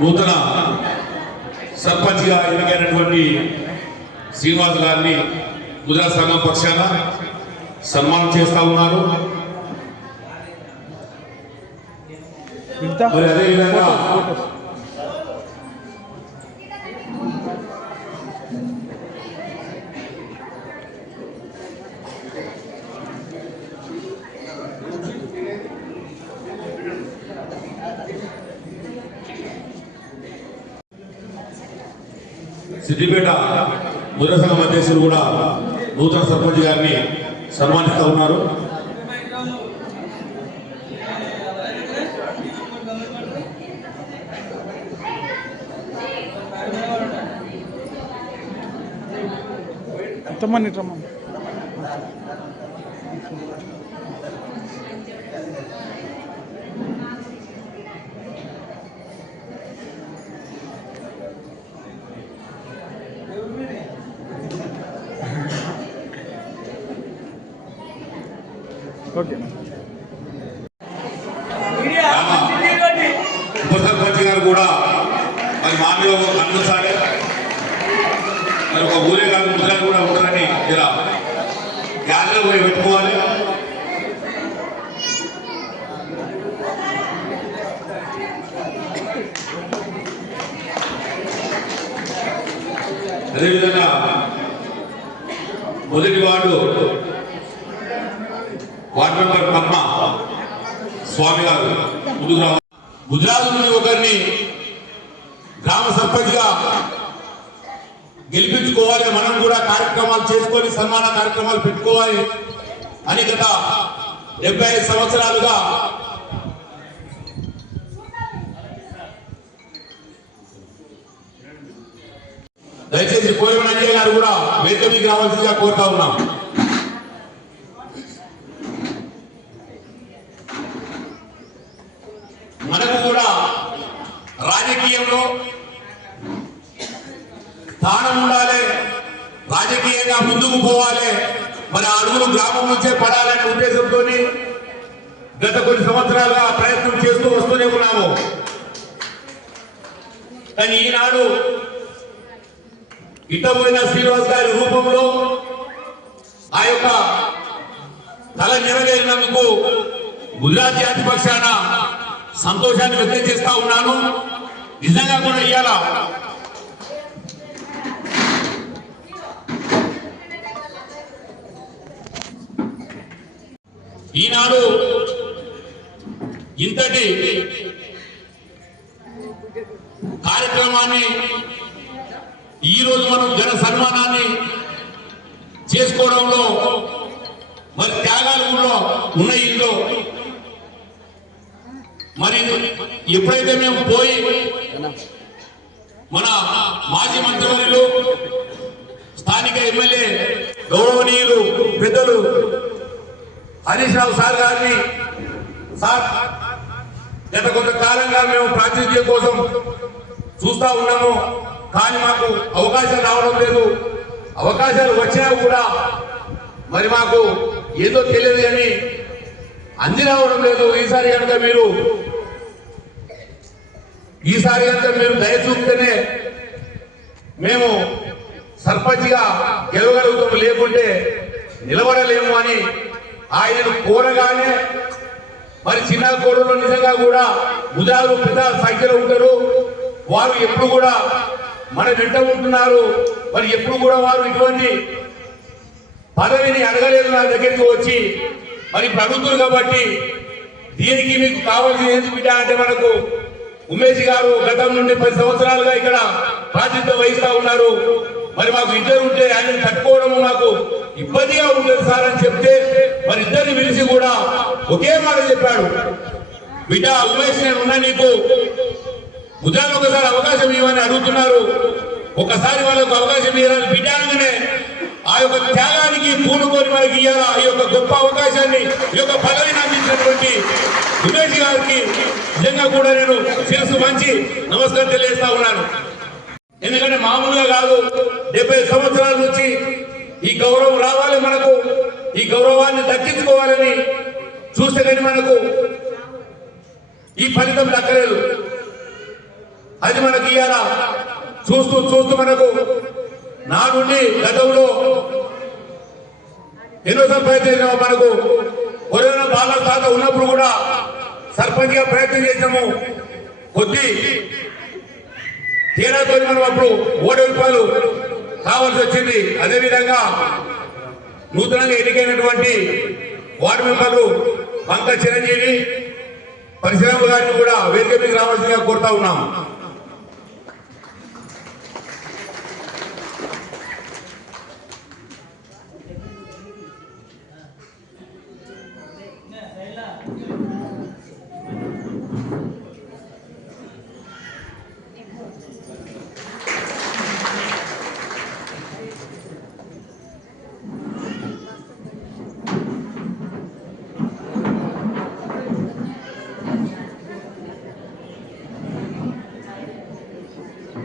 నూతన సర్పంచ్గా ఎన్నికైనటువంటి శ్రీనివాస్ గారిని గుజరాత్ సంఘం పక్షాన సన్మానం చేస్తా ఉన్నారు. మరి అదేవిధంగా సిద్దిపేట ముద్ర సంఘం అధ్యక్షులు కూడా నూతన సర్పంచ్ గారిని సన్మానిస్తూ ఉన్నారు. ఎంతమంది రమ్మని ఓకే. ఉప సర్పంచ్ గారు కూడా మరి మా మీద అనుసారే మరి ఒక ఊరే కాదు ముద్ర కూడా ఉంటారని ఇలా గ్యాలరీలో పోయి పెట్టుకోవాలి. అదేవిధంగా మొదటి వార్డు మెంబర్ పద్మ స్వామి గారు ముందుకు రావాలి. గుజరాత్ నుండి ఒకరిని గ్రామ సర్పంచ్ గా గెలిపించుకోవాలి, మనం కూడా కార్యక్రమాలు చేసుకొని సన్మాన కార్యక్రమాలు పెట్టుకోవాలి అని గత 75 సంవత్సరాలుగా దయచేసి కోయమని అంజయ్య గారు కూడా వేదికకి రావాల్సిందిగా కోరుతా ఉన్నాం. మనకు కూడా రాజకీయంలో స్థానం ఉండాలి, రాజకీయంగా ముందుకు పోవాలి, మరి అడుగులు గ్రామం నుంచే పడాలనే ఉద్దేశంతో గత కొన్ని సంవత్సరాలుగా ప్రయత్నం చేస్తూ వస్తూనే ఉన్నాము. కానీ ఈనాడు ఇట్టబోయిన శ్రీనివాస్ గారి రూపంలో ఆ యొక్క కళ నెరవేరినందుకు గుజరాత్ జాతి పక్షాన సంతోషాన్ని వ్యక్తం చేస్తా ఉన్నాను. నిజంగా కూడా ఇయ్యాల ఈనాడు ఇంతటి కార్యక్రమాన్ని ఈరోజు మనం జన సన్మానాన్ని చేసుకోవడంలో మరి త్యాగాలు కూడా ఉన్నాయి. ఇంట్లో మరి ఎప్పుడైతే మేము పోయి మన మాజీ మంత్రివర్యులు స్థానిక ఎమ్మెల్యే గౌరవనీయులు పెద్దలు హరీష్ రావు సార్ గారిని, సార్ గత కొంతకాలంగా మేము ప్రాతినిధ్యం కోసం చూస్తా ఉన్నాము, కానీ మాకు అవకాశం రావడం లేదు, అవకాశాలు వచ్చినా కూడా మరి మాకు ఏదో తెలియదు అని అంది రావడం లేదు. ఈసారి కనుక మీరు దయ చూపితేనే మేము సర్పంచ్గా గెలవగలుగుతాము, లేకుంటే నిలబడలేము అని ఆయనను కోరగానే మరి చిన్న కోడలు నిజంగా కూడా ఉదారు పెద్ద సంఖ్యలో ఉంటారు. వారు ఎప్పుడు కూడా మన వెంట ఉంటున్నారు. మరి ఎప్పుడు కూడా వారు ఇటువంటి పదవిని అడగలేదు నా దగ్గరికి వచ్చి. మరి ప్రభుత్వం కాబట్టి దీనికి మీకు కావాల్సింది ఏంటి బిడ్డ అంటే, మనకు ఉమేష్ గారు గతం నుండి 10 సంవత్సరాలుగా ఇక్కడ ప్రాతినిధ్యం వహిస్తా ఉన్నారు. మరి మాకు ఇద్దరు ఉంటే ఆయనను తట్టుకోవడం మాకు ఇబ్బందిగా ఉంటుంది సార్ అని చెప్తే, మరి ఇద్దరిని పిలిచి కూడా ఒకే మాట చెప్పాడు, బిడ్డ ఉమేష్ నేను ఉన్నా, నీకు ఉదాహరణ ఒకసారి అవకాశం ఇవ్వని అడుగుతున్నారు, ఒకసారి వాళ్ళకు అవకాశం ఇవ్వాలని బిడ్డ అనగానే ఆ యొక్క త్యాగానికి పూనుకొని మనకి ఇవ్వాల ఈ యొక్క గొప్ప అవకాశాన్ని, ఈ యొక్క పదవిని అందించినటువంటి ఉమేష్ గారికి నిజంగా కూడా నేను శిరస్సు మంచి నమస్కారం తెలియజేస్తా ఉన్నాను. ఎందుకంటే మామూలుగా కాదు, 70 సంవత్సరాల నుంచి ఈ గౌరవం రావాలి, మనకు ఈ గౌరవాన్ని దక్కించుకోవాలని చూస్తే కానీ మనకు ఈ ఫలితం దక్కలేదు. అది మనకి ఇవాళ చూస్తూ చూస్తూ మనకు నా నుండి గతంలో ఎన్నోసార్లు ప్రయత్నం మనకు కరోనా బాల తాత ఉన్నప్పుడు కూడా సర్పంచ్గా ప్రయత్నం చేసినాము. కొద్ది తీరాతో మనం అప్పుడు 3 రూపాయలు కావాల్సి వచ్చింది. అదేవిధంగా నూతనంగా ఎన్నికైనటువంటి వార్డు మెంబర్లు మంక చిరంజీవి పరిశ్రమ గారిని కూడా వేదిక మీద రావాల్సిందిగా కోరుతా ఉన్నాం.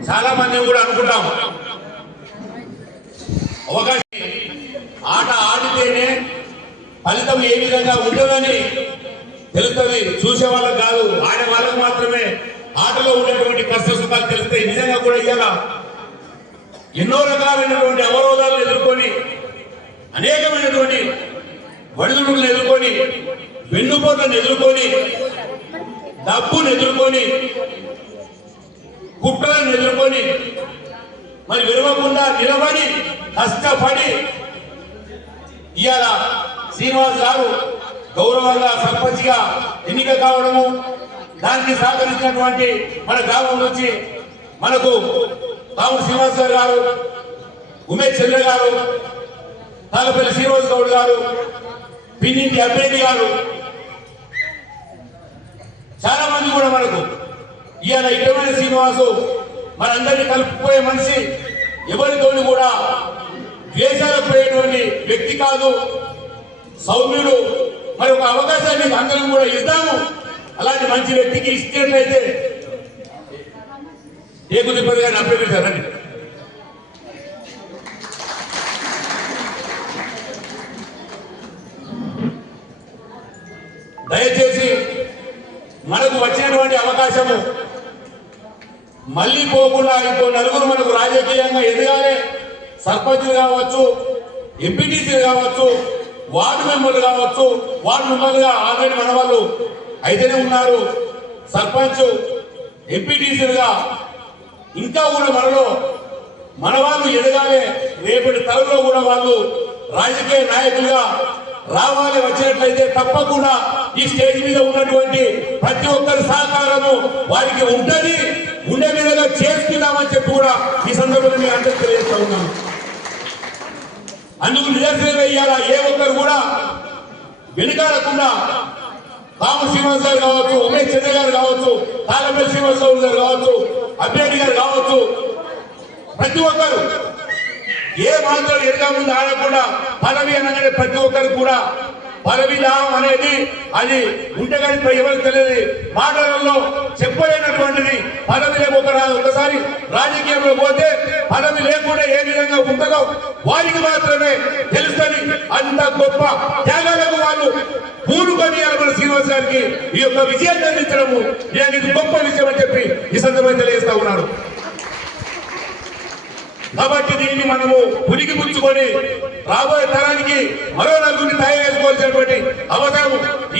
చాలా మంది కూడా అనుకుంటాం అవకాశం ఆట ఆడితేనే ఫలితం ఏ విధంగా ఉంటుందని తెలుస్తుంది. చూసే వాళ్ళకు కాదు, ఆడే వాళ్ళకు మాత్రమే ఆటలో ఉండేటువంటి కష్ట సుఖాలు తెలుస్తాయి. నిజంగా కూడా ఇవాళ ఎన్నో రకాలైనటువంటి అవరోధాలను ఎదుర్కొని అనేకమైనటువంటి వడిదుడులను ఎదుర్కొని వెన్నుపోట్లను ఎదుర్కొని డబ్బును ఎదుర్కొని కుట్రలను ఎదుర్కొని మరి విరవకుండా నిలబడి కష్టపడి ఇవాళ శ్రీనివాస్ గారు గౌరవంగా సర్పంచ్గా ఎన్నిక కావడము, దానికి సహకరించినటువంటి మన గ్రామం నుంచి మనకు కావుడు శ్రీనివాస్ గారు, ఉమేష్ చంద్ర గారు, తాలపల్లి శ్రీనివాస్ గౌడ్ గారు, పిన్నింటి అబ్బేటి గారు, చాలా మంది కూడా మనకు ఇవాళ ఇటువంటి శ్రీనివాసు మనందరినీ కలుపుకుపోయే మనిషి, ఎవరితోని కూడా ద్వేషాలకు పోయేటువంటి వ్యక్తి కాదు, సౌమ్యుడు. మరి ఒక అవకాశాన్ని అందరం కూడా ఇద్దాము. అలాంటి మంచి వ్యక్తికి ఇచ్చినట్లయితే ఏ కుదిపతి గారిని అభ్యర్థించారండి. దయచేసి మనకు వచ్చినటువంటి అవకాశము మళ్ళీ పోకుండా ఇంకో నలుగురు మనకు రాజకీయంగా ఎదగాలి. సర్పంచులు కావచ్చు, ఎంపీటీసీలు కావచ్చు, వార్డు మెంబర్లు కావచ్చు. వార్డు మెంబర్లుగా ఆల్రెడీ మన వాళ్ళు అయితేనే ఉన్నారు. సర్పంచ్, ఎంపీటీసీలుగా ఇంకా కూడా మనలో మన వాళ్ళు ఎదగాలి. రేపటి తరంలో కూడా వాళ్ళు రాజకీయ నాయకులుగా రావాలి. వచ్చినట్లయితే తప్పకుండా ఈ స్టేజ్ మీద ఉన్నటువంటి ప్రతి ఒక్కరి సహకారము వారికి ఉంటుంది. ఉండే విధంగా చేసుకుందామని చెప్పి కూడా ఈ సందర్భంలో మీకు అందరికీ తెలియజేస్తా ఉన్నాను. అందుకు నిదర్శనంగా ఇవ్వాలా ఏ ఒక్కరు కూడా వెనుకాడకుండా కాము శ్రీనివాస్ గారు కావచ్చు, ఉమేష్ చంద్ర గారు కావచ్చు, తాళపల్లి శ్రీనివాస్ గౌడ్ గారు కావచ్చు, అభ్యర్థి గారు కావచ్చు, ప్రతి ఒక్కరు ఏ మాత్రం ఎదుగా ముందు ఆడకుండా పదవి అనగానే ప్రతి ఒక్కరు కూడా పదవి లాభం అనేది అది ఉంటే కానీ ఎవరికి తెలియదు. మాటలలో చెప్పలేనటువంటిది పదవి ఒకసారి రాజకీయంలో పోతే పదవి లేకుండా ఏ విధంగా ఉంటుందో వారికి మాత్రమే తెలుస్తుంది. అంత గొప్ప త్యాగాలకు వాళ్ళు పూనుకొని మన శ్రీనివాస్ గారికి ఈ యొక్క విజయాన్ని అందించడము ఇది గొప్ప విషయం అని చెప్పి ఈ సందర్భంగా తెలియజేస్తా ఉన్నాడు. కాబట్టి దీన్ని మనము పునికి పుచ్చుకొని రాబోయే తరానికి మరో నలుగురిని తయారు చేసుకోవాల్సినటువంటి అవసరం.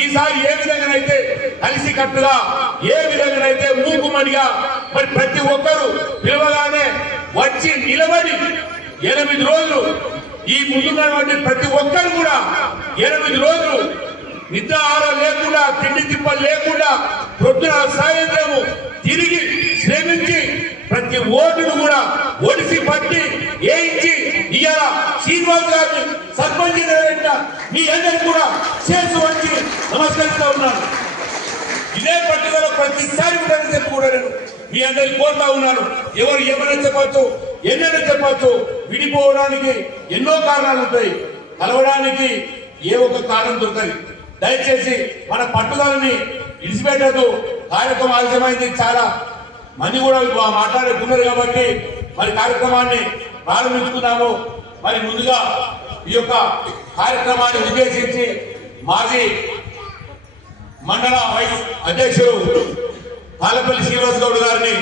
ఈసారి ఏ విధంగానైతే కలిసి కట్టుగా, ఏ విధంగానైతే మూకుమడిగా మరి ప్రతి ఒక్కరూ పిలవగానే వచ్చి నిలబడి 8 రోజులు ఈ ముందున్నటువంటి ప్రతి ఒక్కరు కూడా 8 రోజులు నిద్ర ఆహారం లేకుండా, తిండి తిప్పలు లేకుండా పొద్దున సాయంత్రము తిరిగి శ్రమించి ప్రతి ఓటును కూడా ఒడిసి పట్టి వేయించి ఇవాళ శ్రీనివాస్ గారిని సర్పంచ్ మీ అందరికీ కూడా చేసి వచ్చి నమస్కరిస్తా ఉన్నాను. ఇదే పట్టుదల ప్రతిసారి కూడా చెప్పి కూడా నేను మీ అందరికి కోరుతా ఉన్నాను. ఎవరు ఏమైనా చెప్పచ్చు, ఎన్నైనా చెప్పచ్చు. విడిపోవడానికి ఎన్నో కారణాలు ఉంటాయి, కలవడానికి ఏ ఒక్క కారణం దొరకదు. దయచేసి మన పట్టుదలని ఇడిచిపెట్టద్దు. కార్యక్రమం ఆలస్యమైంది, చాలా మంది కూడా మాట్లాడుతున్నారు కాబట్టి మరి కార్యక్రమాన్ని ప్రారంభించుకున్నాము. మరి ముందుగా ఈ యొక్క కార్యక్రమాన్ని ఉద్దేశించి మాజీ మండల వైస్ అధ్యక్షుడు తాలపల్లి శ్రీనివాస్ గౌడ్ గారిని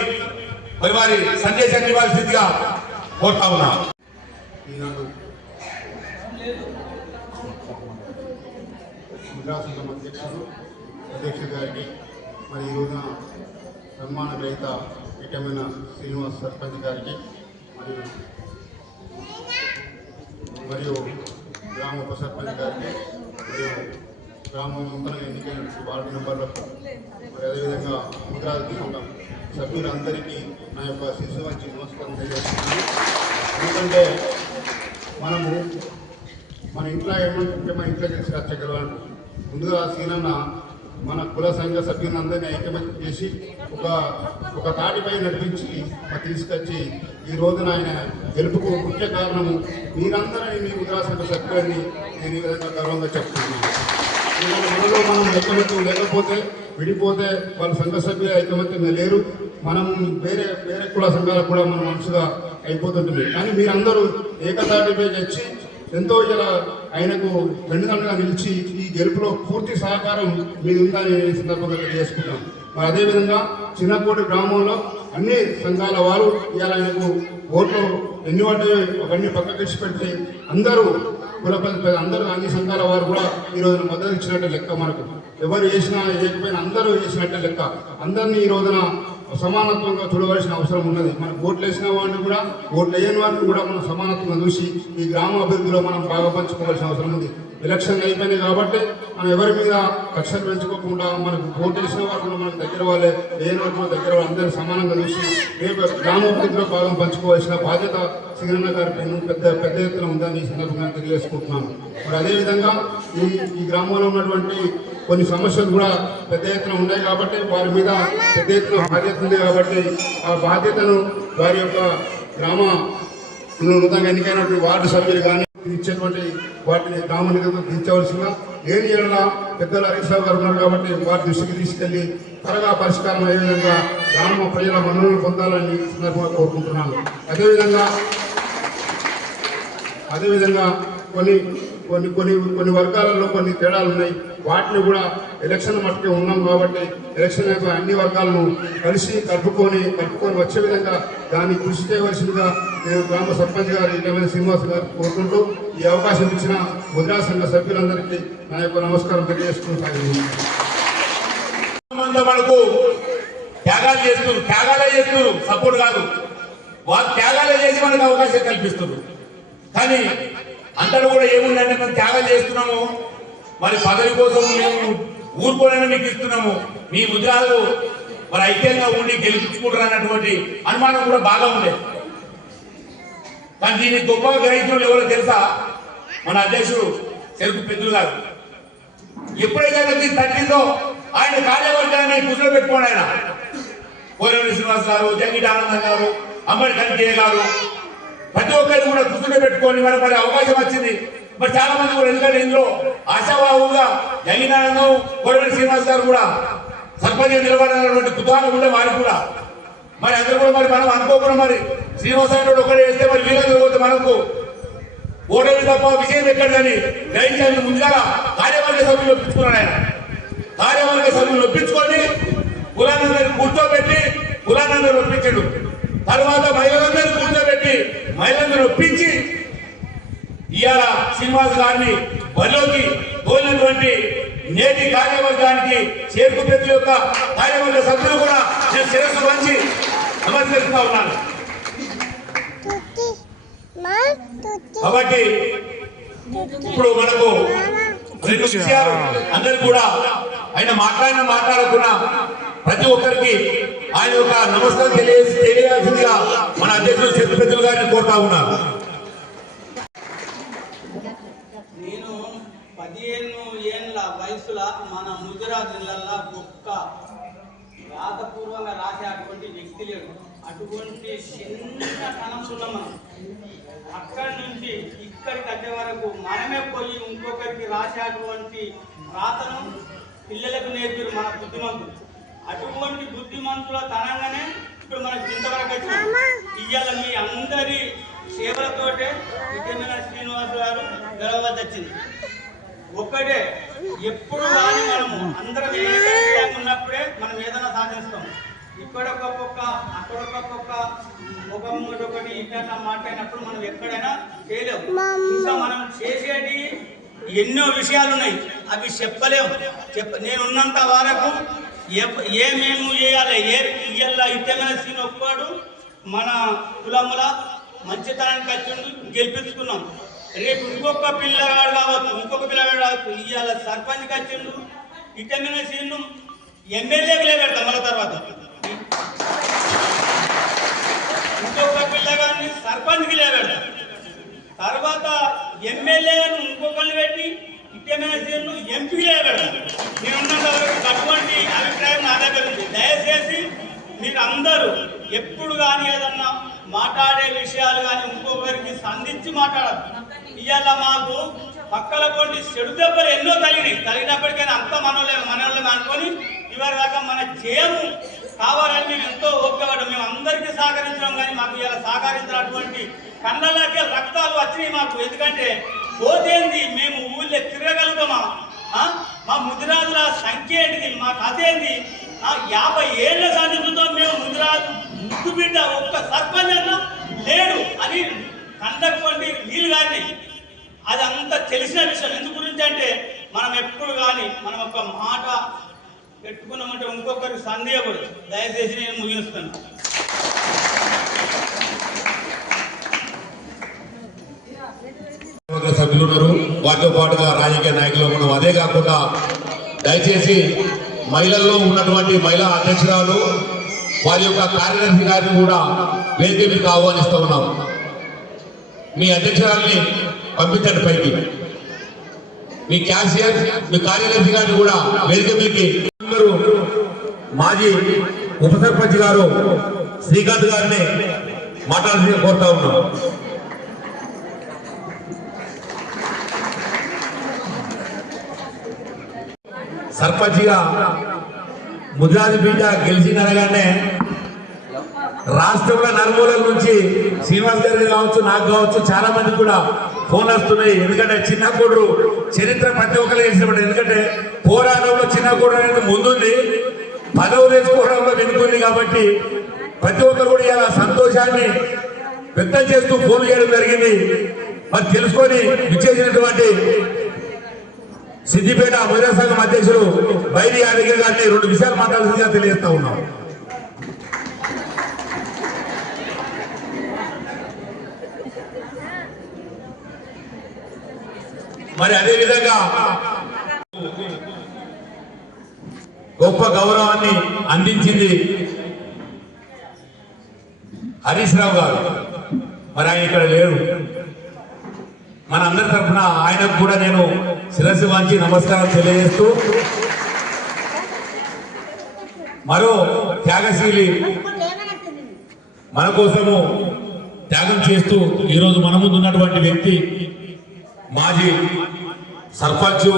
మరి వారి సందేశాన్ని ఇవ్వాల్సిందిగా కోరుతా ఉన్నా. ఈనాడు ముద్రాసంఘం అధ్యక్షుడు గారికి మరి ఈ రోజున సన్మాన గ్రహీత ఏకమైన శ్రీనివాస్ సర్పంచ్ గారికి మరియు గ్రామ ఉప సర్పంచ్ గారికి మరియు గ్రామ నూతనంగా ఎన్నికైన వార్డు మెంబర్లకు మరి అదేవిధంగా ముద్రాది సంఘం సభ్యులందరికీ నా యొక్క శిశు వచ్చి నమస్కారం తెలియజేస్తున్నాను. ఎందుకంటే మనము మన ఇంట్లో ఏమంటే మన ఇంట్లో చేసి రచ్చగలవాడు ముందుగా సీనన్న మన కుల సంఘ సభ్యులందరినీ ఐక్యమత్యం చేసి ఒక తాటిపై నడిపించి తీసుకొచ్చి ఈ రోజున ఆయన గెలుపుకు ముఖ్య కారణము మీరందరినీ మీ ముద్రా సంఘ సభ్యులని నేను ఈ విధంగా గర్వంగా చెప్తున్నాను. మనలో మనం ఐకమత్యం లేకపోతే విడిపోతే వాళ్ళ సంఘ సభ్యులు ఐకమత్యంగా లేరు. మనం వేరే కుల సంఘాలకు కూడా మనం మనసుగా అయిపోతుంటుంది. కానీ మీరందరూ ఏకతాటిపై వచ్చి ఎంతో ఇలా ఆయనకు వెన్నుదండగా నిలిచి ఈ గెలుపులో పూర్తి సహకారం మీద ఉందని సందర్భంగా తెలియజేసుకుంటాం. మరి అదేవిధంగా చిన్నకోటి గ్రామంలో అన్ని సంఘాల వారు ఇవాళ ఆయనకు ఓట్లు ఎన్ని పడ్డాయో అవన్నీ పక్కకి పెట్టి అందరూ అందరూ అన్ని సంఘాల వారు కూడా ఈ రోజున మద్దతు ఇచ్చినట్టే లెక్క. మనకు ఎవరు చేసినా చేయకపోయినా అందరూ చేసినట్టే లెక్క. అందరినీ ఈ రోజున సమానత్వంగా చూడవలసిన అవసరం ఉన్నది. మనకు ఓట్లు వేసిన వాడిని కూడా ఓట్లు వేయని వారిని కూడా మనం సమానత్వంగా చూసి ఈ గ్రామ అభివృద్ధిలో మనం బాగా పంచుకోవాల్సిన అవసరం ఉంది. ఎలక్షన్లు అయిపోయినాయి కాబట్టి మనం ఎవరి మీద కక్షలు పెంచుకోకుండా మనకు ఓటు వేసిన వారు మనకు దగ్గర వాళ్ళే వేయని వారు దగ్గర వాళ్ళు అందరూ సమానంగా చూసి రేపు గ్రామ అభివృద్ధిలో భాగం పంచుకోవాల్సిన బాధ్యత శ్రీరన్న గారి పెద్ద ఎత్తున ఉందని ఈ సందర్భంగా తెలియజేసుకుంటున్నాను. మరి అదేవిధంగా ఈ గ్రామంలో ఉన్నటువంటి కొన్ని సమస్యలు కూడా పెద్ద ఎత్తున ఉన్నాయి కాబట్టి వారి మీద పెద్ద ఎత్తున బాధ్యత ఉంది కాబట్టి ఆ బాధ్యతను వారి యొక్క గ్రామ నూతనంగా ఎన్నికైనటువంటి వార్డు సభ్యులు కానీ ఇచ్చేటువంటి వాటిని గ్రామ నిధులు తీర్చవలసిన లేని ఏళ్ళ పెద్దల హరీశ్రావు గారు ఉన్నారు కాబట్టి వారి దృష్టికి తీసుకెళ్లి త్వరగా పరిష్కారం అయ్యే విధంగా గ్రామ ప్రజల మన్ననలు పొందాలని సందర్భంగా కోరుకుంటున్నాను. అదేవిధంగా కొన్ని వర్గాలలో కొన్ని తేడాలు ఉన్నాయి. వాటిని కూడా ఎలక్షన్ మట్టుకే ఉన్నాం కాబట్టి ఎలక్షన్ అన్ని వర్గాలను కలుపుకొని వచ్చే విధంగా దాన్ని కృషి చేయవలసిందిగా నేను గ్రామ సర్పంచ్ గారు ఏకమైన శ్రీనివాస్ గారు కోరుకుంటూ ఈ అవకాశం ఇచ్చిన ముద్రా సంఘ సభ్యులందరికీ నా యొక్క నమస్కారం తెలియజేసుకుంటాను. మనకు త్యాగాలే చేస్తున్నారు, సపోర్ట్ కాదు. వారు త్యాగాలే చేసి మనకు అవకాశం కల్పిస్తున్నారు. కానీ అంతటా కూడా ఏముందంటే మేము త్యాగాలు చేస్తున్నాము, మరి పదవి కోసం మేము ఊరుకోనైనా మీకు ఇస్తున్నాము, మీ ముద్రాలు మరి ఐక్యంగా ఉండి గెలిపించుకుంటారు అన్నటువంటి అనుమానం కూడా బాగా ఉండేది. కానీ దీన్ని గొప్పగా గ్రహించడం ఎవరో తెలుసా? మన అధ్యక్షుడు చెరుకు పెద్దలు గారు. ఎప్పుడైతే తగ్గిందో ఆయన కార్యవర్గాన్ని కుదురు పెట్టుకోండి. ఆయన కోరవేలి శ్రీనివాస్ గారు, జంగిటి ఆనందం గారు, అంబడి కనికే గారు ప్రతి ఒక్కరిని కూడా కుదురు పెట్టుకొని మరి అవకాశం వచ్చింది. మరి చాలా మంది కూడా ఎందుకంటే ఇందులో ఆశావాహుగా జంగిటి ఆనందం, కోరవేలి శ్రీనివాస్ గారు కూడా సర్పంచ్ నిలబడాలన్నటువంటి కుతూహలం ఉండే వారికి కూడా మరి అందరూ కూడా మరి మనం అనుకోకుండా మరి శ్రీనివాస ఒకటే వేస్తే మరి వీళ్ళందరూ పోతే మనకు ఓటమి తప్ప విజయం ఎక్కడదని గ్రహించాలని ముందుగా కార్యవర్గ సభ్యులు ఒప్పించుకున్నాడు. ఆయన కార్యవర్గ సభ్యులు ఒప్పించుకొని కులానందరిని కూర్చోబెట్టి కులానందరూ ఒప్పించాడు. తర్వాత మహిళలందరినీ కూర్చోబెట్టి మహిళలందరూ ఒప్పించి ఇవాళ శ్రీనివాస్ గారిని బరిలోకి తోలినటువంటి నేటి కార్యవర్గానికి చేరుకు ప్రతి యొక్క కార్యవర్గ సభ్యులు కూడా నేను శిరస్సు వంచి నమస్కరిస్తా ఉన్నాను. కాబట్టి ఇప్పుడు మనకు రెండు విషయాలు అందరు కూడా ఆయన మాట్లాడకుండా ప్రతి ఒక్కరికి ఆయన యొక్క నమస్కారం తెలియాల్సిందిగా మన అధ్యక్షులు చెట్టు పెద్దలు గారిని కోరుతా ఉన్నారు. నేను 15 ఏళ్ళ వయసులో మన ముదిరా జిల్లాలో ఒక్క రాతపూర్వంగా రాసే అటువంటి వ్యక్తి లేడు. అటువంటి చిన్న కణంస్ ఉన్నాం మనం. అక్కడి నుంచి ఇక్కడికి వచ్చే వరకు మనమే పోయి ఇంకొకరికి రాసేటువంటి రాతను పిల్లలకు నేర్పారు మన బుద్ధిమంతులు. అటువంటి బుద్ధిమంతుల తనంగానే ఇప్పుడు మనకు ఇంతవరకు వచ్చింది. ఇవాళ మీ అందరి సేవలతోటే నిజమైన శ్రీనివాస్ గారు గెలవవలసి వచ్చింది. ఒక్కటే ఎప్పుడు కానీ మనము అందరం ఏకంగా ఉన్నప్పుడే మనం ఏదైనా సాధిస్తాం. ఇక్కడొక పక్క అక్కడొక పక్క ఇట్లా మాట్లాడినప్పుడు మనం ఎక్కడైనా చేయలేము. ఇంకా మనం చేసేటి ఎన్నో విషయాలు ఉన్నాయి, అవి చెప్పలేము. నేనున్నంత వరకు ఏమేమి చేయాలి, ఇయ్యాల ఇట్టమైన సీన్ ఒక్కడు మన కులముల మంచితనానికి వచ్చిండు, గెలిపించుకున్నాం. రేపు ఇంకొక పిల్లగాడు కావచ్చు, ఇవాళ సర్పంచ్కి వచ్చిండు, ఇట్టమైన సీన్ను ఎమ్మెల్యేకి లేబెడతాం. మళ్ళీ తర్వాత ఇంకొక పిల్లగాడిని సర్పంచ్కి లేబెడతాం. తర్వాత ఎమ్మెల్యేను ఇంకొకరిని పెట్టి ఇట్టమైన సీన్ను ఎంపీకి లేబెడతాం. నేనున్నంత వరకు అటువంటి అభిప్రాయం నా దగ్గర ఉంది. దయచేసి మీరు అందరూ ఎప్పుడు కానీ ఏదన్నా మాట్లాడే విషయాలు కానీ ఇంకొకరికి సంధించి మాట్లాడదు. ఇవాళ మాకు పక్కల కొంటి చెడు దెబ్బలు ఎన్నో తగినప్పటికైనా అంత మనోళ్ళే అనుకొని ఇవాళ దాకా మన జయము కావాలని మేము ఎంతో ఓపికపడ్డాం. మేము అందరికీ సహకరించడం కానీ మాకు ఇలా సహకరించినటువంటి కళ్ళలోకి రక్తాలు వచ్చినాయి మాకు. ఎందుకంటే పోతేంది, మేము ఊళ్ళో తిరగలుగుతామా? మా ముదిరాజుల సంఖ్య ఏంటిది, మా కథ ఏంది? 50 ఏళ్ళ సాధించుతో మేము ముదిరాజు ముద్దు బిడ్డ ఒక్క సర్పంచ్ అన్నా లేడు అని కండక్కోండి నీళ్ళు కానీ అది అంతా తెలిసిన విషయం. ఎందు గురించి అంటే మనం ఎప్పుడు కానీ మనం ఒక మాట పెట్టుకున్నామంటే ఇంకొకరికి సందేహపడదు. దయచేసి నేను ముగిస్తాను. సభ్యులు ఉన్నారు, వాటితో పాటుగా రాజకీయ నాయకులు ఉన్నాం. అదే కాకుండా దయచేసి మహిళల్లో ఉన్నటువంటి మహిళా అధ్యక్షురాలు వారి యొక్క కార్యదర్శి గారిని కూడా వేదిక మీకు ఆహ్వానిస్తూ ఉన్నాం. మీ అధ్యక్షురాలని పంపించండి పైకి. మీ క్యాషియర్, మీ కార్యదర్శి గారిని కూడా వేదిక మీకు. మాజీ ఉప సర్పంచ్ గారు శ్రీకాంత్ గారిని మాట్లాడాల్సి కోరుతా ఉన్నాం. సర్పంచ్గా ముదిరాజు బిడ్డ గెలిచిందనగానే రాష్ట్రంలో నలుమూలల నుంచి శ్రీనివాస్ గారికి కావచ్చు, నాకు కావచ్చు, చాలా మంది కూడా ఫోన్లు వస్తున్నాయి. ఎందుకంటే చిన్న కోడరు చరిత్ర ప్రతి ఒక్కరు చేసినప్పుడు, ఎందుకంటే పోరాటంలో చిన్న కోడరు అనేది ముందుంది, పదవులు వేసుకోవడంలో వెనుకుంది. కాబట్టి ప్రతి ఒక్కరు కూడా ఇలా సంతోషాన్ని వ్యక్తం చేస్తూ ఫోన్లు చేయడం జరిగింది. మరి తెలుసుకొని విచ్చేసినటువంటి సిద్దిపేట మహిళా సంఘం అధ్యక్షులు బైరి యాదగిరి గారిని 2 విషయాలు మాట్లాడాల్సిందిగా తెలియజేస్తా ఉన్నాం. మరి అదేవిధంగా గొప్ప గౌరవాన్ని అందించింది హరీష్ రావు గారు. మరి ఆయన ఇక్కడ లేరు. మన అందరి తరఫున ఆయనకు కూడా నేను శిరస్సు వంచి నమస్కారం తెలియజేస్తూ, మరో త్యాగశీలి మన కోసము త్యాగం చేస్తూ ఈరోజు మన ముందు ఉన్నటువంటి వ్యక్తి మాజీ సర్పంచ్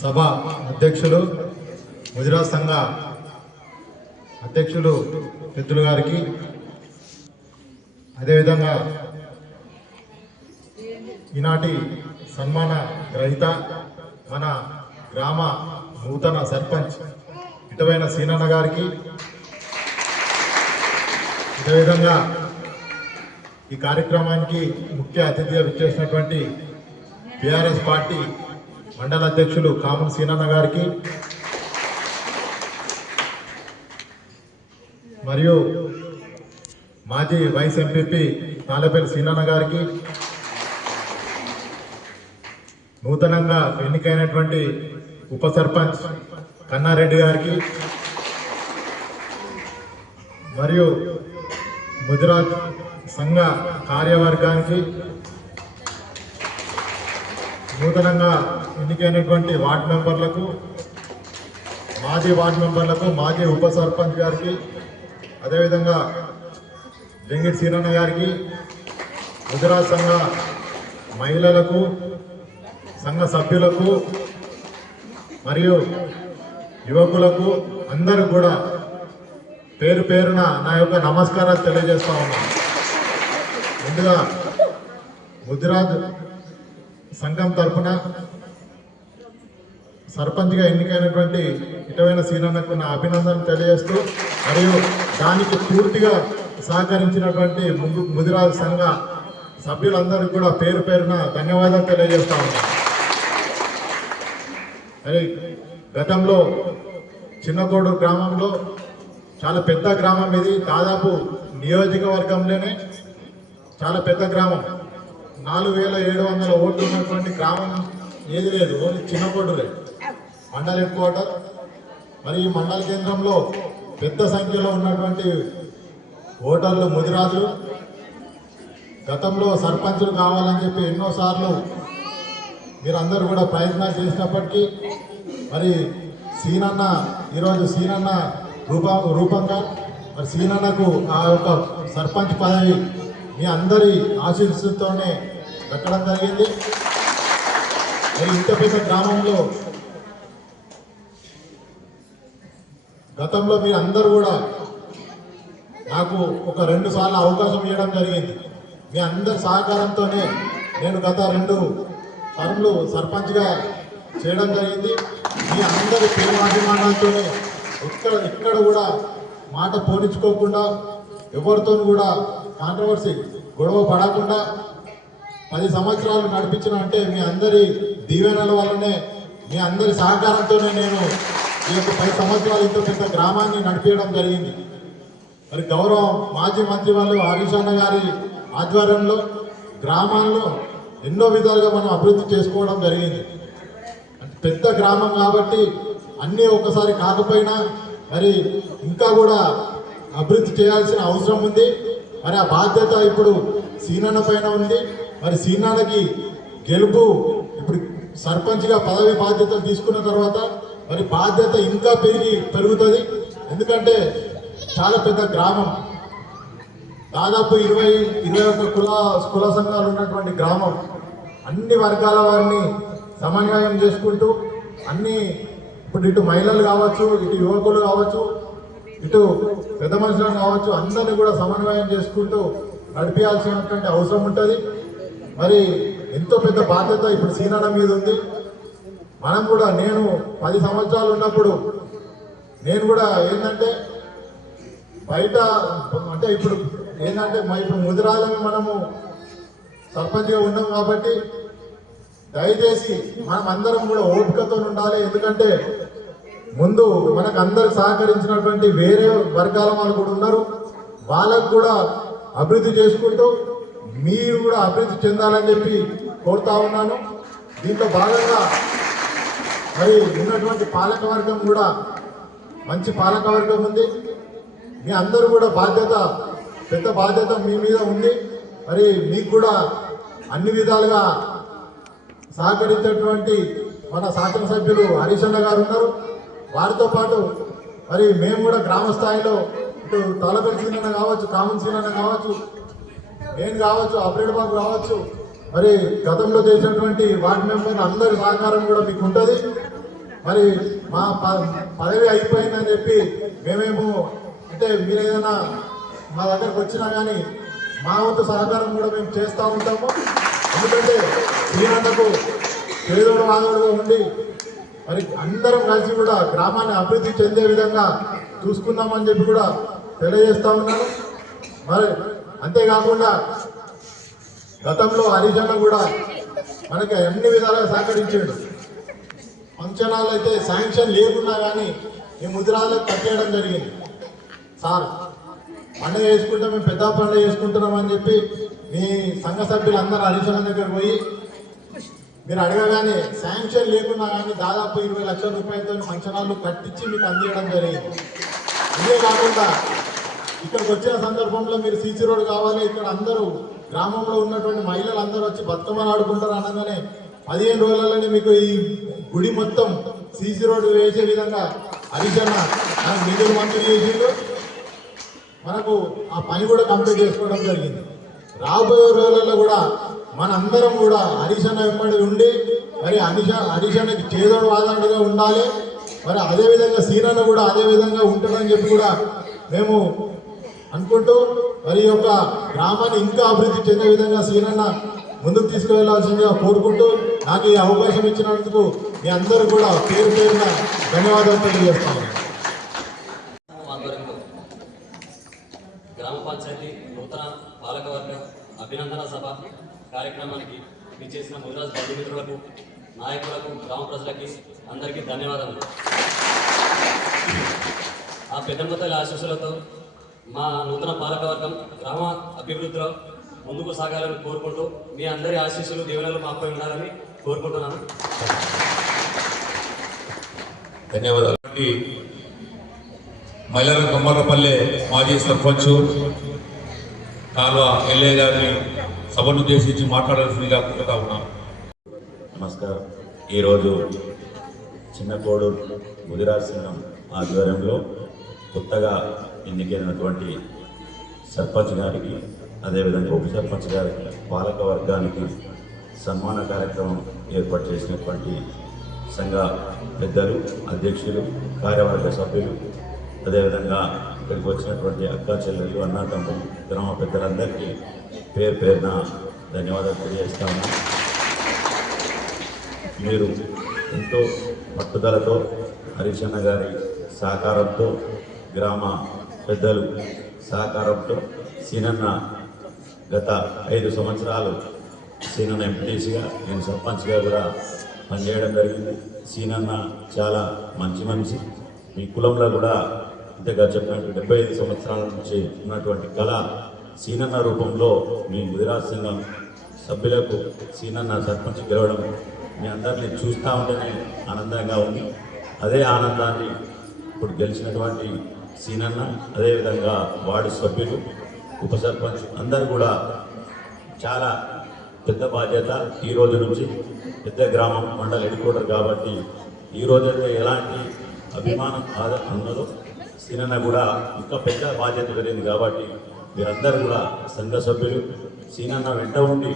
సభ అధ్యక్షులు, ముదిరాజ్ సంఘ అధ్యక్షులు పెద్దలు గారికి, అదేవిధంగా ఈనాటి సన్మాన గ్రహీత మన గ్రామ నూతన సర్పంచ్ ఇటవైన సీనన్న గారికి, అదేవిధంగా ఈ కార్యక్రమానికి ముఖ్య అతిథిగా విచ్చేసినటువంటి టిఆర్ఎస్ పార్టీ మండల అధ్యక్షులు కామన్ సీనన్న గారికి, మరియు మాజీ వైస్ ఎంపీపీ నాలపల్లి సీనన్న గారికి, నూతనంగా ఎన్నికైనటువంటి ఉప సర్పంచ్ కన్నారెడ్డి గారికి, మరియు ముదిరాజ్ సంఘ కార్యవర్గానికి, నూతనంగా ఎన్నికైనటువంటి వార్డు మెంబర్లకు, మాజీ వార్డు మెంబర్లకు, మాజీ ఉప సర్పంచ్ గారికి, అదేవిధంగా వెంకట సీనన్న గారికి, ముదిరాజ్ సంఘ మహిళలకు, సంఘ సభ్యులకు మరియు యువకులకు అందరూ కూడా పేరు పేరున నా యొక్క నమస్కారాలు తెలియజేస్తా ఉన్నాను. ముందుగా ముదిరాజ్ సంఘం తరఫున సర్పంచ్గా ఎన్నికైనటువంటి ఇటవైన సీనన్నకు నా అభినందనలు తెలియజేస్తూ, మరియు దానికి పూర్తిగా సహకరించినటువంటి ముదిరాజు సంఘ సభ్యులందరికీ కూడా పేరు పేరున ధన్యవాదాలు తెలియజేస్తా ఉన్నాను. మరి గతంలో చిన్నకోడూరు గ్రామంలో చాలా పెద్ద గ్రామం ఇది. దాదాపు నియోజకవర్గంలోనే చాలా పెద్ద గ్రామం. 4700 ఓట్లు ఉన్నటువంటి గ్రామం ఏది లేదు, ఓన్లీ చిన్నకోడూరే మండల హెడ్ క్వార్టర్. మరి ఈ మండల కేంద్రంలో పెద్ద సంఖ్యలో ఉన్నటువంటి ఓటర్లు ముదిరాజులు. గతంలో సర్పంచులు కావాలని చెప్పి ఎన్నోసార్లు మీరందరూ కూడా ప్రయత్నాలు చేసినప్పటికీ మరి సీనన్న ఈరోజు సీనన్న రూపంగా మరి సీనన్నకు ఆ యొక్క సర్పంచ్ పదవి మీ అందరి ఆశీస్సులతోనే దక్కడం జరిగింది. మరి ఇంత పెద్ద గ్రామంలో గతంలో మీరు అందరూ కూడా నాకు ఒక 2 సార్లు అవకాశం ఇవ్వడం జరిగింది. మీ అందరి సహకారంతోనే నేను గత 2 టర్మ్లు సర్పంచ్గా చేయడం జరిగింది. మీ అందరి ప్రేమాభిమానాలతోనే ఇక్కడ కూడా మాట పోనించుకోకుండా ఎవరితో కూడా కాంట్రవర్సీ గొడవ పడకుండా 10 సంవత్సరాలు నడిపించిన అంటే మీ అందరి దీవెనల వల్లనే, మీ అందరి సహకారంతోనే నేను ఈ యొక్క 10 సంవత్సరాలు ఇంత పెద్ద గ్రామాన్ని నడిపించడం జరిగింది. మరి గౌరవం మాజీ మంత్రి వాళ్ళు హరీష్ అన్న గారి ఆధ్వర్యంలో గ్రామాల్లో ఎన్నో విధాలుగా మనం అభివృద్ధి చేసుకోవడం జరిగింది. పెద్ద గ్రామం కాబట్టి అన్నీ ఒక్కసారి కాకపోయినా మరి ఇంకా కూడా అభివృద్ధి చేయాల్సిన అవసరం ఉంది. మరి ఆ బాధ్యత ఇప్పుడు సీనన్న పైన ఉంది. మరి సీనన్నకి గెలుపు ఇప్పుడు సర్పంచ్గా పదవి బాధ్యతలు తీసుకున్న తర్వాత మరి బాధ్యత ఇంకా పెరుగుతుంది. ఎందుకంటే చాలా పెద్ద గ్రామం, దాదాపు 21 కుల సంఘాలు ఉన్నటువంటి గ్రామం. అన్ని వర్గాల వారిని సమన్వయం చేసుకుంటూ అన్ని ఇప్పుడు ఇటు మహిళలు కావచ్చు, ఇటు యువకులు కావచ్చు, ఇటు పెద్ద మనుషులు కావచ్చు, అందరినీ కూడా సమన్వయం చేసుకుంటూ నడిపించాల్సినటువంటి అవసరం ఉంటుంది. మరి ఎంతో పెద్ద బాధ్యత ఇప్పుడు సీనన్న మీద ఉంది. మనం కూడా నేను 10 సంవత్సరాలు ఉన్నప్పుడు నేను కూడా ఏంటంటే బయట అంటే ఇప్పుడు ఏంటంటే ఇప్పుడు ముదిరాజుని మనము సర్పంచ్గా ఉన్నాం కాబట్టి దయచేసి మనం అందరం కూడా ఓపికతో ఉండాలి. ఎందుకంటే ముందు మనకు అందరు సహకరించినటువంటి వేరే వర్గాల వాళ్ళు కూడా ఉన్నారు. వాళ్ళకు కూడా అభివృద్ధి చేసుకుంటూ మీరు కూడా అభివృద్ధి చెందాలని చెప్పి కోరుతా ఉన్నాను. దీంట్లో భాగంగా మరి ఉన్నటువంటి పాలకవర్గం కూడా మంచి పాలకవర్గం ఉంది. మీ అందరూ కూడా పెద్ద బాధ్యత మీ మీద ఉంది. మరి మీకు కూడా అన్ని విధాలుగా సహకరించేటువంటి మన శాసనసభ్యులు హరీష్ అన్న గారు ఉన్నారు. వారితో పాటు మరి మేము కూడా గ్రామ స్థాయిలో ఇటు తాళపల్లి సీనన్న కావచ్చు, కామన్ సీనన్న కావచ్చు, నేను కావచ్చు, అప్రేడ్ బాబు కావచ్చు, మరి గతంలో చేసినటువంటి వార్డు మెంబర్లు అందరి సహకారం కూడా మీకు ఉంటుంది. మరి మా పదవి అయిపోయిందని చెప్పి మేమేమో అంటే మీరు ఏదైనా మా దగ్గరకు వచ్చినా కానీ మా వంతు సహకారం కూడా మేము చేస్తూ ఉంటాము. ఎందుకంటే సీనన్నకు పేదోడు వాదోడుగా ఉండి మరి అందరం కలిసి కూడా గ్రామాన్ని అభివృద్ధి చెందే విధంగా చూసుకుందామని చెప్పి కూడా తెలియజేస్తా ఉన్నాను. మరి అంతేకాకుండా గతంలో హరీష్ అన్న కూడా మనకి అన్ని విధాలుగా సహకరించాడు. ఫంక్షన్ హాల్ అయితే శాంక్షన్ లేకున్నా కానీ ఈ ముదిరాజులకు కట్టేయడం జరిగింది. సార్ పండుగ చేసుకుంటే మేము పెద్ద పండుగ చేసుకుంటున్నామని చెప్పి మీ సంఘ సభ్యులందరూ హరీష్ అన్న దగ్గర పోయి మీరు అడగగానే శాంక్షన్ లేకున్నా కానీ దాదాపు 20 లక్షల రూపాయలతో ఫంక్షన్ హాల్ కట్టించి మీకు అందించడం జరిగింది. ఇదే కాకుండా ఇక్కడికి వచ్చిన సందర్భంలో మీరు సీసీ రోడ్ కావాలి, ఇక్కడ అందరూ గ్రామంలో ఉన్నటువంటి మహిళలు అందరూ వచ్చి బతుకమ్మలు ఆడుకుంటారు అనగానే 15 రోజులలోనే మీకు ఈ గుడి మొత్తం సీసీ రోడ్డు వేసే విధంగా హరీష్ అన్న మనకు నిధులు మంజూరు చేసిండు. మనకు ఆ పని కూడా కంప్లీట్ చేసుకోవడం జరిగింది. రాబోయే రోజులలో కూడా మనందరం కూడా హరీష్ అన్న వెంబడి ఉండి మరి హరీష్ అన్నకి చేదోడు వాదనగా ఉండాలి. మరి అదేవిధంగా సీనన్న కూడా అదే విధంగా ఉంటాడని చెప్పి కూడా మేము అనుకుంటూ మరి యొక్క గ్రామాన్ని ఇంకా అభివృద్ధి చెందే విధంగా సీనన్న ముందుకు తీసుకువెళ్లాల్సిందిగా కోరుకుంటూ నాకు ఈ అవకాశం ఇచ్చినందుకు మీ అందరూ కూడా పేరు పేరున ధన్యవాదాలు తెలియజేస్తాను. గ్రామ పంచాయతీ నూతన పాలకవర్గ అభినందన సభ కార్యక్రమానికి విచ్చేసిన ముదిరాజ్ బంధుమిత్రులకు, నాయకులకు, గ్రామ ప్రజలకి అందరికీ ధన్యవాదాలు. ఆ పెద్దమ్మ తల్లి ఆశీస్సులతో మా నూతన పాలకవర్గం గ్రామ అభివృద్ధిలో ముందుకు సాగాలని కోరుకుంటూ మీ అందరి ఆశీస్సులు, దీవెనలు మాపై ఉండాలని కోరుకుంటున్నాను. ధన్యవాదాలు. మైలారం కమ్మర్రపల్లె మాజీ సర్పంచ్ కాల్వ ఎల్ఏ గారిని సభను ఉద్దేశించి మాట్లాడాల్సిందిగా కోరుతా ఉన్నాను. నమస్కారం. ఈరోజు చిన్నకోడూరు ముదిరాజ్ సంఘం ఆధ్వర్యంలో కొత్తగా ఎన్నికైనటువంటి సర్పంచ్ గారికి, అదేవిధంగా ఉప సర్పంచ్ గారికి, పాలక వర్గానికి సన్మాన కార్యక్రమం ఏర్పాటు చేసినటువంటి సంఘ పెద్దలు, అధ్యక్షులు, కార్యవర్గ సభ్యులు, అదేవిధంగా ఇక్కడికి వచ్చినటువంటి అక్కా చెల్లెళ్ళు, అన్నా తమ్ముడు, గ్రామ పెద్దలందరికీ పేరు పేరున ధన్యవాదాలు తెలియజేస్తాము. మీరు ఎంతో పట్టుదలతో హరిశన్న గారి సహకారంతో, గ్రామ పెద్దలు సహకారంతో సీనన్న గత 5 సంవత్సరాలు సీనన్న ఎంపీటీసీగా, నేను సర్పంచ్గా కూడా పనిచేయడం జరిగింది. సీనన్న చాలా మంచి మనిషి. మీ కులంలో కూడా ఇంతగా చెప్పినట్టు 75 సంవత్సరాల నుంచి ఉన్నటువంటి కళ సీనన్న రూపంలో మీ ముదిరాజ్ సంఘం సభ్యులకు సీనన్న సర్పంచ్ గెలవడం మీ అందరినీ చూస్తూ ఉంటేనే ఆనందంగా ఉంది. అదే ఆనందాన్ని ఇప్పుడు గెలిచినటువంటి సీనన్న, అదేవిధంగా వార్డు సభ్యులు, ఉప సర్పంచ్ అందరూ కూడా చాలా పెద్ద బాధ్యత. ఈ రోజు నుంచి పెద్ద గ్రామం, మండల హెడ్ క్వార్టర్ కాబట్టి ఈ రోజైతే ఎలాంటి అభిమానం ఉన్నదో సీనన్న కూడా ఇంకా పెద్ద బాధ్యత కలిగింది కాబట్టి మీరందరూ కూడా సంఘ సభ్యులు సీనన్న వెంట ఉండి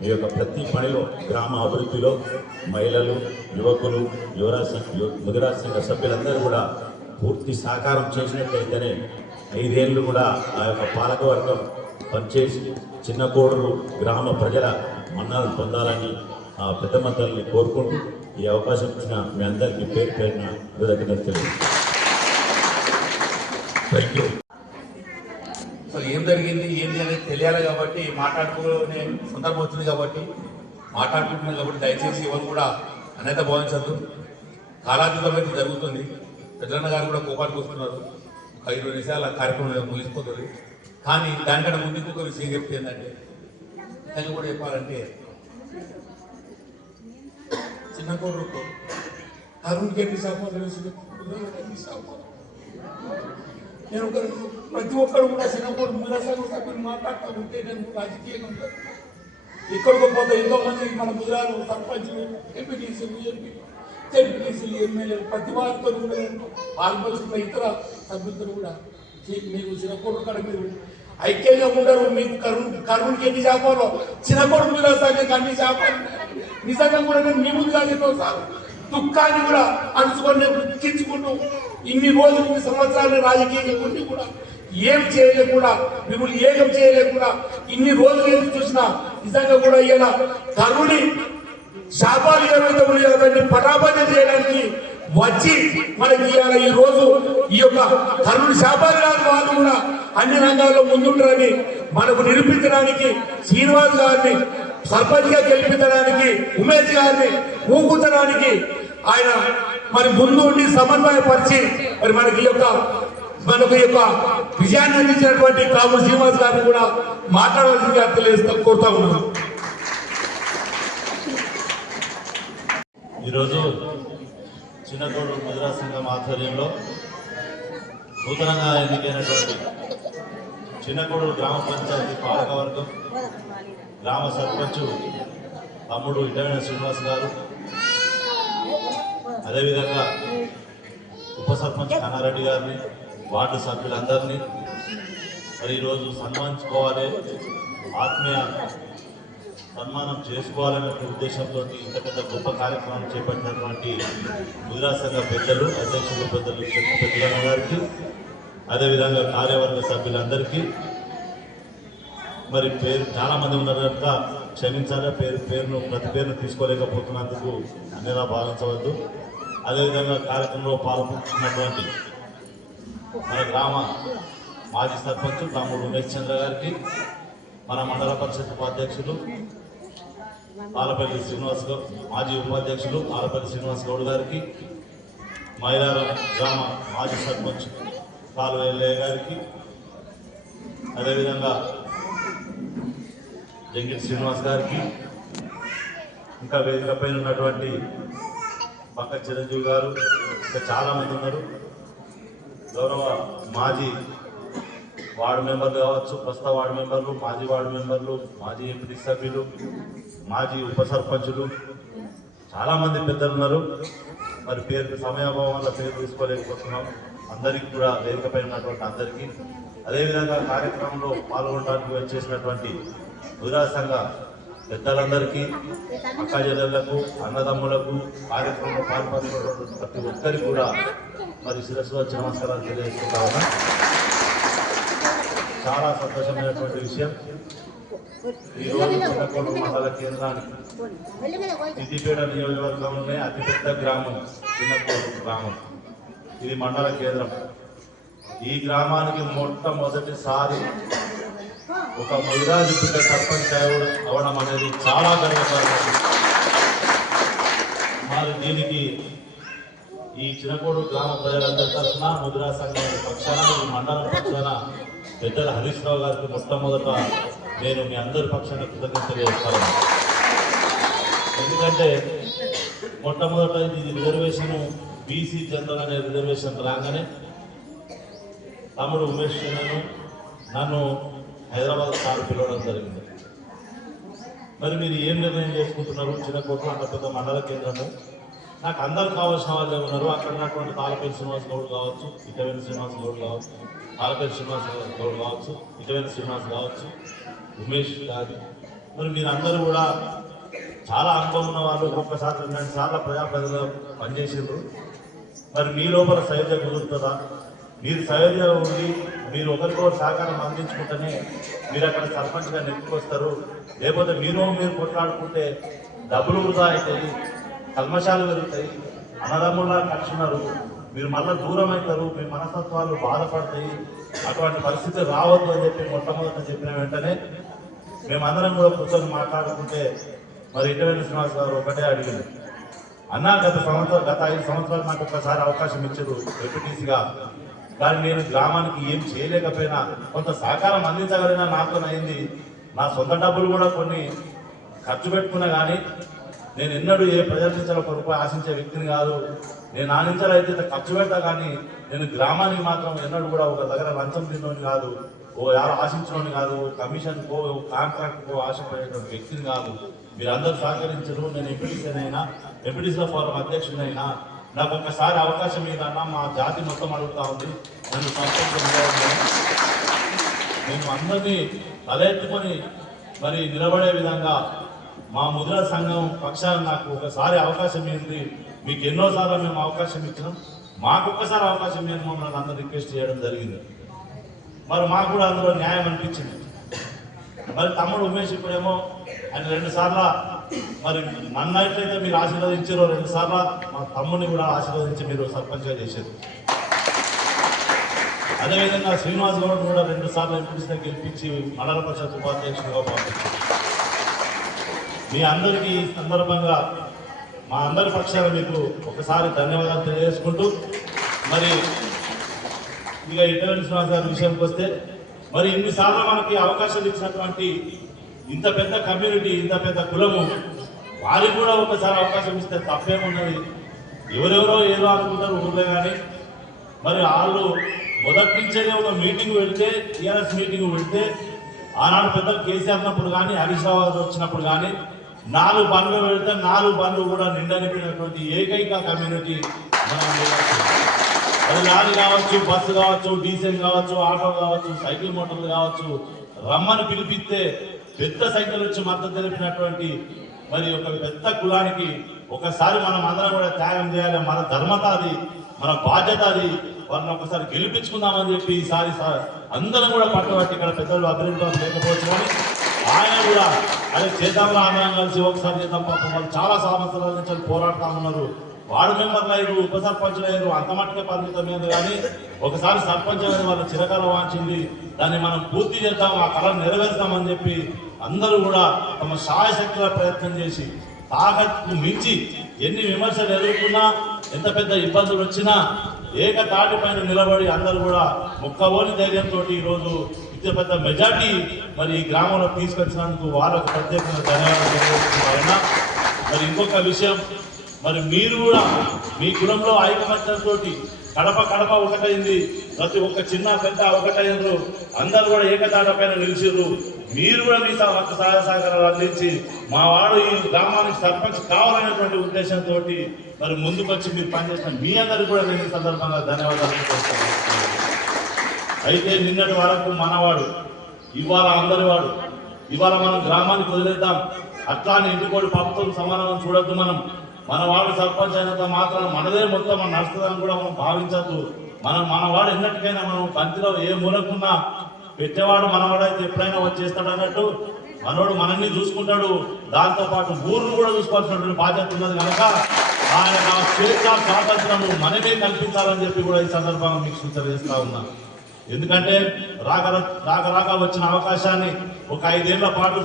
మీ యొక్క ప్రతి పనిలో, గ్రామ అభివృద్ధిలో మహిళలు, యువకులు, ముదిరాజ్ సంఘ సభ్యులందరూ కూడా పూర్తి సహకారం చేసినట్లయితేనే 5 ఏళ్ళు కూడా ఆ యొక్క పాలకవర్గం పనిచేసి చిన్నకోడూరు గ్రామ ప్రజల మన్నలను పొందాలని ఆ పెద్దమ్మ తల్లిని కోరుకుంటూ ఈ అవకాశం ఇచ్చిన మీ అందరికీ పేరు పేరున కృతజ్ఞతలు తెలియజేస్తున్నాను. అసలు ఏం జరిగింది ఏంటి అనేది తెలియాలి కాబట్టి మాట్లాడుకునే సందర్భం వచ్చింది కాబట్టి మాట్లాడుకుంటున్నాం కాబట్టి దయచేసి ఎవరు కూడా అన్యత భావించద్దు. కాలాతీతం అయితే జరుగుతుంది. పెద్దన్న గారు కూడా కోపానికి వస్తున్నారు. 5 నిమిషాల కార్యక్రమం ముగిసిపోతుంది. కానీ దానికంటే ముందు ఇంకొక విషయం చెప్తే ఏంటంటే, దాన్ని కూడా చెప్పాలంటే చిన్న కోరుకు అరుణ్కి ఎన్ని సపోర్ట్ నేను ప్రతి ఒక్కరు కూడా చిన్నప్పుడు ముదిరాజు సభ్యులు మాట్లాడుతూ ఉంటే నేను రాజకీయంగా ఎక్కడికి పోతే ఎంతో మంది మన ముదిరాలు సర్పంచులు, ఎంపీటీసీలు, జెడ్పీటీసీలు, ఎమ్మెల్యేలు ప్రతి వారితో కూడా పాల్పంచుకున్న ఇతర సభ్యులతో కూడా మీకు చిన్నకోడు కాడ మీరు ఐక్యంగా ఉండరు. మీకు కరువునికి ఎన్ని చేపాలో చిన్నకోడు ముదిరాజు అన్ని చేపాలి. నిజంగా కూడా నేను మీ ముందుగా చెప్పాను సార్, దుఃఖాన్ని కూడా అణుచుకొని దుఃఖించుకుంటూ ఇన్ని రోజులు, ఇన్ని సంవత్సరాలు రాజకీయంగా ఉండి కూడా ఏం చేయలేకుండా, మిమ్మల్ని ఏకం చేయలేకుండా ఇన్ని రోజులు ఎందుకు చూసినా నిజంగా కూడా ఇలా కరువుని శాపాలు ఏవైతే ఉన్నాయో దాన్ని పటాపంచ చేయడానికి వచ్చి మనకి ఇవాళ ఈ రోజు ఈ యొక్క కరువుని శాపాలు కాదు, వాళ్ళు కూడా అన్ని రంగాల్లో ముందుంటారని మనకు నిరూపించడానికి శ్రీనివాస్ గారిని సర్పంచ్ గా గెలిపించడానికి, ఉమేష్ గారిని ఊపుతడానికి ఆయన మరి ముందు ఉండి సమన్వయపరిచి మరి మనకు ఈ యొక్క విజయాన్ని అందించినటువంటి కాము శ్రీనివాస్ గారిని కూడా మాట్లాడవలసిందిగా తెలియజేస్తా కోరుతా ఉన్నాను. ఈరోజు చిన్నకోడూరు ముదిరాజ్ సంఘం ఆధ్వర్యంలో నూతనంగా ఎన్నికైనటువంటి చిన్నకోడూరు గ్రామ పంచాయతీ పాలకవర్గం, గ్రామ సర్పంచ్ తమ్ముడు ఇటమైన శ్రీనివాస్ గారు, అదేవిధంగా ఉప సర్పంచ్ కన్నారెడ్డి గారిని, వార్డు సభ్యులందరినీ మరి ఈరోజు సన్మానించుకోవాలి, ఆత్మీయ సన్మానం చేసుకోవాలనే ఉద్దేశంతో ఇంత పెద్ద గొప్ప కార్యక్రమం చేపట్టినటువంటి ముదిరాజ్ సంఘ పెద్దలు, అధ్యక్షులు పెద్దలు పెద్దలన్న గారికి, అదేవిధంగా కార్యవర్గ సభ్యులందరికీ మరి పేరు చాలామంది ఉన్నారు కనుక క్షమించాలి, ప్రతి పేరును తీసుకోలేకపోతున్నందుకు అన్నిలా భావించవద్దు. అదేవిధంగా కార్యక్రమంలో పాల్గొంటున్నటువంటి మన గ్రామ మాజీ సర్పంచ్ తమ్ముడు ఉమేష్ చంద్ర గారికి, మన మండల పరిషత్ ఉపాధ్యక్షులు ఆలపల్లి శ్రీనివాస్ గౌడ్, మాజీ ఉపాధ్యక్షులు ఆలపల్లి శ్రీనివాస్ గౌడ్ గారికి, మైలారం గ్రామ మాజీ సర్పంచ్ కాలువ ఎల్లయ్య గారికి, అదేవిధంగా జంగిటి శ్రీనివాస్ గారికి, ఇంకా వేదిక పైన ఉన్నటువంటి పక్క చిరంజీవి గారు, ఇంకా చాలామంది ఉన్నారు. గౌరవ మాజీ వార్డు మెంబర్లు కావచ్చు, ప్రస్తుత వార్డు మెంబర్లు, మాజీ వార్డు మెంబర్లు, మాజీ ఎంపీ సభ్యులు, మాజీ ఉప సర్పంచులు, చాలామంది పెద్దలు ఉన్నారు. మరి పేరు సమయాభావం వల్ల పేరు తీసుకోలేకపోతున్నాం. అందరికీ కూడా వేదిక పైన ఉన్నటువంటి అందరికీ, అదేవిధంగా కార్యక్రమంలో పాల్గొనడానికి వచ్చేసినటువంటి ముదిరా సంఘ పెద్దలందరికీ, అక్క చెల్లెళ్లకు, అన్నదమ్ములకు, కార్యక్రమంలో పాల్పంచుకున్నటువంటి ప్రతి ఒక్కరికి కూడా మరి శిరస్సు వచ్చి నమస్కారాలు తెలియజేసుకుంటా ఉన్నా. చాలా సంతోషమైనటువంటి విషయం. ఈరోజు చిన్నకోట మండల కేంద్రానికి సిద్దిపేట నియోజకవర్గంలోనే అతిపెద్ద గ్రామం చిన్నకోట గ్రామం. ఇది మండల కేంద్రం. ఈ గ్రామానికి మొట్టమొదటిసారి ఒక ముదిరాజు బిడ్డ సర్పంచ్ అవడం అనేది చాలా గర్వకారణం. మరి దీనికి ఈ చిన్నకోడు గ్రామ ప్రజలందరి తరఫున ముదిరా సంఘం పక్షాన, ఈ మండలం పక్షాన పెద్దల హరీష్ రావు గారికి మొట్టమొదట నేను మీ అందరి పక్షాన కృతజ్ఞతలు చేస్తాను. ఎందుకంటే మొట్టమొదట ఇది రిజర్వేషన్ బీసీ జనరల్ అనే రిజర్వేషన్ రాగానే తమ్ముడు ఉమేష్ నన్ను హైదరాబాద్ సార్ పిలవడం జరిగింది. మరి మీరు ఏం నిర్ణయం చేసుకుంటున్నారు? చిన్నకోట అంత పెద్ద మండల కేంద్రము, నాకు అందరు కావాల్సిన వాళ్ళే ఉన్నారు. అక్కడ ఉన్నటువంటి తాళపల్లి శ్రీనివాస్ గౌడ్ కావచ్చు, ఇటవేని శ్రీనివాస్ గౌడ్ కావచ్చు, తాళపల్లి శ్రీనివాస్ గౌడ్ కావచ్చు, ఇటవేని శ్రీనివాస్ కావచ్చు, ఉమేష్ గారు, మరి మీరందరూ కూడా చాలా అనుభవం ఉన్న వాళ్ళు. ఒక్కొక్కసారి 2 సార్లు ప్రజాప్రతినిధులు పనిచేసిండ్రు. మరి మీ లోపల సైద్యం కుదురుతుందా? మీరు సైద్యం ఉండి మీరు ఒకరికొకరు సహకారం అందించుకుంటేనే మీరు అక్కడ సర్పంచ్గా నెట్టుకొస్తారు. లేకపోతే మీరు కొట్లాడుకుంటే డబ్బులు వృధా అవుతాయి, కల్మషాలు పెరుగుతాయి, అన్నదమ్ముల్లా కలిసి ఉన్నారు, మీరు మళ్ళీ దూరం అవుతారు, మీ మనస్తత్వాలు బాధపడతాయి. అటువంటి పరిస్థితి రావద్దు అని చెప్పి మొట్టమొదట చెప్పిన వెంటనే మేమందరం కూడా కూర్చొని మాట్లాడుకుంటే మరి ఇటవేని శ్రీనివాస్ గారు ఒకటే అడిగింది, అన్నా గత 5 సంవత్సరాలు నాకు ఒకసారి అవకాశం ఇచ్చారు ఎంపీటీసీగా, కానీ నేను గ్రామానికి ఏం చేయలేకపోయినా కొంత సహకారం అందించగలిగినా నాతోనైంది. నా సొంత డబ్బులు కూడా కొన్ని ఖర్చు పెట్టుకున్నా కానీ నేను ఎన్నడూ ఏ ప్రజల నుంచి ఒక రూపాయి ఆశించే వ్యక్తిని కాదు. నేను నా నుంచి అయితే ఖర్చు పెడతా, కానీ నేను గ్రామానికి మాత్రం ఎన్నడూ కూడా ఒక దగ్గర లంచం తిన్నోని కాదు, ఎవరు ఆశించడం కాదు, కమిషన్కో కాంట్రాక్ట్కో ఆశపడేటువంటి వ్యక్తిని కాదు. మీరందరూ సహకరించరు. నేను ఎంపీటీసీనైనా, ఎంపీటీసీల ఫోరం అధ్యక్షునైనా నాకు ఒక్కసారి అవకాశం ఏదన్నా మా జాతి మొత్తం అడుగుతా ఉంది, నన్ను నేను అందరినీ తలెత్తుకొని మరి నిలబడే విధంగా మా ముదిరా సంఘం పక్షాన నాకు ఒకసారి అవకాశం ఏంటి. మీకు ఎన్నోసార్లు మేము అవకాశం ఇచ్చినాం, మాకు ఒక్కసారి అవకాశం ఏంటి మమ్మల్ని అందరూ రిక్వెస్ట్ చేయడం జరిగింది. మరి మాకు కూడా అందులో న్యాయం అనిపించింది. మరి తమ్ముడు ఉమేష్ ఇప్పుడేమో ఆయన 2 సార్లు మరి నన్ను ఎట్లయితే మీరు ఆశీర్వదించారో 2 సార్లు మా తమ్ముడిని కూడా ఆశీర్వదించి మీరు సర్పంచ్గా చేశారు. అదేవిధంగా శ్రీనివాస్ గౌడ్ కూడా 2 సార్లు ఎంపీసీగా గెలిపించి మండల పరిషత్ ఉపాధ్యక్షుడిగా పంపించారు. మీ అందరికీ ఈ సందర్భంగా మా అందరి పక్షాన మీకు ఒకసారి ధన్యవాదాలు తెలియజేసుకుంటూ, మరి ఇక ఇటవేని శ్రీనివాస్ గారి విషయానికి వస్తే, మరి ఇన్నిసార్లు మనకి అవకాశం ఇచ్చినటువంటి ఇంత పెద్ద కమ్యూనిటీ, ఇంత పెద్ద కులము, వారికి కూడా ఒకసారి అవకాశం ఇస్తే తప్పేమున్నది? ఎవరెవరో ఏదో అనుకుంటారు ఊళ్ళో, కానీ మరి వాళ్ళు మొదటి నుంచే ఒక మీటింగ్ పెడితే, టీఆర్ఎస్ మీటింగ్ పెడితే, ఆనాడు పెద్దలు కేసీఆర్ ఉన్నప్పుడు కానీ హరీష్ రావు గారు వచ్చినప్పుడు కానీ 4 బండ్లు పెడితే 4 బండ్లు కూడా నిండనిపినటువంటి ఏకైక కమ్యూనిటీ మనం. అది లారీ కావచ్చు, బస్సు కావచ్చు, డీజిల్ కావచ్చు, ఆటో కావచ్చు, సైకిల్ మోటార్లు కావచ్చు, రమ్మని పిలిపిస్తే పెద్ద సైకిల్ వచ్చి మద్దతు తెలిపినటువంటి మరి ఒక పెద్ద కులానికి ఒకసారి మనం అందరం కూడా త్యాగం చేయాలి. మన ధర్మత అది, మన బాధ్యత అది. వాళ్ళని ఒకసారి గెలిపించుకుందామని చెప్పి ఈసారి అందరం కూడా పట్టుబట్టి, ఇక్కడ పెద్దలు అభివృద్ధి లేకపోవచ్చు కానీ ఆయన కూడా అదే చేద్దాంలో అందరం కలిసి ఒకసారి చేద్దాం. పాపం వాళ్ళు చాలా సంవత్సరాల నుంచి పోరాడుతూ ఉన్నారు. వార్డు మెంబర్లు అయ్యారు, ఉప సర్పంచ్లు అయ్యారు, అంత మట్టుకే పరిమితమైంది. కానీ ఒకసారి సర్పంచ్ అనేది వాళ్ళ చిరకాలం వాంచింది, దాన్ని మనం పూర్తి చేద్దాం, ఆ కళను నెరవేర్తామని చెప్పి అందరూ కూడా తమ శాయశక్తుల ప్రయత్నం చేసి తాకత్తుకు మించి ఎన్ని విమర్శలు ఎదుర్కొన్నా, ఎంత పెద్ద ఇబ్బందులు వచ్చినా ఏకతాటి పైన నిలబడి అందరూ కూడా మొక్కబోని ధైర్యంతో ఈరోజు ఇంత పెద్ద మెజార్టీ మరి ఈ గ్రామంలో తీసుకొచ్చినందుకు వాళ్ళకు ప్రత్యేకంగా ధన్యవాదాలు తెలియజేస్తున్నారైనా. మరి ఇంకొక విషయం, మరి మీరు కూడా మీ కులంలో ఐకమత్యంతో కడప కడప ఒకటైంది, ప్రతి ఒక్క చిన్న పెద్ద ఒకటైనరు, అందరూ కూడా ఏకతాట పైన నిలిచిర్రు. మీరు కూడా మీ సహాయ సహకారాలు అందించి మా వాడు ఈ గ్రామానికి సర్పంచ్ కావాలనేటువంటి ఉద్దేశంతో మరి ముందుకొచ్చి మీరు పనిచేసిన మీ అందరికీ కూడా నేను ఈ సందర్భంగా ధన్యవాదాలు తెలుపుతున్నాను. అయితే నిన్నటి వరకు మనవాడు, ఇవాళ అందరి వాడు. ఇవాళ మనం గ్రామానికి వదిలేద్దాం, అట్లానే ఇంటికోటి పప్పుతో సమానం చూడొద్దు. మన వాడు సర్పంచ్ అయినంత మాత్రం మనదే మొత్తం మనం నడుస్తుందని కూడా మనం భావించద్దు. మన వాడు ఎన్నటికైనా మనం పంతిలో ఏ మూలకున్నా పెట్టేవాడు మనవాడైతే ఎప్పుడైనా వచ్చేస్తాడు అన్నట్టు మనోడు మనల్ని చూసుకుంటాడు, దాంతో పాటు ఊరును కూడా చూసుకోవాల్సినటువంటి బాధ్యత ఉన్నది కనుక ఆయన స్వేచ్ఛ స్వాతంత్రం మనమే కల్పించాలని చెప్పి కూడా ఈ సందర్భంగా మీకు సూచన చేస్తా ఉన్నా. ఎందుకంటే రాక వచ్చిన అవకాశాన్ని ఒక 5 ఏళ్ల పాటు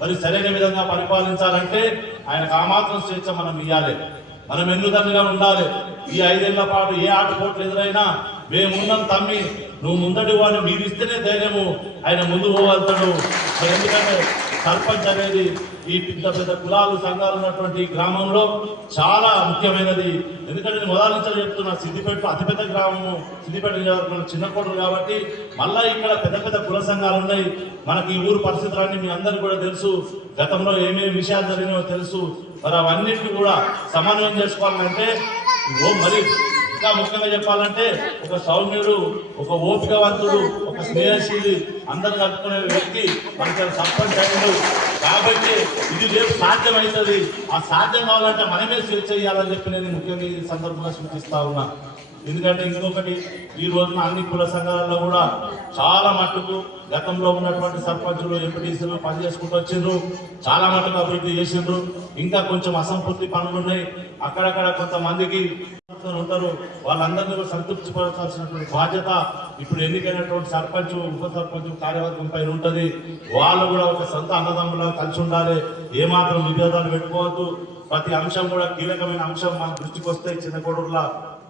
మరి సరైన విధంగా పరిపాలించాలంటే ఆయనకు ఆ మాత్రం స్వేచ్ఛ మనం ఇవ్వాలి, మనం ఎన్నుదన్నుగా ఉండాలి. ఈ 5 ఏళ్ల పాటు ఏ ఆటపోట్లు ఎదురైనా మేమున్నాం తమ్మి, నువ్వు ముందడి వాడిని మీరు ఇస్తేనే ధైర్యము ఆయన ముందు పోగలుగుతాడు. ఎందుకంటే సర్పంచ్ అనేది ఈ పెద్ద కులాలు సంఘాలు ఉన్నటువంటి గ్రామంలో చాలా ముఖ్యమైనది. ఎందుకంటే నేను మొదటి నుంచి చెప్తున్నా, సిద్దిపేట అతిపెద్ద గ్రామము, సిద్దిపేట చిన్న కోటలు కాబట్టి మళ్ళా ఇక్కడ పెద్ద కుల సంఘాలు ఉన్నాయి. మనకి ఈ ఊరు పరిస్థితులన్నీ మీ అందరికీ కూడా తెలుసు, గతంలో ఏమేమి విషయాలు జరిగినాయో తెలుసు. మరి అవన్నిటిని కూడా సమన్వయం చేసుకోవాలంటే మరి ఇంకా ముఖ్యంగా చెప్పాలంటే ఒక సౌమ్యుడు, ఒక ఓపికవంతుడు, ఒక స్నేహశీలి, అందరు కలుపుకునే వ్యక్తి మనకి సర్పంచ్ అయ్యాడు. కాబట్టి ఇది రేపు సాధ్యమవుతుంది. ఆ సాధ్యం కావాలంటే మనమే స్వేచ్ఛ చేయాలని చెప్పి నేను ముఖ్యంగా ఈ సందర్భంగా సూచిస్తా ఉన్నా. ఎందుకంటే ఇంకొకటి, ఈ రోజున అన్ని కుల సంఘాలలో కూడా చాలా మట్టుకు గతంలో ఉన్నటువంటి సర్పంచులు ఎంపీటీసీలు పనిచేసుకుంటూ వచ్చిండ్రు, చాలా మట్టుకు అభివృద్ధి చేసిండ్రు. ఇంకా కొంచెం అసంపూర్తి పనులు ఉన్నాయి, అక్కడక్కడ కొంతమందికి ఉంటారు, వాళ్ళందరినీ సంతృప్తి పరచాల్సినటువంటి బాధ్యత ఇప్పుడు ఎన్నికైనటువంటి సర్పంచ్, ఉప సర్పంచ్, కార్యవర్గం పైన ఉంటుంది. వాళ్ళు కూడా ఒక సొంత అన్నదమ్ములా కలిసి ఉండాలి, ఏమాత్రం విభేదాలు పెట్టుకోవద్దు. ప్రతి అంశం కూడా కీలకమైన అంశం మన దృష్టికి వస్తే చిన్న కోడూరులా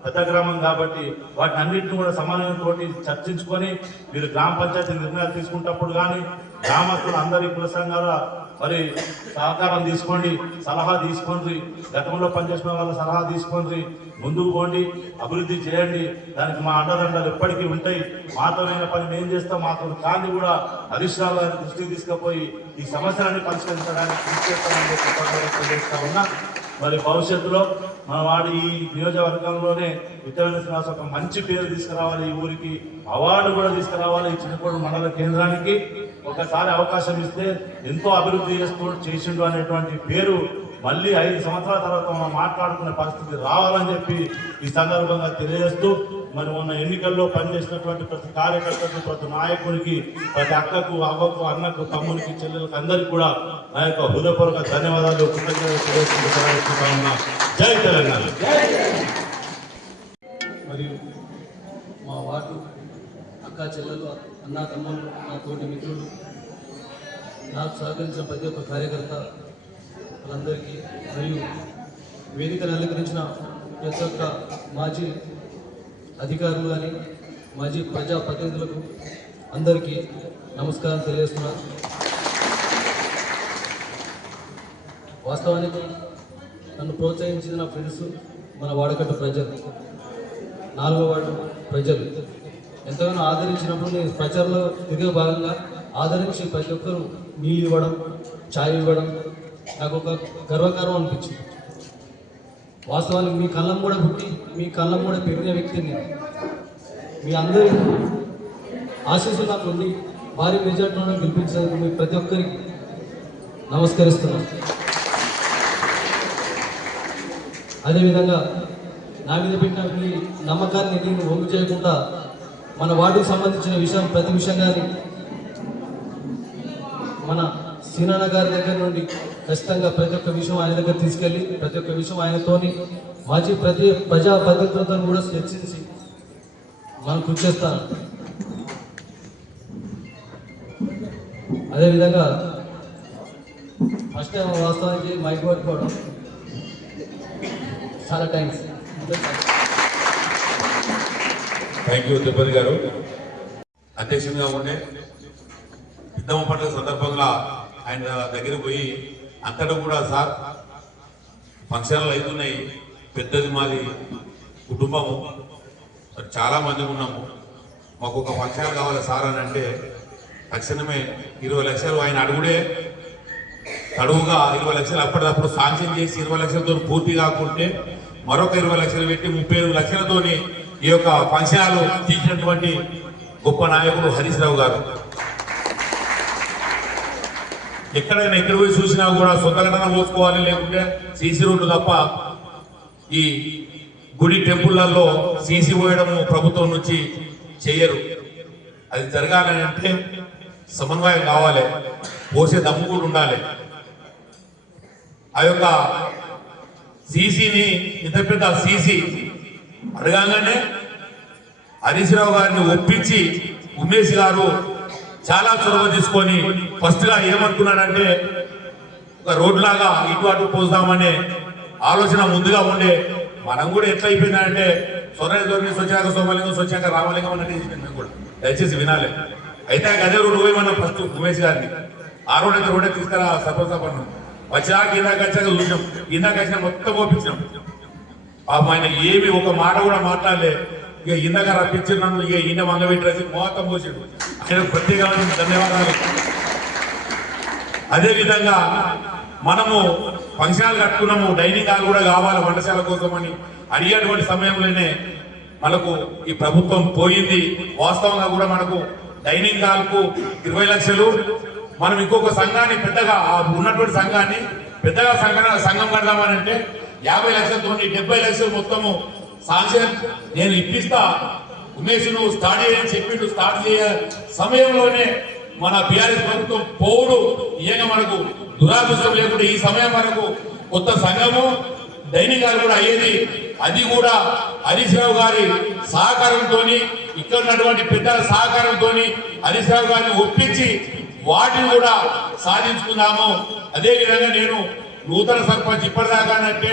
పెద్ద గ్రామం కాబట్టి వాటిని అన్నింటిని కూడా సమన్వయంతో చర్చించుకొని మీరు గ్రామ పంచాయతీ నిర్ణయాలు తీసుకున్నప్పుడు కానీ గ్రామస్తులు అందరి కుల సంఘాల మరి సహకారం తీసుకోండి, సలహా తీసుకోండి, గతంలో పనిచేసిన వాళ్ళ సలహా తీసుకోండి, ముందుకు పోండి, అభివృద్ధి చేయండి. దానికి మా అండదండలు ఎప్పటికీ ఉంటాయి. మాతోనైన పని మేము చేస్తాం, మాతో కానీ కూడా హరీష్ రావు గారి దృష్టికి తీసుకుపోయి ఈ సమస్యలన్నీ పరిష్కరించడానికి కృషి చేస్తామని చెప్పి చేస్తా ఉన్నా. మరి భవిష్యత్తులో మన వాడు ఈ నియోజకవర్గంలోనే విత్తన శ్రీనివాస్ ఒక మంచి పేరు తీసుకురావాలి, ఈ ఊరికి అవార్డు కూడా తీసుకురావాలి. ఈ చిన్నకోడు మండల కేంద్రానికి ఒకసారి అవకాశం ఇస్తే ఎంతో అభివృద్ధి చేసిండు అనేటువంటి పేరు మళ్ళీ 5 సంవత్సరాల తర్వాత మనం మాట్లాడుకునే పరిస్థితి రావాలని చెప్పి ఈ సందర్భంగా తెలియజేస్తూ, మరి మొన్న ఎన్నికల్లో పనిచేసినటువంటి ప్రతి కార్యకర్తకు, ప్రతి నాయకుడికి, ప్రతి అక్కకు, అవ్వకు, అన్నకు, తమ్మునికి, చెల్లెలకు అందరికీ కూడా నా యొక్క హృదయపూర్వక ధన్యవాదాలు, కృతజ్ఞతలు తెలియజేసుకుంటా ఉన్నా. జై తెలంగాణ. మరియు మా వార్డు అక్క చెల్లెలు, అన్న తమ్ముళ్ళు, నా తోటి మిత్రులు, నాకు సహకరించిన ప్రతి ఒక్క కార్యకర్త వాళ్ళందరికీ, మరియు వేదికను అలంకరించిన ప్రతి ఒక్క మాజీ అధికారులు కానీ మాజీ ప్రజాప్రతినిధులకు అందరికీ నమస్కారం తెలియజేస్తున్నాను. వాస్తవానికి నన్ను ప్రోత్సహించిన నా ఫ్రెండ్స్, మన వాడకట్టు ప్రజలు, 4వ వార్డు ప్రజలు ఎంతగానో ఆదరించినప్పుడు నేను ప్రచారంలో తిరిగే భాగంగా ఆదరించి ప్రతి ఒక్కరు నీళ్ళు ఇవ్వడం, ఛాయ్ ఇవ్వడం నాకు ఒక గర్వకారం అనిపించింది. వాస్తవానికి మీ కళ్ళం కూడా పుట్టి మీ కళ్ళం కూడా పెరిగిన వ్యక్తిని, మీ అందరి ఆశీస్సులు నాకు ఉంది. భారీ మెజార్టీలో గెలిపించేందుకు మీ ప్రతి ఒక్కరికి నమస్కరిస్తున్నాను. అదేవిధంగా నా మీద పెట్టిన మీ నమ్మకాన్ని నేను ఒంగు చేయకుండా మన వార్డుకు సంబంధించిన విషయం, ప్రతి విషయం కానీ మన సీనన్న గారి దగ్గర నుండి ఖచ్చితంగా ప్రతి ఒక్క విషయం ఆయన దగ్గర తీసుకెళ్ళి ప్రతి ఒక్క విషయం ఆయనతోని మాజీ ప్రజాప్రతినిధులతో కూడా చర్చించి మనం కృషి చేస్తాను. అదేవిధంగా ఫస్ట్ టైం వాస్తవానికి మైక్ పట్టుకోవడం చాలా థ్యాంక్స్. థ్యాంక్ యూ తిరుపతి గారు. అధ్యక్షునిగా ఉండే పెద్దమ్మ పండుగ సందర్భంగా ఆయన దగ్గరికి పోయి అంతటా కూడా సార్ ఫంక్షన్లు అవుతున్నాయి, పెద్దది మాది కుటుంబము, చాలా మంది ఉన్నాము, మాకు ఒక ఫంక్షన్ కావాలి సార్ అని అంటే తక్షణమే 20 లక్షలు ఆయన అడుగుడే తడువుగా 20 లక్షలు అప్పటికప్పుడు శాంక్షన్ చేసి 20 లక్షలతో పూర్తి కాకుంటే మరొక 20 లక్షలు పెట్టి 35 లక్షలతోని ఈ యొక్క ఫంక్షన్లు తీసినటువంటి గొప్ప నాయకుడు హరీష్ రావు గారు. ఎక్కడైనా ఎక్కడ పోయి చూసినా కూడా సొంత ఘటన పోసుకోవాలి, లేకుంటే సీసీ రోడ్లు తప్ప ఈ గుడి టెంపుల్లలో సీసీ పోయడము ప్రభుత్వం నుంచి చేయరు. అది జరగాలని అంటే సమన్వయం కావాలి, పోసే దమ్ము కూడా ఉండాలి. ఆ యొక్క సీసీని ఇంత పెద్ద సీసీ అడగానే హరీష్ రావు గారిని ఒప్పించి ఉమేష్ గారు చాలా చొరవ తీసుకొని ఫస్ట్ గా ఏమనుకున్నాడంటే ఒక రోడ్ లాగా ఇటు అటు పోస్తామనే ఆలోచన ముందుగా ఉండే. మనం కూడా ఎట్లా అయిపోయిందంటే సొరని స్వచ్ఛాక సోమలింగం స్వచ్ఛాక రామలింగం అన్నట్టు మేము కూడా దయచేసి వినాలి. అయితే అదే రోడ్డు పోయి మనం ఫస్ట్ ఉమేష్ గారిని ఆ రోడ్ అయితే రోడ్డే తీసుకురా సర్పంచ్ పన్ను వచ్చాక ఇందాక వచ్చాక చూసినాం, ఇందాక వచ్చినా మొత్తం ఓపించినాం. ఆయన ఏమి ఒక మాట కూడా మాట్లాడలే. ఇక ఇందాక రప్పించిన నన్ను ఇక ఈయన మంగపెట్టి మొత్తం పోసాడు. ఆయన ప్రత్యేకమైన ధన్యవాదాలు. అదేవిధంగా మనము ఫంక్షన్ కట్టుకున్నాము, డైనింగ్ హాల్ కూడా కావాలి వంటశాల కోసం అని అడిగేటువంటి సమయంలోనే మనకు ఈ ప్రభుత్వం పోయింది. వాస్తవంగా కూడా మనకు డైనింగ్ హాల్ కు 20 లక్షలు, మనం ఇంకొక సంఘాన్ని పెద్దగా ఉన్నటువంటి సంఘాన్ని పెద్దగా సంఘం కడదామని అంటే 50 లక్షలతో 70 లక్షలు మొత్తము శాంక్షన్ నేను ఇప్పిస్తా, ఉమేష్ నువ్వు స్టార్ట్ చేయని చెప్పిండు. స్టార్ట్ చేయ సమయంలోనే మన బీఆర్ఎస్ ప్రభుత్వం పోవుడు ఇక మనకు దురాదృష్టం లేకుండా ఈ సమయం మనకు కొత్త సంఘము డైనింగ్ హాల్ కూడా అయ్యేది. అది కూడా హరీష్ రావు గారి సహకారంతో, ఇక్కడ ఉన్నటువంటి పెద్దల సహకారంతో హరీష్ రావు గారిని ఒప్పించి వాటిని కూడా సాధించుకుందాము. అదేవిధంగా నేను నూతన సర్పంచ్ ఇప్పటిదాకానంటే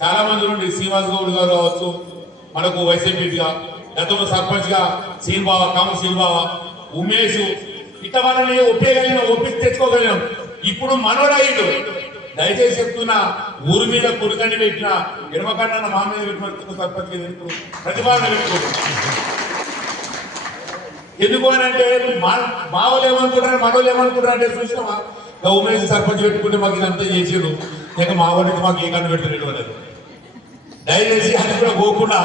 చాలా మంది నుండి శ్రీనివాస్ గౌడ్ గారు కావచ్చు, మనకు వైసీపీగా గతంలో సర్పంచ్ గా సీన్బావ కాము సీన్బావ ఉమేష్ ఇట్లా మనల్ని ఒప్పించి తెచ్చుకోగలిగాం. ఇప్పుడు మనోడయ్యాడు. దయచేసి చెప్తున్నా, ఊరి మీద కొడుకని పెట్టిన ఎడమకన్నా మా మీద పెట్టిన సర్పంచ్ ప్రతిపాదన పెట్టుకోడు. ఎందుకు అని అంటే మా వాళ్ళు ఏమనుకుంటారు, మన వాళ్ళు ఏమనుకుంటారు అంటే చూసినామా ఉమేష్ సర్పంచ్ పెట్టుకుంటే మాకు ఇదంతా చేసాడు, లేక మా వాళ్ళకి మాకు ఏ కన్ను పెడతారు. దయచేసి అది కూడా పోకుండా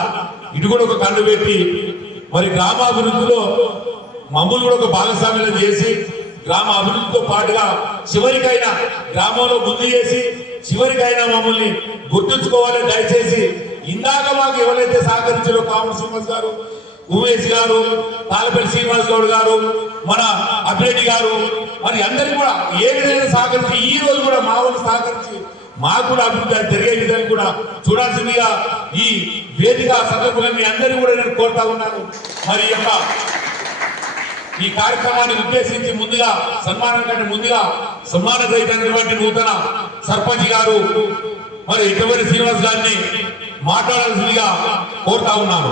ఇటు కూడా ఒక కన్ను పెట్టి మరి గ్రామాభివృద్ధిలో మమ్మల్ని కూడా ఒక భాగస్వామ్యం చేసి గ్రామ అభివృద్ధితో పాటుగా చివరికైనా గ్రామంలో ముందు చేసి చివరికైనా మమ్మల్ని గుర్తుంచుకోవాలి. దయచేసి ఇందాక మాకు ఎవరైతే సహకరించారో కామన్ శ్రీనివాస్ గారు, ఉమేష్ గారు, తాళపల్లి శ్రీనివాస్ గౌడ్ గారు, మన అభిరెడ్డి గారు, మరి అందరికీ కూడా ఏ విధంగా సహకరించి ఈ రోజు కూడా మా వాళ్ళు సహకరించి మాకు కూడా అభివృద్ధి జరిగే విధంగా కూడా చూడాల్సిందిగా ఈ వేదిక సందర్భంగా మీ అందరినీ కూడా నేను కోరుతా ఉన్నాను. మరి యొక్క ఈ కార్యక్రమాన్ని ఉద్దేశించి ముందుగా సన్మానం కంటే ముందుగా సన్మాన రహితమైనటువంటి నూతన సర్పంచ్ గారు మరి ఇటువంటి శ్రీనివాస్ గారిని మాట్లాడాల్సిందిగా కోరుతా ఉన్నాను.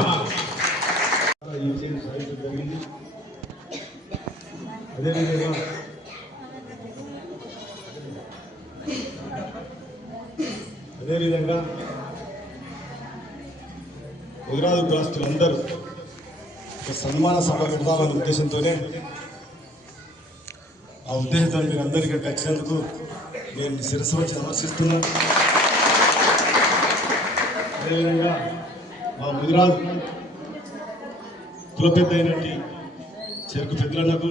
అదేవిధంగా గుజరాత్ రాష్ట్రులందరూ ఒక సన్మాన సభ పెడదామనే ఉద్దేశంతోనే ఆ ఉద్దేశంతో మీరు అందరికీ వచ్చినందుకు నేను శిరస్సు వచ్చి విమర్శిస్తున్నాను. అదేవిధంగా మా గుజరాత్ కులపెద్ద అయినటువంటి చెరుకు పెద్దలకు,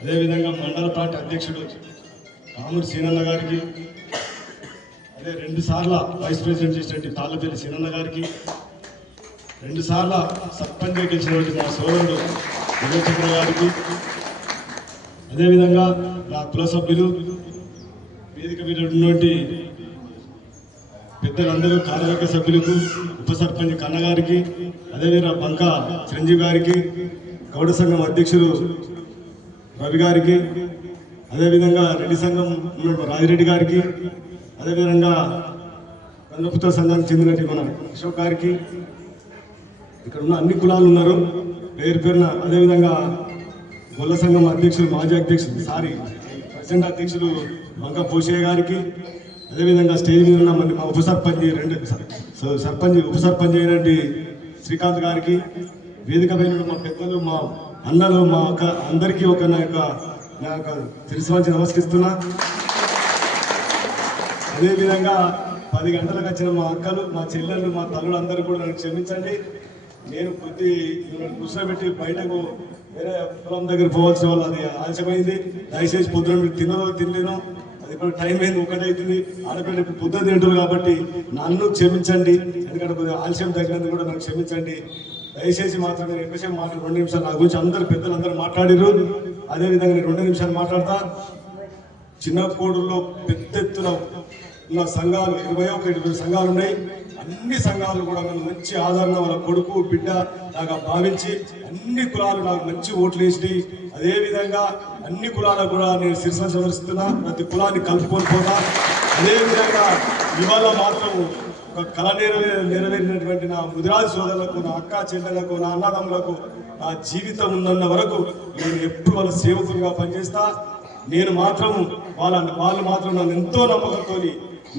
అదేవిధంగా మండల పార్టీ అధ్యక్షుడు కామూరి సీనన్న గారికి, అదే 2 సార్లు వైస్ ప్రెసిడెంట్ చేసినటువంటి తాళ్ళపల్లి సీనన్న గారికి, 2 సార్లు సర్పంచ్ గెలిచినటువంటి మా సోదరుడు విజయచంద్ర గారికి, అదేవిధంగా నా కుల సభ్యులు వేదిక మీద ఉన్నటువంటి పెద్దలందరూ కార్యవర్గ సభ్యులకు, ఉప సర్పంచ్ కన్నగారికి, అదేవిధంగా బంకా చిరంజీవి గారికి, గౌడ సంఘం అధ్యక్షులు రవి గారికి, అదేవిధంగా రెడ్డి సంఘం రాజిరెడ్డి గారికి, అదేవిధంగా రంగపుత్ర సంఘానికి చెందినటువంటి మన అశోక్ గారికి, ఇక్కడ ఉన్న అన్ని కులాలు ఉన్నారు పేరు పేరున. అదేవిధంగా గొల్ల సంఘం అధ్యక్షులు, మాజీ అధ్యక్షులు ప్రెసిడెంట్ అధ్యక్షులు బంకా పోషయ్య గారికి, అదేవిధంగా స్టేజ్ మీద ఉన్న మా ఉప సర్పంచ్ ఉప సర్పంచ్ అయినటువంటి శ్రీకాంత్ గారికి, వేదిక పైన మా పెద్దలు, మా అన్నలు, మా అక్క అందరికీ నా యొక్క తెలిసి వచ్చి నమస్కరిస్తున్నా. అదేవిధంగా 10 గంటలకు వచ్చిన మా అక్కలు, మా చెల్లెళ్ళు, మా తల్లులు అందరూ కూడా నన్ను క్షమించండి. నేను కూర్చోబెట్టి బయటకు వేరే పొలం దగ్గర పోవాల్సిన వాళ్ళు అది ఆలస్యమైంది. దయచేసి పొద్దున మీరు తినలేను, అది ఇప్పుడు టైం అయింది, 1 అవుతుంది. ఆడపిల్ల పొద్దున తింటారు కాబట్టి నన్ను క్షమించండి. ఎందుకంటే కొద్దిగా ఆలస్యం తగ్గినందుకు కూడా నన్ను క్షమించండి. దయచేసి మాత్రం నేను ఎక్కువసేపు 2 నిమిషాలు నా గురించి పెద్దలందరూ మాట్లాడారు. అదేవిధంగా నేను 2 నిమిషాలు మాట్లాడతా. చిన్న కోడూరులో పెద్ద ఎత్తున ఉన్న సంఘాలు 21 సంఘాలు ఉన్నాయి. అన్ని సంఘాలు కూడా నన్ను మంచి ఆదరణ, వాళ్ళ కొడుకు బిడ్డ నాకు భావించి అన్ని కులాలు నాకు మంచి ఓట్లు వేసి, అదేవిధంగా అన్ని కులాలకు కూడా నేను శిరస సమర్పిస్తున్నా. ప్రతి కులాన్ని కలుపుకొని పోతా. అదేవిధంగా ఇవాళ మాత్రం ఒక కళ నెరవేరినటువంటి నా ముదిరాజు సోదరులకు, నా అక్క చెల్లెలకు, నా అన్నదమ్ములకు నా జీవితం ఉన్నంత వరకు నేను ఎప్పుడు వాళ్ళ సేవకులుగా పనిచేస్తా. నేను మాత్రం వాళ్ళు మాత్రం నన్ను ఎంతో నమ్మకంతో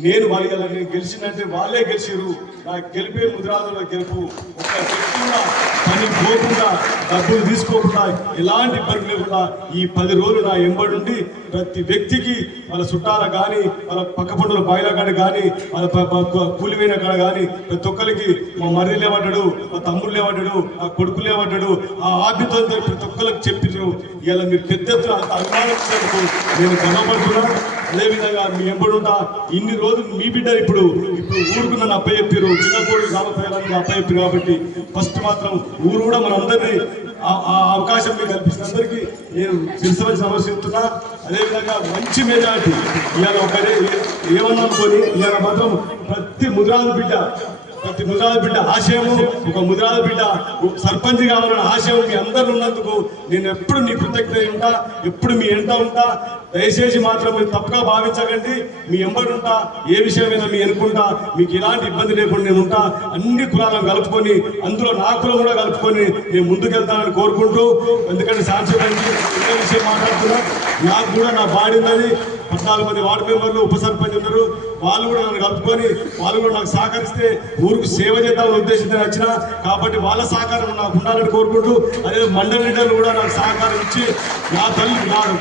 నేను నేను గెలిచినంటే వాళ్ళే గెలిచిరు. నా గెలిపే ముదిరాజుల గెలుపు. ఒక వ్యక్తి కూడా పని పోకుండా, డబ్బులు తీసుకోకుండా, ఎలాంటి ఇబ్బంది లేకుండా ఈ 10 రోజులు నా ఎంబడి ఉండి ప్రతి వ్యక్తికి వాళ్ళ చుట్టాల కానీ, వాళ్ళ పక్కపండుల బాయిల కాడ కానీ, వాళ్ళ కూలిపోయిన కాడ కానీ ప్రతి ఒక్కరికి మా మర్రి లేవడ్డాడు, మా తమ్ముడు లేవడ్డాడు, ఆ కొడుకు లేవడ్డాడు, ఆ ఆజ్ఞతో ప్రతి ఒక్కరికి చెప్పిర్రు. ఇలా మీరు పెద్ద ఎత్తున అంత అభిమానించినందుకు నేను గర్వపడుతున్నాను. అదేవిధంగా మీ ఎంబడి ఉంటా. ఇన్ని రోజులు మీ బిడ్డ ఇప్పుడు ఊరుకు నన్ను అప్పచెప్పారు, చిన్నకోడు గ్రామ ప్రజలకు అప్పచెప్పారు. కాబట్టి ఫస్ట్ మాత్రం ఊరు కూడా మనందరినీ ఆ అవకాశం మీకు కల్పించిన అందరికీ నేను శిరసవచ్చి సమర్పిస్తున్నా. అదేవిధంగా మంచి మెజారిటీ ఇవాళ ఒకటే ఏమన్నా అనుకొని ఇవాళ మాత్రం ప్రతి ముదిరాజు బిడ్డ ఆశయము, ఒక ముదిరాజు బిడ్డ సర్పంచ్ కావాలన్న ఆశయం మీ అందరూ ఉన్నందుకు నేను ఎప్పుడు మీ కృతజ్ఞత ఉంటా, ఎప్పుడు మీ ఎంట ఉంటా. దయచేసి మాత్రం మీరు తప్పుగా భావించకండి. మీ ఎంబడి ఉంటా, ఏ విషయమైనా మీ ఎన్నుకుంటా. మీకు ఎలాంటి ఇబ్బంది లేకుండా నేను ఉంటా. అన్ని కులాలను కలుపుకొని, అందులో నా కులం కూడా కలుపుకొని నేను ముందుకెళ్తానని కోరుకుంటూ, ఎందుకంటే శాంతించి ఇదే విషయం మాట్లాడుతున్నా. నాకు కూడా నా బాడీ ఉన్నది. 14 మంది వార్డు మెంబర్లు, ఉప సర్పంచ్ ఉన్నారు. వాళ్ళు కూడా నన్ను కలుపుకొని వాళ్ళు కూడా నాకు సహకరిస్తే ఊరికి సేవ చేద్దామని ఉద్దేశంతో వచ్చిన. కాబట్టి వాళ్ళ సహకారం నాకు ఉండాలని కోరుకుంటూ, అదే మండల లీడర్లు కూడా నాకు సహకారం ఇచ్చి నా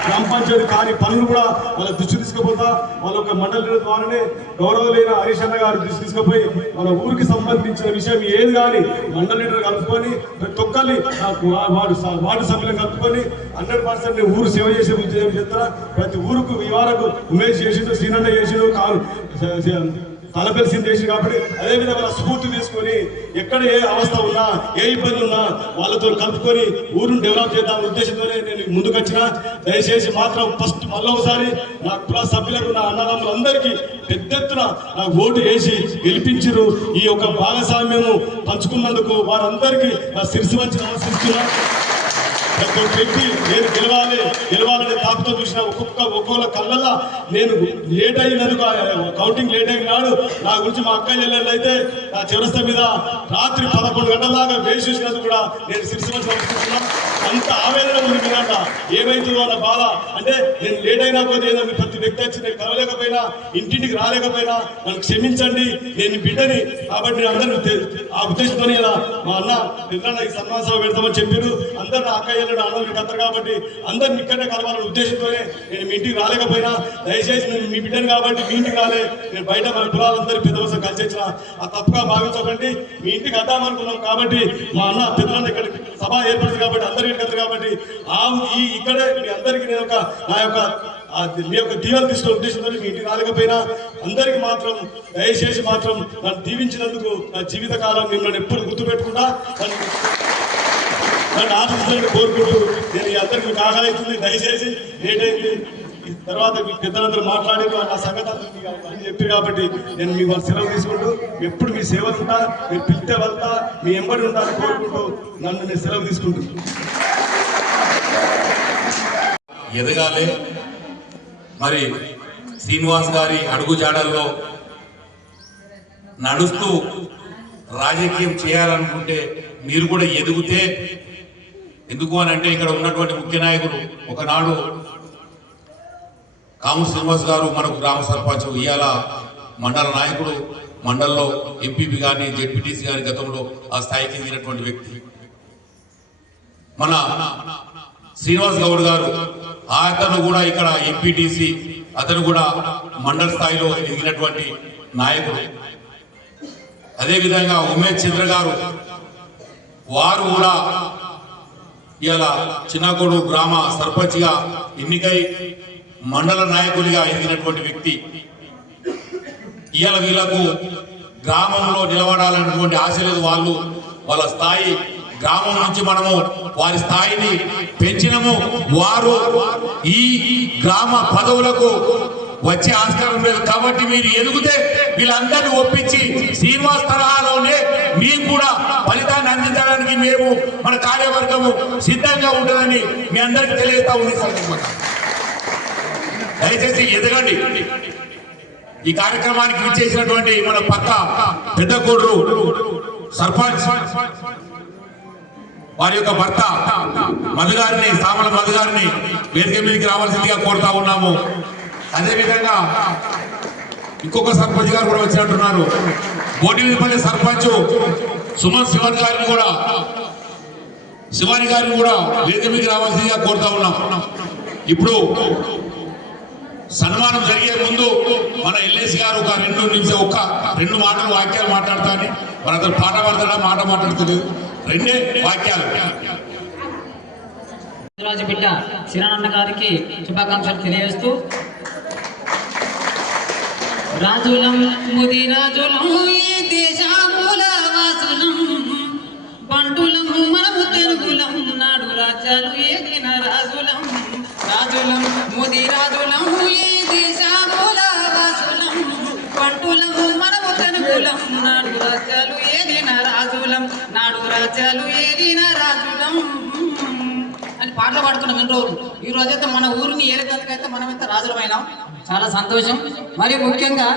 గ్రామ పంచాయతీ కాని పనులు కూడా వాళ్ళ దృష్టి తీసుకుపోతా. వాళ్ళ ఒక మండల లీడర్ ద్వారానే గౌరవలేన హరీష్ అన్న గారు దృష్టి తీసుకుపోయి మన ఊరికి సంబంధించిన విషయం ఏది కానీ మండల లీడర్ కలుపుకొని ప్రతి ఒక్కరిని వార్డు సభ్యులను కలుపుకొని 100% ఊరు సేవ చేసే ఉద్యోగం చేస్తా. ప్రతి ఊరుకు ఈ వారకు ఉమేష్ చేసిండు, శ్రీనంద చేసిండు, తలపల్లి సింగ్ చేసిండు. కాబట్టి అదేవిధంగా వాళ్ళ స్ఫూర్తి తీసుకొని ఎక్కడ ఏ అవస్థ ఉన్నా, ఏ ఇబ్బంది ఉన్నా వాళ్ళతో కలుపుకొని ఊరును డెవలప్ చేద్దామనే ఉద్దేశంతోనే నేను ముందుకు వచ్చిన. దయచేసి మాత్రం ఫస్ట్ మళ్ళొకసారి నా కుల సభ్యులకు, నా అన్నదమ్ములందరికీ పెద్ద ఎత్తున నాకు ఓటు వేసి గెలిపించారు. ఈ యొక్క భాగస్వామ్యము పంచుకున్నందుకు వారందరికీ నా శిరసు వంచి నమస్కరిస్తున్నా. ప్రతి ఒక్క వ్యక్తి నేను గెలవాలనే తాపుతో చూసిన ఒక్కొక్క కళ్ళల్లో నేను లేట్ అయినందుకు, కౌంటింగ్ లేట్ అయిన నాడు నా గురించి మా అక్క చెల్లెళ్ళు అయితే నా చివరస్త మీద రాత్రి 11 గంటల దాకా వేసి చూసినందుకు కూడా నేను శిరసు సమర్పిస్తున్నా. అంత ఆవేదన ఉంది మీ దాంట్లో. ఏమైతుందో అన్న బాధ. అంటే నేను లేట్ అయినా పోతే ఏదో ప్రతి వ్యక్తి వచ్చి నేను కలవలేకపోయినా, ఇంటింటికి రాలేకపోయినా నన్ను క్షమించండి, నేను బిడ్డని. కాబట్టి నేను అందరూ ఆ ఉద్దేశంతోనే ఇలా మా అన్న పిల్లల ఈ సన్మాన సభ పెడతామని చెప్పారు. అందరు నా అక్క అన్నది కథరు కాబట్టి అందరిని ఇక్కడే కలవాలనే ఉద్దేశంతోనే నేను మీ ఇంటికి రాలేకపోయినా, దయచేసి నేను మీ బిడ్డను కాబట్టి మీ ఇంటికి రాలే, నేను బయట మన కులాలందరూ పెద్ద వరుస కలిసి వచ్చిన ఆ తప్పుగా భావించకండి. మీ ఇంటికి వద్దామనుకున్నాం కాబట్టి మా అన్న పెద్దలందరూ ఇక్కడ సభ ఏర్పడుతుంది కాబట్టి అందరి ఇంటికి వస్తారు కాబట్టి ఇక్కడే మీ అందరికీ నేను మీ యొక్క దీవెన తీసుకునే ఉద్దేశంతో మీ ఇంటికి రాలేకపోయినా అందరికీ మాత్రం దయచేసి మాత్రం నన్ను దీవించినందుకు నా జీవితకాలం మిమ్మల్ని ఎప్పుడు గుర్తుపెట్టుకుంటా, నన్ను ఆశించాలని కోరుకుంటూ నేను అందరికీ ఆకలి అవుతుంది. దయచేసి లేట్ అయింది. ఈ తర్వాత మీ పెద్దలందరూ మాట్లాడి నా సంగతి అని చెప్పారు కాబట్టి నేను మీ వాళ్ళ సెలవు తీసుకుంటూ ఎప్పుడు మీ సేవలు ఉంటా, మీరు పిలితే వెళ్తా, మీ ఎంబడి ఉండాలని కోరుకుంటూ నన్ను నేను సెలవు తీసుకుంటున్నాను. ఎదగాలి. మరి శ్రీనివాస్ గారి అడుగుజాడల్లో నడుస్తూ రాజకీయం చేయాలనుకుంటే మీరు కూడా ఎదిగితే, ఎందుకు అని అంటే ఇక్కడ ఉన్నటువంటి ముఖ్య నాయకులు ఒకనాడు కాము శ్రీనివాస్ గారు మనకు గ్రామ సర్పంచ్, ఇవాళ మండల నాయకుడు, మండలంలో ఎంపీపీ కానీ జెడ్పీటీసీ కానీ గతంలో ఆ స్థాయికి ఎదిగినటువంటి వ్యక్తి. మన శ్రీనివాస్ గౌడ్ గారు అతను కూడా ఇక్కడ ఎంపీటీసీ, అతను కూడా మండల స్థాయిలో ఎదిగినటువంటి నాయకుడు. అదేవిధంగా ఉమేష్ చంద్ర గారు, వారు కూడా ఇలా చిన్నకోడు గ్రామ సర్పంచ్గా ఎన్నికై మండల నాయకుడిగా ఎదిగినటువంటి వ్యక్తి. ఇవాళ వీళ్లకు గ్రామంలో నిలబడాలన్నటువంటి ఆశ లేదు. వాళ్ళ స్థాయి గ్రామం నుంచి మనము వారి స్థాయిని పెంచినము. వారు ఈ గ్రామ పదవులకు వచ్చే ఆస్కారం లేదు. కాబట్టి మీరు ఎదిగితే వీళ్ళందరినీ ఒప్పించి శ్రీనివాస్ తరహాలోనే మీకు కూడా ఫలితాన్ని అందించడానికి మేము మన కార్యవర్గము సిద్ధంగా ఉంటుందని మీ అందరికీ తెలియజేస్తా ఉంది. దయచేసి ఎదగండి. ఈ కార్యక్రమానికి విచ్చేసినటువంటి మన పక్క పెద్దకోడ్రు సర్పంచ్ వారి యొక్క భర్త మధుగారిని, సామల మధుగారిని వేదిక మీదకి రావాల్సిందిగా కోరుతా ఉన్నాము. అదేవిధంగా ఇంకొక సర్పంచ్ గారు కూడా వచ్చినట్టున్నారు. బోటిపల్లి సర్పంచ్ సుమన్ శివాని గారిని కూడా వేదిక మీదకి రావాల్సిందిగా కోరుతా ఉన్నాం. ఇప్పుడు సన్మానం జరిగే ముందు మన ఎల్ఏసి గారు ఒక 2 నిమిషం రెండు మాటలు వాక్యాలు మాట్లాడతాను. మన అతను పాట పాడతాడా, మాట మాట్లాడుతుంది, 2 వాక్యాలు. రాజు బిడ్డ శ్రీనారాయణ గారికి శుభాకాంక్షలు తెలియజేస్తూ, రాజులం ముది రాజులం ఈ దేశముల వాసులం, బంటులం మనము తెలుగులం, నాడు రాజ్యాలు ఏగిన రాజులం. రాజులం ముది రాజులం ఈ దేశముల వాసులం, బంటులం మనము తెలుగులం, నాడు రాజ్యాలు ఏగిన రాజులం, నాడు రాజ్యాలు ఏగిన రాజులం అని పాటలు పాడుకున్నాం ఎన్ని రోజులు. ఈ రోజైతే మన ఊరిని ఏలకైతే మనమైతే రాజులమైనాం. చాలా సంతోషం. మరి ముఖ్యంగా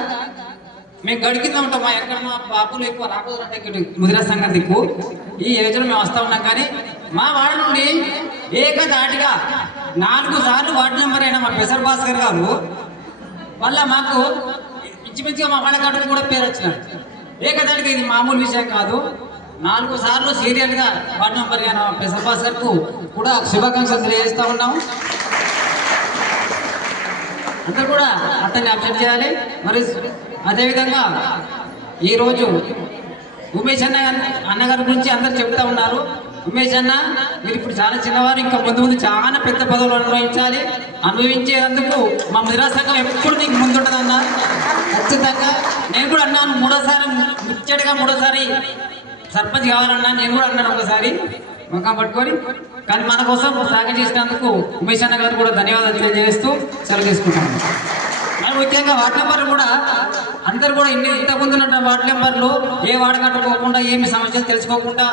మేము గడికిందా ఉంటాం. మా ఎక్కడ మా బాబులు ఎక్కువ రాకపోతుంటే ఇక్కడ ముదిరా సంఘం దిక్కు ఈ యోజన మేము వస్తూ ఉన్నాం. కానీ మా వాడ నుండి ఏకధాటిగా 4 సార్లు వార్డు నెంబర్ అయిన మా పెసర్ భాస్కర్ గారు వల్ల మాకు ఇంచుమించుగా మా వాడకాడికి కూడా పేరు వచ్చినారు. ఏకధాటిగా ఇది మామూలు విషయం కాదు. 4 సార్లు సీరియల్గా వార్డు నెంబర్ అయిన పెసర్ భాస్కర్ కు కూడా శుభాకాంక్షలు తెలియజేస్తూ ఉన్నాము. అందరూ కూడా అతన్ని అప్డేట్ చేయాలి. మరి అదేవిధంగా ఈరోజు ఉమేష్ అన్నగారి గురించి అందరు చెప్తా ఉన్నారు. ఉమేష్ అన్న మీరు ఇప్పుడు చాలా చిన్నవారు, ఇంకా ముందు చాలా పెద్ద పదవులు అనుభవించేందుకు మా ముదిరా సంఘం ఎప్పుడు నీకు ముందుంటుందన్న. ఖచ్చితంగా నేను కూడా అన్నాను, 3సారి సర్పంచ్ కావాలన్నా నేను కూడా అన్నాను ఒకసారి ముఖం పట్టుకొని. కానీ మన కోసం సాగం చేసినందుకు ఉమేష్ అన్న గారు కూడా ధన్యవాదాలు తెలియజేస్తూ సెలవు తీసుకుంటాను. మరి ముఖ్యంగా వార్డు నెంబర్లు కూడా అందరూ కూడా ఇంతకుముందు ఉన్న వార్డు నెంబర్లు ఏ వాడకట్టు పోకుండా ఏమి సమస్యలు తెలుసుకోకుండా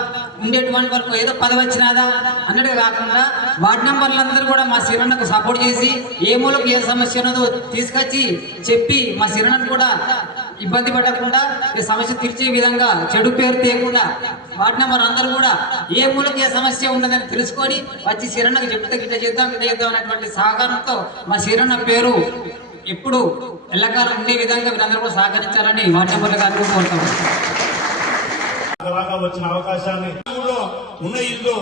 ఉండేటువంటి వరకు ఏదో పదవి వచ్చినాదా అన్నట్టు కాకుండా వార్డు నెంబర్లు అందరూ కూడా మా శిరణకు సపోర్ట్ చేసి ఏ మూలకు ఏ సమస్య ఉన్నదో తీసుకొచ్చి చెప్పి మా శిరణను కూడా ఇబ్బంది పడకుండా ఈ సమస్య తీర్చే విధంగా చెడు పేరు తీయకుండా వార్డు నెంబర్ అందరూ కూడా ఏ మూలకి ఏ సమస్య ఉన్నదని తెలుసుకొని వచ్చి శిరణకు చెప్తే గిట్ట చేద్దాం అనేటువంటి సహకారంతో మా శిరణ పేరు ఎప్పుడు ఎల్లకాలం ఉండే విధంగా మీరందరూ కూడా సహకరించాలని వార్డు నెంబర్ల గారికి కోరుతాం. వచ్చిన అవకాశాన్ని ఉన్న ఇల్లు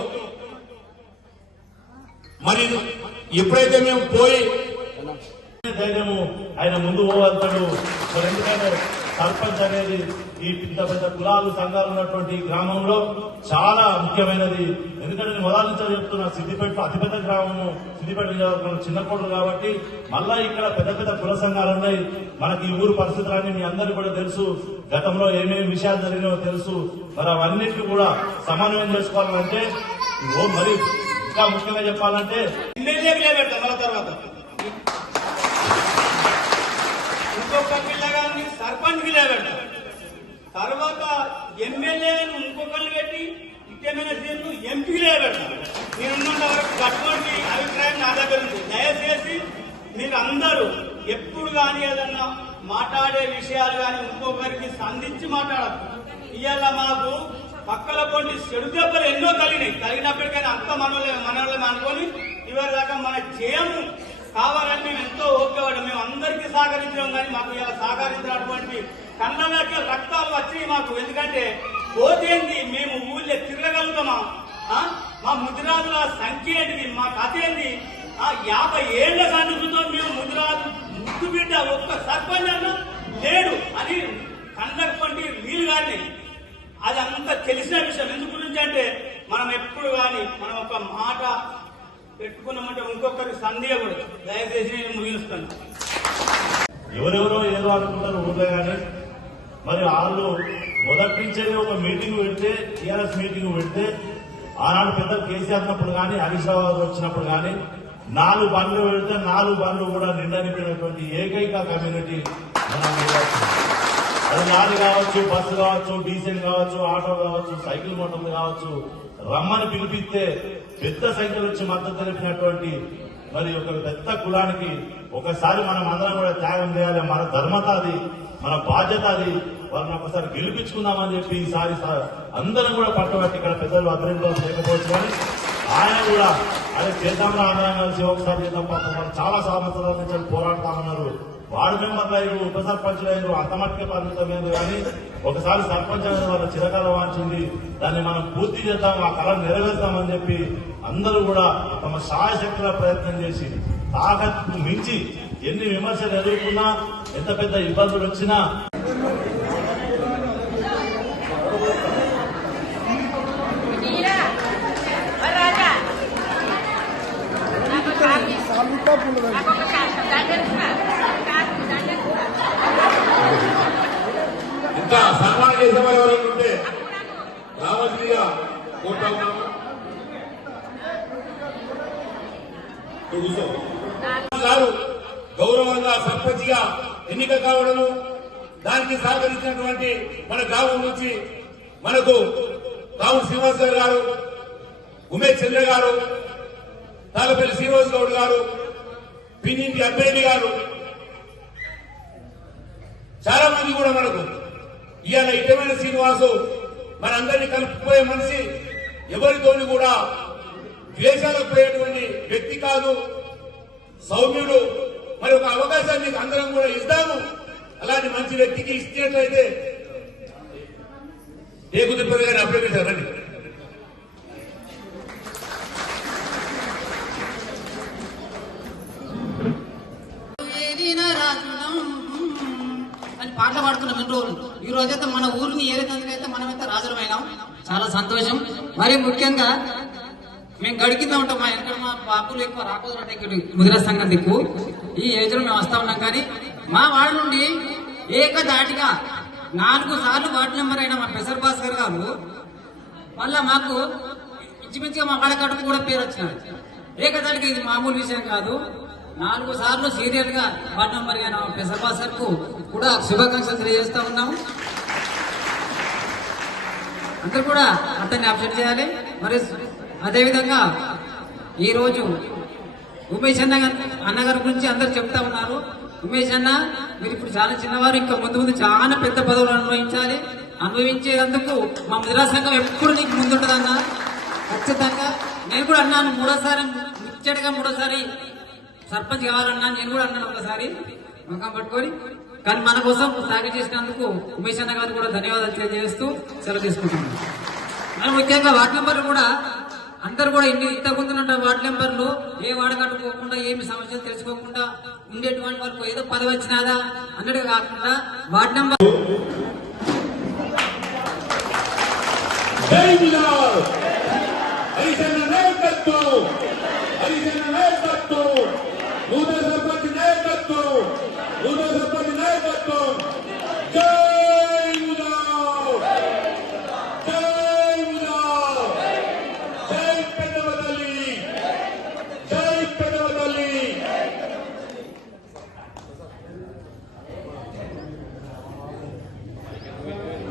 మరి ఎప్పుడైతే మేము పోయి ధైర్యము ఆయన ముందు పోవాల్తాడు. మరి ఎందుకంటే సర్పంచ్ అనేది ఈ పెద్ద కులాలు సంఘాలు ఉన్నటువంటి గ్రామంలో చాలా ముఖ్యమైనది. ఎందుకంటే నేను మొదటి నుంచి చెప్తున్నా, సిద్దిపేట అతిపెద్ద గ్రామము, సిద్దిపేట నియోజకవర్గం చిన్నకోట కాబట్టి మళ్ళా ఇక్కడ పెద్ద కుల సంఘాలు ఉన్నాయి. మనకి ఈ ఊరు పరిస్థితులన్నీ మీ అందరికీ కూడా తెలుసు. గతంలో ఏమేమి విషయాలు జరిగినాయో తెలుసు. మరి అవన్నిటిని కూడా సమన్వయం చేసుకోవాలంటే మరి ఇంకా ముఖ్యంగా చెప్పాలంటే ఎమ్మెల్యేకి పెడతాం. మళ్ళీ తర్వాత ఇంకొక పిల్లగాన్ని సర్పంచ్కి లేబెడతారు, తర్వాత ఎమ్మెల్యేను ఇంకొకరిని పెట్టి ముఖ్యమైన సీట్లు ఎంపీకి లేబెడతారు. నేనున్నంత వరకు అటువంటి అభిప్రాయం నా దగ్గర ఉంది. దయచేసి మీరు అందరూ ఎప్పుడు కానీ ఏదన్నా మాట్లాడే విషయాలు కానీ ఇంకొకరికి సంధించి మాట్లాడదు. ఇవాళ మాకు పక్కల పొంటి చెడు దెబ్బలు ఎన్నో కలిగినప్పటికైనా అంత మనోళ్ళే అనుకొని ఇవాళ దాకా మన చేయము కావాలని మేము ఎంతో ఓకేవాడు. మేము అందరికీ సహకరించాం, కానీ మాకు ఇలా సహకరించినటువంటి కళ్ళకి రక్తాలు వచ్చాయి మాకు. ఎందుకంటే పోతేంది, మేము ఊళ్ళో తిరగలుగుతామా? మా ముదిరాజుల సంఖ్య ఏంటిది, మా కథ ఏంది? 50 ఏళ్ల సందుతో మేము ముదిరాజు ముద్దు బిడ్డ ఒక్క సర్పంచ్ అన్నా లేడు అని కళ్ళకు పంటి నీళ్లు కానీ అది అంత తెలిసిన విషయం. ఎందుకు గురించి అంటే మనం ఎప్పుడు కానీ మనం ఒక మాట పెట్టుకున్నామంటే ఇంకొకరికి సందేహపడదు. దయచేసి నేను ముగిస్తాను. ఎవరెవరో ఏదో అనుకుంటారు ఊళ్ళో కానీ, మరి వాళ్ళు మొదటి నుంచే ఒక మీటింగ్ పెడితే, టీఆర్ఎస్ మీటింగ్ పెడితే, ఆనాడు పెద్ద కేసీఆర్ ఉన్నప్పుడు కానీ హరీష్ రావు వచ్చినప్పుడు కానీ 4 బండ్లు పెడితే 4 బండ్లు కూడా నిండనిపోయినటువంటి ఏకైక కమ్యూనిటీ అది లారీ కావచ్చు, బస్సు కావచ్చు, డీజిల్ కావచ్చు, ఆటో కావచ్చు, సైకిల్ మోటార్లు కావచ్చు, రమ్మని పిలిపిస్తే పెద్ద సంఖ్యలో వచ్చి మద్దతు తెలిపినటువంటి మరి ఒక పెద్ద కులానికి ఒకసారి మనం అందరం కూడా త్యాగం చేయాలి. మన ధర్మత అది, మన బాధ్యత అది. వాళ్ళని ఒకసారి గెలిపించుకుందామని చెప్పి ఈసారి అందరం కూడా పట్టుబట్టి ఇక్కడ పెద్దలు అభినందనలు లేకపోవచ్చు, కానీ ఆయన కూడా అదే చేద్దాంలో అందరం కలిసి ఒకసారి చేద్దాం. పాపం వాళ్ళు చాలా సంవత్సరాల నుంచి పోరాడుతామన్నారు. వార్డు మెంబర్లు అయ్యారు, ఉప సర్పంచ్లు అయ్యారు, అంత మట్టుకే పరిమితమైంది. కానీ ఒకసారి సర్పంచ్ అనేది వాళ్ళ చిరకాల వాంచింది, దాన్ని మనం పూర్తి చేద్దాం, ఆ కళ నెరవేర్తామని చెప్పి అందరూ కూడా తమ శాయశక్తుల ప్రయత్నం చేసి తాకట్టు మించి ఎన్ని విమర్శలు ఎదుర్కొన్నా, ఎంత పెద్ద ఇబ్బందులు వచ్చినా ఇంకా సన్మానం చేసే వారు ఎవరైనా ఉంటే రావాల్సిందిగా కోరుతా ఉన్నాము. గారు గౌరవంగా సర్పంచ్గా ఎన్నిక కావడము, దానికి సహకరించినటువంటి మన గ్రామం నుంచి మనకు రావుల శ్రీనివాస్ గారు, ఉమేష్ చంద్ర గారు, తాళపల్లి శ్రీనివాస్ గౌడ్ గారు, పిన్నింటి అబ్బేడి గారు, చాలా మంది కూడా మనకు ఇవాళ ఇష్టమైన శ్రీనివాసు మనందరినీ కలుపుకుపోయే మనిషి, ఎవరితోని కూడా ద్వేషాలకు పోయేటువంటి వ్యక్తి కాదు, సౌమ్యుడు. మరి ఒక అవకాశాన్ని అందరం కూడా ఇద్దాము. అలాంటి మంచి వ్యక్తికి ఇచ్చినట్లయితే ఏ కుదిరిపోయి గారిని అప్లై చేశారండి. అని పాటలు పాడుతున్నాం ఎన్ని రోజులు. ఈ రోజైతే మన ఊరిని ఏదైతే మనమైతే రాజులమైనాం. చాలా సంతోషం. మరి ముఖ్యంగా మేము గడికిందా ఉంటాం. మా ఎక్కడ మా బాబులు ఎక్కువ రాకపోతే ఇక్కడ ముదిరా సంఘం దిక్కు ఈ ఏజ్ లో మేము వస్తా ఉన్నాం. కానీ మా వార్డు నుండి ఏకదాటిగా 4 సార్లు వార్డు నెంబర్ అయిన మా పెసర్ భాస్కర్ గారు మళ్ళా మాకు ఇంచుమించుగా మా వాడకట్టుకు కూడా పేరు వచ్చినారు. ఏకదాటిగా ఇది మామూలు విషయం కాదు. 4 సార్లు సీరియల్ గా వార్డు నెంబర్ అయిన పెసర్ భాస్కర్ కు కూడా శుభాకాంక్షలు తెలియజేస్తా ఉన్నాము. అందరూ కూడా అతన్ని అప్డేట్ చేయాలి. మరి అదేవిధంగా ఈరోజు ఉమేష్ అన్నగారి గురించి అందరు చెప్తా ఉన్నారు. ఉమేష్ అన్న మీరు ఇప్పుడు చాలా చిన్నవారు, ఇంకా ముందు ముందు చాలా పెద్ద పదవులు అనుభవించేందుకు మా ముదిరా సంఘం ఎప్పుడు నీకు ముందుంటుందన్నా. ఖచ్చితంగా నేను కూడా అన్నాను, మూడోసారి సర్పంచ్ కావాలన్నా నేను కూడా అన్నాను ఒకసారి ముఖం పట్టుకొని. కానీ మన కోసం సాగు చేసినందుకు ఉమేష్ అన్న గారు కూడా ధన్యవాదాలు తెలియజేస్తూ సెలవు తీసుకుంటున్నాను. మరి ముఖ్యంగా వార్డు నెంబర్లు కూడా అందరు కూడా ఇంతకుముందు వార్డు నెంబర్లు ఏ వాడకట్టుకోకుండా ఏమి సమస్యలు తెలుసుకోకుండా ఉండేటువంటి వరకు ఏదో పదవి వచ్చినాదా అన్నట్టు కాకుండా వార్డు నెంబర్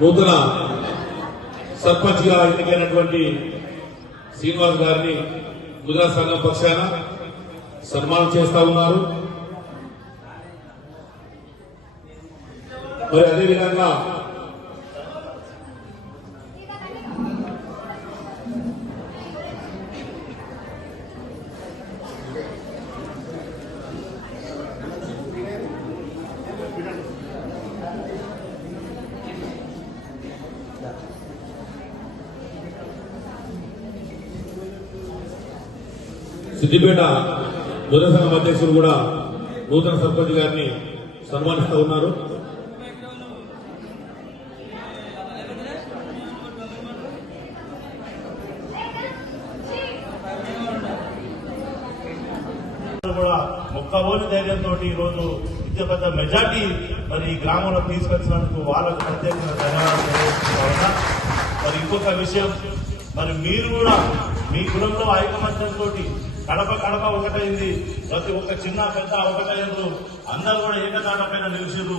నూతన సర్పంచ్ గా ఎన్నికైనటువంటి శ్రీనివాస్ గారిని గుజరాత్ సంఘం పక్షాన సన్మానం చేస్తా ఉన్నారు. మరి అదేవిధంగా సిద్దిపేట బుధ సంఘం అధ్యక్షులు కూడా నూతన సర్పంచ్ గారిని సన్మానిస్తూ ఉన్నారు. కూడా మొక్కబోని ధైర్యంతో ఈ రోజు ఇంత పెద్ద మెజార్టీ మరి ఈ గ్రామంలో తీసుకొచ్చినందుకు వాళ్ళకు ప్రత్యేకంగా ధన్యవాదాలు తెలియజేస్తున్నా. మరి ఇంకొక విషయం, మరి మీరు కూడా మీ కులంలో ఐకమత్యంతో కడప కడప ఒకటైంది, ప్రతి ఒక్క చిన్న పెద్ద ఒకటైంది, అందరూ కూడా ఏకతాటపైన నిలిచిరు.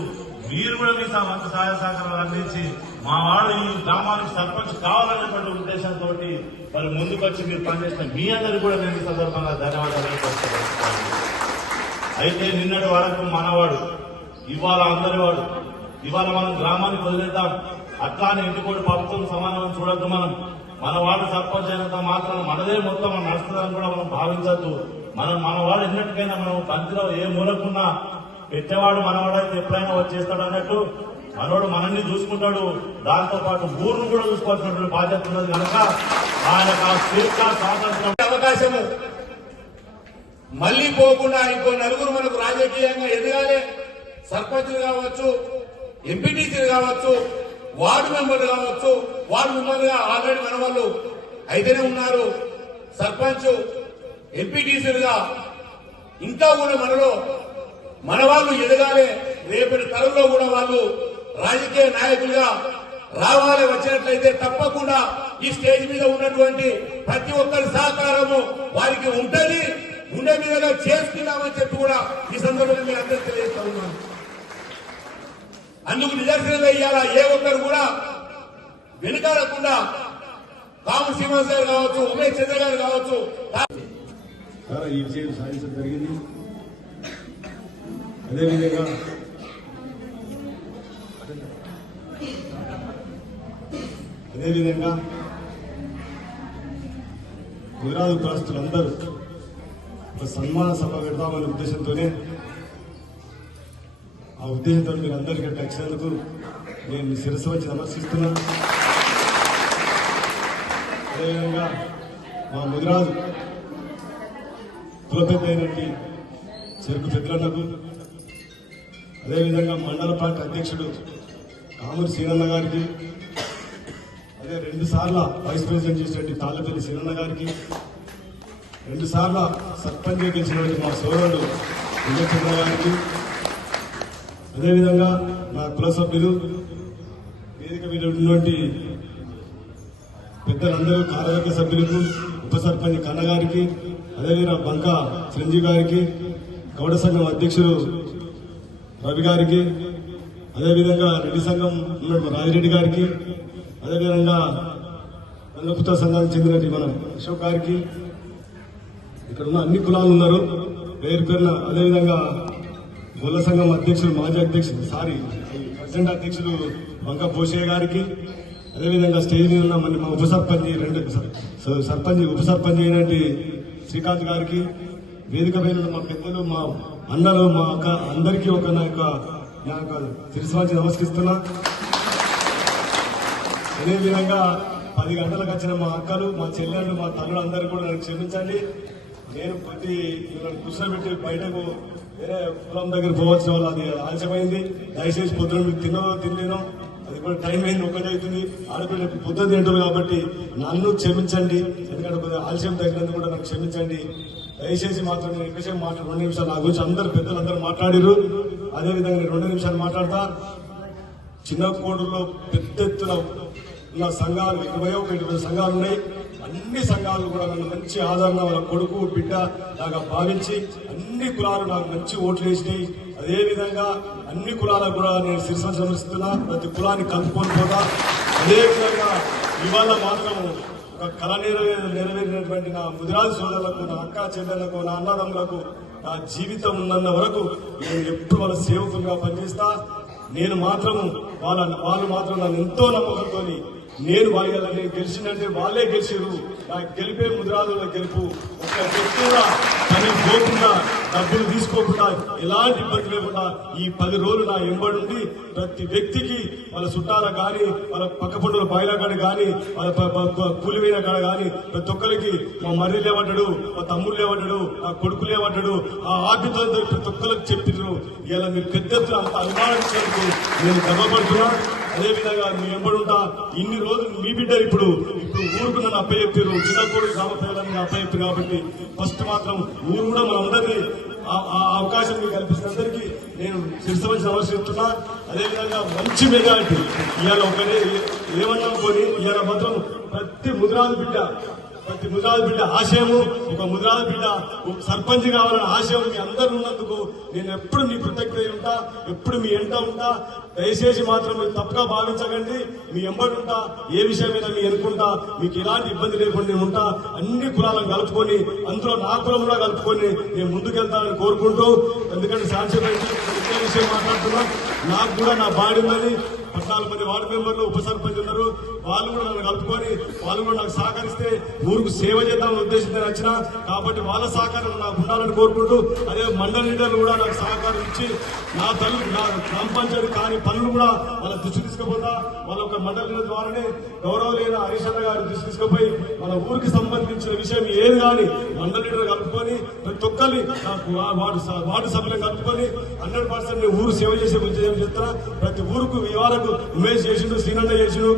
మీరు కూడా మీ వంతు సహాయ సహకారాలు అందించి మా వాడు ఈ గ్రామానికి సర్పంచ్ కావాలనేటువంటి ఉద్దేశంతో మరి ముందుకొచ్చి మీరు పనిచేసిన మీ అందరికీ కూడా నేను ఈ సందర్భంగా ధన్యవాదాలు తెలియజేస్తున్నాను. అయితే నిన్నటి వరకు మనవాడు, ఇవాళ అందరి వాడు. ఇవాళ మనం గ్రామానికి వదిలేద్దాం, అట్లానే ఇంటికోటి ప్రభుత్వం సమానం చూడద్దు. మన వాడు సర్పంచ్ అయినంత మాత్రం మనదే మొత్తం మనం నడుస్తుందని కూడా మనం భావించద్దు. మన వాడు ఎన్నటికైనా మనం పంతిలో ఏ మూలకున్నా పెట్టేవాడు మనవాడైతే ఎప్పుడైనా వచ్చేస్తాడు అన్నట్టు మనోడు మనల్ని చూసుకుంటాడు, దాంతో పాటు ఊరును కూడా చూసుకోవాల్సిన బాధ్యత ఉన్నది కనుక ఆయనకు ఆ స్వేచ్ఛ స్వాతంత్రం అవకాశము మళ్లీ పోకుండా ఇంకో నలుగురు మనకు రాజకీయంగా ఎదగాలి. సర్పంచులు కావచ్చు, ఎంపీటీసీలు కావచ్చు, వార్డు మెంబర్లు కావచ్చు. వార్డు మెంబర్గా ఆల్రెడీ మన వాళ్ళు అయితేనే ఉన్నారు. సర్పంచ్, ఎంపీటీసీలుగా ఇంకా కూడా మనలో మన వాళ్ళు ఎదగాలి. రేపటి తరంలో కూడా వాళ్ళు రాజకీయ నాయకులుగా రావాలి. వచ్చినట్లయితే తప్పకుండా ఈ స్టేజ్ మీద ఉన్నటువంటి ప్రతి ఒక్కరి సహకారము వారికి ఉంటది. గుండె మీదగా చేసుకున్నామని చెప్పి కూడా ఈ సందర్భంగా మీరు అందరూ తెలియజేస్తా ఉన్నాను. అందుకు నిదర్శనంగా ఇయ్యాలా ఏ ఒక్కరు కూడా వెనుకాడకుండా కాము శ్రీనివాస్ గారు కావచ్చు, ఉమేష్ చంద్ర గారు కావచ్చు ఈ విజయం సాధించడం జరిగింది. అదేవిధంగా గుజరాత్ ప్రస్తులందరూ ఒక సన్మాన సభ పెడదామనే ఉద్దేశంతోనే ఆ ఉద్దేశంతో మీరు అందరికీ వచ్చినందుకు నేను మీ శిరస్సు వచ్చి నమస్కరిస్తున్నాను. అదేవిధంగా మా ముదిరాజు కులపెద్ద అయినటువంటి చెరుకు పెద్దలకు, అదేవిధంగా మండల పార్టీ అధ్యక్షుడు కామూరి సీనన్న గారికి, అదే 2 సార్లు వైస్ ప్రెసిడెంట్ చేసినటువంటి తాళ్ళపల్లి సీనన్న గారికి, 2 సార్లు సర్పంచ్ గెలిచినటువంటి మా సోదరుడు విజయచంద్ర గారికి, అదేవిధంగా నా కుల సభ్యులు వేదిక మీద ఉన్నటువంటి పెద్దలందరూ, కార్యవర్గ సభ్యులకు, ఉప సర్పంచ్ కన్న గారికి, అదేవిధంగా బంక చిరంజీవి గారికి, గౌడ సంఘం అధ్యక్షులు రవి గారికి, అదేవిధంగా రెడ్డి సంఘం ఉన్న రాజిరెడ్డి గారికి, అదేవిధంగా రంగపుత్ర సంఘానికి చెందిన మన అశోక్ గారికి, ఇక్కడ ఉన్న అన్ని కులాలు ఉన్నారు పేరు పేరున, అదేవిధంగా గొల్ల సంఘం అధ్యక్షులు మాజీ అధ్యక్షులు ప్రెసిడెంట్ అధ్యక్షులు బంక పోషయ్య గారికి, అదేవిధంగా స్టేజ్ మీద ఉన్న మా ఉప సర్పంచ్ ఉప సర్పంచ్ అయినటువంటి శ్రీకాంత్ గారికి, వేదిక పైన మా పెద్దలు, మా అన్నలు, మా అక్క అందరికీ నా యొక్క శిరస్సు నమస్కరిస్తున్నా. అదేవిధంగా 10 గంటలకు వచ్చిన మా అక్కలు, మా చెల్లెళ్ళు, మా తల్లులు అందరూ కూడా నన్ను క్షమించండి. నేను ప్రతి కూర్చోబెట్టి బయటకు వేరే పొలం దగ్గర పోవాల్సిన వాళ్ళు అది ఆలస్యమైంది. దయచేసి పొద్దున తినలేను, అది కూడా టైం అయింది, ఒకటి అవుతుంది. ఆడపిల్ల పొద్దున తింటారు కాబట్టి నన్ను క్షమించండి. ఎందుకంటే కొద్దిగా ఆలస్యం తగినందుకు కూడా నాకు క్షమించండి. దయచేసి మాత్రం నేను ఎక్కువసేపు 2 నిమిషాలు నా గురించి పెద్దలందరూ మాట్లాడిరు. అదేవిధంగా నేను 2 నిమిషాలు మాట్లాడతా. చిన్న కోడూరులో పెద్ద ఎత్తున ఉన్న సంఘాలు 21 సంఘాలు ఉన్నాయి. అన్ని సంఘాలు కూడా నన్ను మంచి ఆదరణ, వాళ్ళ కొడుకు బిడ్డ లాగా భావించి అన్ని కులాలు నాకు మంచి ఓట్లు వేసినాయి. అదేవిధంగా అన్ని కులాలకు కూడా నేను శిరస్సు సమర్పిస్తున్నా. ప్రతి కులాన్ని కలుపుకొని పోతా. అదేవిధంగా ఇవాళ మాత్రం ఒక కళ నెరవేరినటువంటి నా ముదిరాజు సోదరులకు, నా అక్క చెల్లెలకు, నా అన్నదమ్ములకు నా జీవితం ఉన్నంత వరకు నేను ఎప్పుడు వాళ్ళ సేవకులుగా పనిచేస్తా. నేను మాత్రం వాళ్ళు మాత్రం నన్ను ఎంతో నమ్మకంతో నేను నేను గెలిచిందంటే వాళ్ళే గెలిచారు. నాకు గెలిపే ముదిరాజుల గెలుపు. ఒక్క వ్యక్తి కూడా పని పోకుండా, డబ్బులు తీసుకోకుండా, ఎలాంటి ఇబ్బంది లేకుండా ఈ 10 రోజులు నా ఎంబడుండి ప్రతి వ్యక్తికి వాళ్ళ చుట్టాల కానీ, వాళ్ళ పక్క పండుగల బాయిల కాడ కానీ, వాళ్ళ కూలిపోయిన కాడ కానీ ప్రతి ఒక్కరికి మా మర్రి లేవడ్డాడు, మా తమ్ముడు లేవడ్డాడు, నా కొడుకు లేవడ్డాడు, ఆ ఆర్టితో ప్రతి ఒక్కరికి చెప్పిర్రు. ఇలా మీరు పెద్ద ఎత్తున అంత అభిమానించినందుకు నేను గర్వపడుతున్నా. అదేవిధంగా మీ ఎంబడుంటా. ఇన్ని రోజులు మీ బిడ్డ ఇప్పుడు ఊరుకు నన్ను అప్పచెప్పారు. చిన్నకోడు గ్రామ ప్రజలను అప్పచెప్పారు కాబట్టి ఫస్ట్ మాత్రం ఊరు కూడా మనందరినీ ఆ అవకాశం మీకు కల్పిస్తున్నందరికీ నేను శిరస్సు సమర్పిస్తున్నా. అదేవిధంగా మంచి మెజారిటీ ఇవాళ ఒకటే ఏమన్నా పోని ఇవాళ మాత్రం ప్రతి ముదిరాజు బిడ్డ ఆశయము, ఒక ముదిరాజు బిడ్డ సర్పంచ్ కావాలని ఆశయం మీ అందరూ ఉన్నందుకు నేను ఎప్పుడు మీ కృతజ్ఞత ఉంటా, ఎప్పుడు మీ ఎంట ఉంటా. దయచేసి మాత్రం మీరు తప్పుగా భావించకండి. మీ ఎంబడి ఉంటా, ఏ విషయమైనా మీ ఎన్నుకుంటా. మీకు ఎలాంటి ఇబ్బంది లేకుండా నేను ఉంటా. అన్ని కులాలను కలుపుకొని, అందులో నా కులం కూడా కలుపుకొని నేను ముందుకెళ్తానని కోరుకుంటూ, ఎందుకంటే శాంతిపై విషయం మాట్లాడుతున్నా. నాకు కూడా నా బాడీ ఉందని 14 మంది వార్డు మెంబర్లు, ఉప సర్పంచ్ ఉన్నారు. వాళ్ళు కూడా నన్ను కలుపుకొని వాళ్ళు కూడా నాకు సహకరిస్తే ఊరుకు సేవ చేద్దామని ఉద్దేశంతో వచ్చిన కాబట్టి వాళ్ళ సహకారం నాకు ఉండాలని కోరుకుంటూ, అదే మండల లీడర్లు కూడా నాకు సహకారం ఇచ్చి నా గ్రామ పంచాయతీ కాని పనులు కూడా వాళ్ళ దృష్టి తీసుకుపోతా. వాళ్ళ ఒక మండల లీడర్ ద్వారానే గౌరవలేని హరీష్ అన్న గారి దృష్టి తీసుకుపోయి మన ఊరికి సంబంధించిన విషయం ఏది కానీ మండల లీడర్ కలుపుకొని ప్రతి ఒక్కరిని వార్డు సభ్యులను కలుపుకొని 100% ఊరు సేవ చేసే ఉద్దేశం చేస్తున్నా. ప్రతి ఊరుకు వివరకు ఉమేష్ చేసిండు, శ్రీనంద చేసిండు,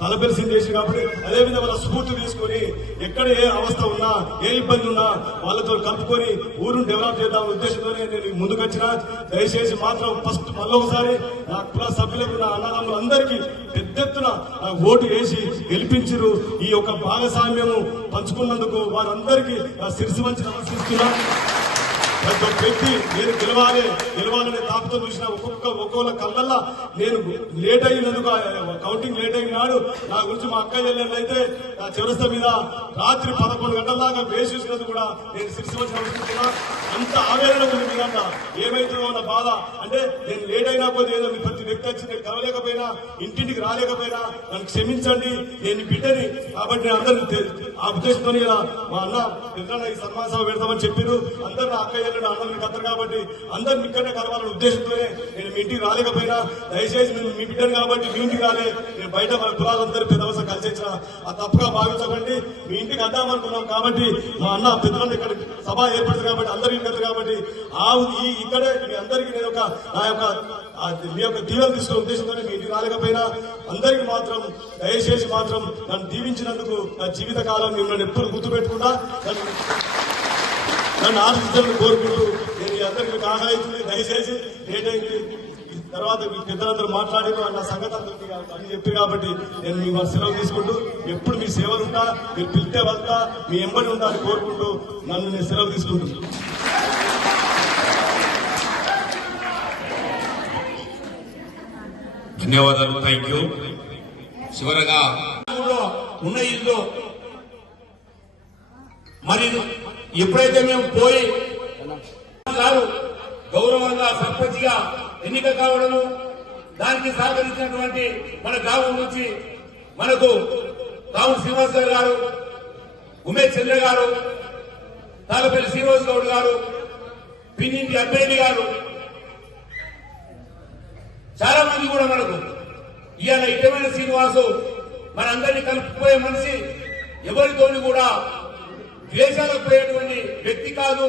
తలపల్లి సింగ్ చేసిండు. కాబట్టి అదేవిధంగా వాళ్ళ స్ఫూర్తి తీసుకొని ఎక్కడ ఏ అవస్థ ఉన్నా, ఏ ఇబ్బంది ఉన్నా వాళ్ళతో కలుపుకొని ఊరును డెవలప్ చేద్దాం ఉద్దేశంతోనే నేను ముందుకు వచ్చిన. దయచేసి మాత్రం ఫస్ట్ మళ్ళొకసారి నా కుల సభ్యులకు, నా అన్నదమ్ములు అందరికీ పెద్ద ఎత్తున ఓటు వేసి గెలిపించారు. ఈ యొక్క భాగస్వామ్యము పంచుకున్నందుకు వారందరికీ శిరస్సు వంచి నమస్కరిస్తున్నా. ప్రతి ఒక్క వ్యక్తి నేను గెలవాలనే తాపతో చూసిన ఒక్కొక్క కళ్ళల్లా నేను లేట్ అయినందుకు కౌంటింగ్ లేట్ అయినాడు నా గురించి మా అక్క చెల్లెళ్ళు అయితే నా చివరస్త మీద రాత్రి 11 గంటల దాకా వేసి చూసినందుకు కూడా నేను శిరస్సు వచ్చి నమస్కరిస్తున్నా. అంత ఆవేదన ఉంది మీ గంట ఏమైతుందో ఉన్న బాధ. అంటే నేను లేట్ అయినా కొద్ది ఏదో మీ ప్రతి వ్యక్తి వచ్చి నేను కలవలేకపోయినా, ఇంటింటికి రాలేకపోయినా నన్ను క్షమించండి. నేను బిడ్డని కాబట్టి నేను అందరినీ ఆ ఉద్దేశంతో మా అన్న ఎట్లా ఈ సన్మాన సభ పెడతామని చెప్పారు. అందరూ నా అక్క అందరినీ కత్తరు కాబట్టి అందరిని ఇక్కడనే కలవాలనే ఉద్దేశంతోనే నేను మీ ఇంటికి రాలేకపోయినా దయచేసి నేను మీ బిడ్డను కాబట్టి మీ ఇంటికి రాలే. నేను బయట మన కులాలందరూ పెద్దవస కలిసేసిన ఆ తప్పుగా భావించకండి. మీ ఇంటికి అద్దామనుకున్నాం కాబట్టి మా అన్న పెద్దలందరూ ఇక్కడ సభ ఏర్పడుతుంది కాబట్టి అందరూ ఇంటి కాబట్టి ఇక్కడే మీ అందరికీ నేను నా యొక్క మీ యొక్క దీవెనలు తీసుకునే ఉద్దేశంతోనే మీ ఇంటికి రాలేకపోయినా అందరికీ మాత్రం దయచేసి మాత్రం నన్ను దీవించినందుకు నా జీవిత కాలం మిమ్మల్ని ఎప్పుడు గుర్తుపెట్టుకుంటా. నన్ను ఆశించాలని కోరుకుంటూ నేను అందరికీ ఆహ్వానించింది. దయచేసి లేట్ అయింది, తర్వాత మీ పెద్దలందరూ మాట్లాడారు అన్న సంగతి అందరికీ అని చెప్పి కాబట్టి నేను మీ సెలవు తీసుకుంటూ ఎప్పుడు మీ సేవలు ఉంటా, మీరు పిలితే వెళ్తా, మీ ఎంబడి ఉంటా అని కోరుకుంటూ నన్ను నేను సెలవు తీసుకుంటున్నాను. ధన్యవాదాలు. Thank you. చివరగా ఉన్న ఇల్లు మరి ఎప్పుడైతే మేము పోయి గౌరవంగా సర్పంచ్గా ఎన్నిక కావడము, దానికి సహకరించినటువంటి మన గ్రామం నుంచి మనకు రావు శ్రీనివాస్ గారు, ఉమేష్ చంద్ర గారు, తాలపల్లి శ్రీనివాస్ గౌడ్ గారు, పిన్నింటి అబ్బేలి గారు, చాలా మంది కూడా మనకు ఇవాళ ఇటమైన శ్రీనివాసు మనందరినీ కలుపుకుపోయే మనిషి, ఎవరితోని కూడా ద్వేషాలకు పోయేటువంటి వ్యక్తి కాదు,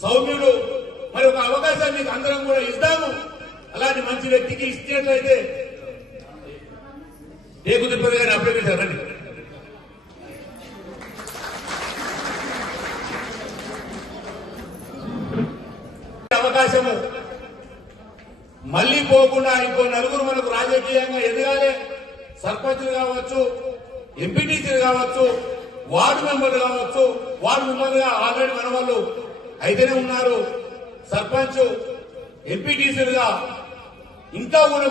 సౌమ్యుడు. మరి ఒక అవకాశాన్ని అందరం కూడా ఇద్దాము. అలాంటి మంచి వ్యక్తికి ఇచ్చినట్లయితే ఏ కుదిరిపోయి కానీ అప్లై చేశారండి. అవకాశము మళ్లీ పోకుండా ఇంకో నలుగురు మనకు రాజకీయంగా ఎదగాలి. సర్పంచులు కావచ్చు, ఎంపీటీసీలు కావచ్చు, వార్డు మెంబర్లు కావచ్చు. వార్డు మెంబర్లుగా ఆల్రెడీ మన వాళ్ళు అయితేనే ఉన్నారు. సర్పంచ్ ఎంపీటీసీలుగా ఇంకా కూడా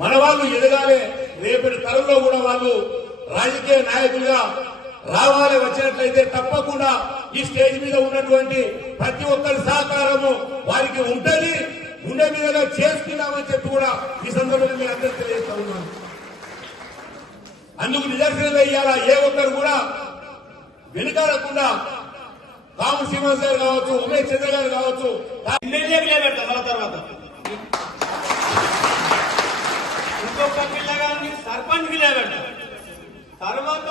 మన వాళ్ళు ఎదగాలి, రేపటి తరంలో కూడా వాళ్ళు రాజకీయ నాయకులుగా రావాలి. వచ్చినట్లయితే తప్పకుండా ఈ స్టేజ్ మీద ఉన్నటువంటి ప్రతి ఒక్కరి సహకారము వారికి ఉంటది, ఉండే మీదగా చేసుకున్నామని చెప్పి కూడా ఈ సందర్భంగా మీరు అందరూ తెలియజేస్తా ఉన్నాను. అందుకు నిదర్శనంగా ఇయ్యాల ఏ ఒక్కరు కూడా వెనుకాడకుండా కాము శ్రీనివాస్ గారు కావచ్చు, ఉమేష్ చంద్ర గారు కావచ్చు, తర్వాత ఇంకొక పిల్లగాన్ని సర్పంచ్ నిలబెడతాం, తర్వాత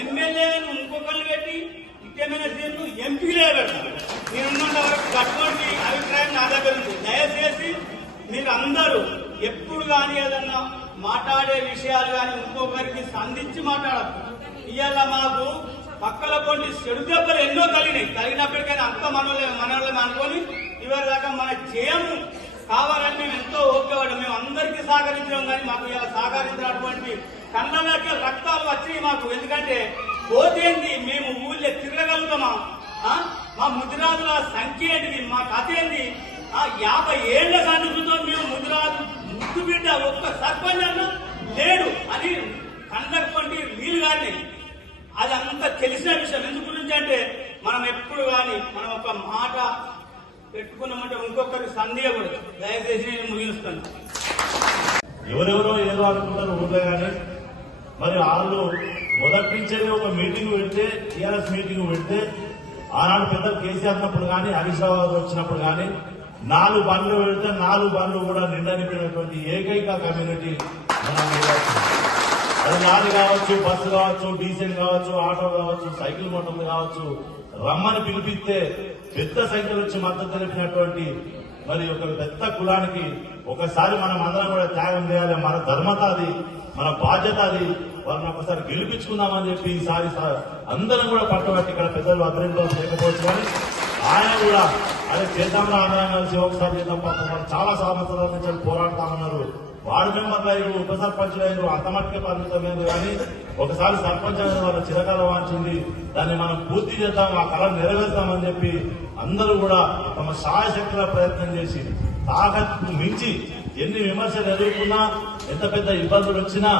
ఎమ్మెల్యేలను ఇంకొకరిని పెట్టి ముఖ్యమైన సీట్లు ఎంపీ నిలబెడతాం. మీరున్నంత వరకు అటువంటి అభిప్రాయం నా దగ్గర ఉంది. దయచేసి మీరు అందరూ ఎప్పుడు కానీ ఏదన్నా మాట్లాడే విషయాలు కానీ ఇంకొకరికి సంధించి మాట్లాడదు. ఇవాళ మాకు పక్కల కొన్ని చెడు దెబ్బలు ఎన్నో కలిగినప్పటికైనా అంత మనోళ్ళే అనుకొని ఇవాళ దాకా మన జయము కావాలని మేము ఎంతో ఓపికపడ్డాం. మేము అందరికీ సహకరించాం, కానీ మాకు ఇలా సహకరించినటువంటి కళ్ళలోకి రక్తాలు వచ్చి మాకు, ఎందుకంటే పోతేంది మేము ఊళ్ళో తిరగలుగుతామా, మా ముదిరాజుల సంఖ్య ఏంటిది, మా కథ ఏంది, 50 ఏళ్ల సందుతో మేము ముదిరాజు ముద్దు బిడ్డ ఒక్క సర్పంచ్ అన్న లేడు అని కళ్ళటువంటి వీలు కానీ అది అంత తెలిసిన విషయం. ఎందుకు గురించి అంటే మనం ఎప్పుడు కానీ మనం ఒక మాట పెట్టుకున్నామంటే ఇంకొకరికి సందేహపడదు. దయచేసి నేను ముగిస్తాను. ఎవరెవరో ఏదో అనుకుంటారు ఊర్లో కానీ, మరి వాళ్ళు మొదటి నుంచే ఒక మీటింగ్ పెడితే, టీఆర్ఎస్ మీటింగ్ పెడితే, ఆనాడు పెద్దలు కేసీఆర్ ఉన్నప్పుడు కానీ, హరీష్ రావు వచ్చినప్పుడు కానీ 4 బండ్లు పెడితే 4 బండ్లు కూడా నిండనిపోయినటువంటి ఏకైక కమ్యూనిటీ అది లారీ కావచ్చు, బస్సు కావచ్చు, డీజిల్ కావచ్చు, ఆటో కావచ్చు, సైకిల్ మోటార్లు కావచ్చు, రమ్మని పిలిపిస్తే పెద్ద సంఖ్యలో వచ్చి మద్దతు తెలిపినటువంటి మరి ఒక పెద్ద కులానికి ఒకసారి మనం అందరం కూడా త్యాగం చేయాలి. మన ధర్మత అది, మన బాధ్యత అది. వాళ్ళని ఒకసారి గెలిపించుకుందామని చెప్పి ఈసారి అందరం కూడా పట్టుబట్టి ఇక్కడ పెద్దలు అభివృద్ధిలో చేయకపోవచ్చు, కానీ ఆయన కూడా అదే చేద్దాంలో అందరం కలిసి ఒకసారి చేద్దాం. పాపం వాళ్ళు చాలా సంవత్సరాల నుంచి పోరాడతామన్నారు. వార్డు మెంబర్లు అయ్యారు, ఉప సర్పంచ్లు అయ్యారు, అంతమట్టుకే పరిమితమైంది. కానీ ఒకసారి సర్పంచ్ అనేది వాళ్ళ చిరకాల వాంచింది, దాన్ని మనం పూర్తి చేద్దాం, ఆ కళ నెరవేర్తామని చెప్పి అందరూ కూడా తమ శాయశక్తుల ప్రయత్నం చేసి తాకట్టు మించి ఎన్ని విమర్శలు ఎదుర్కొన్నా, ఎంత పెద్ద ఇబ్బందులు వచ్చినా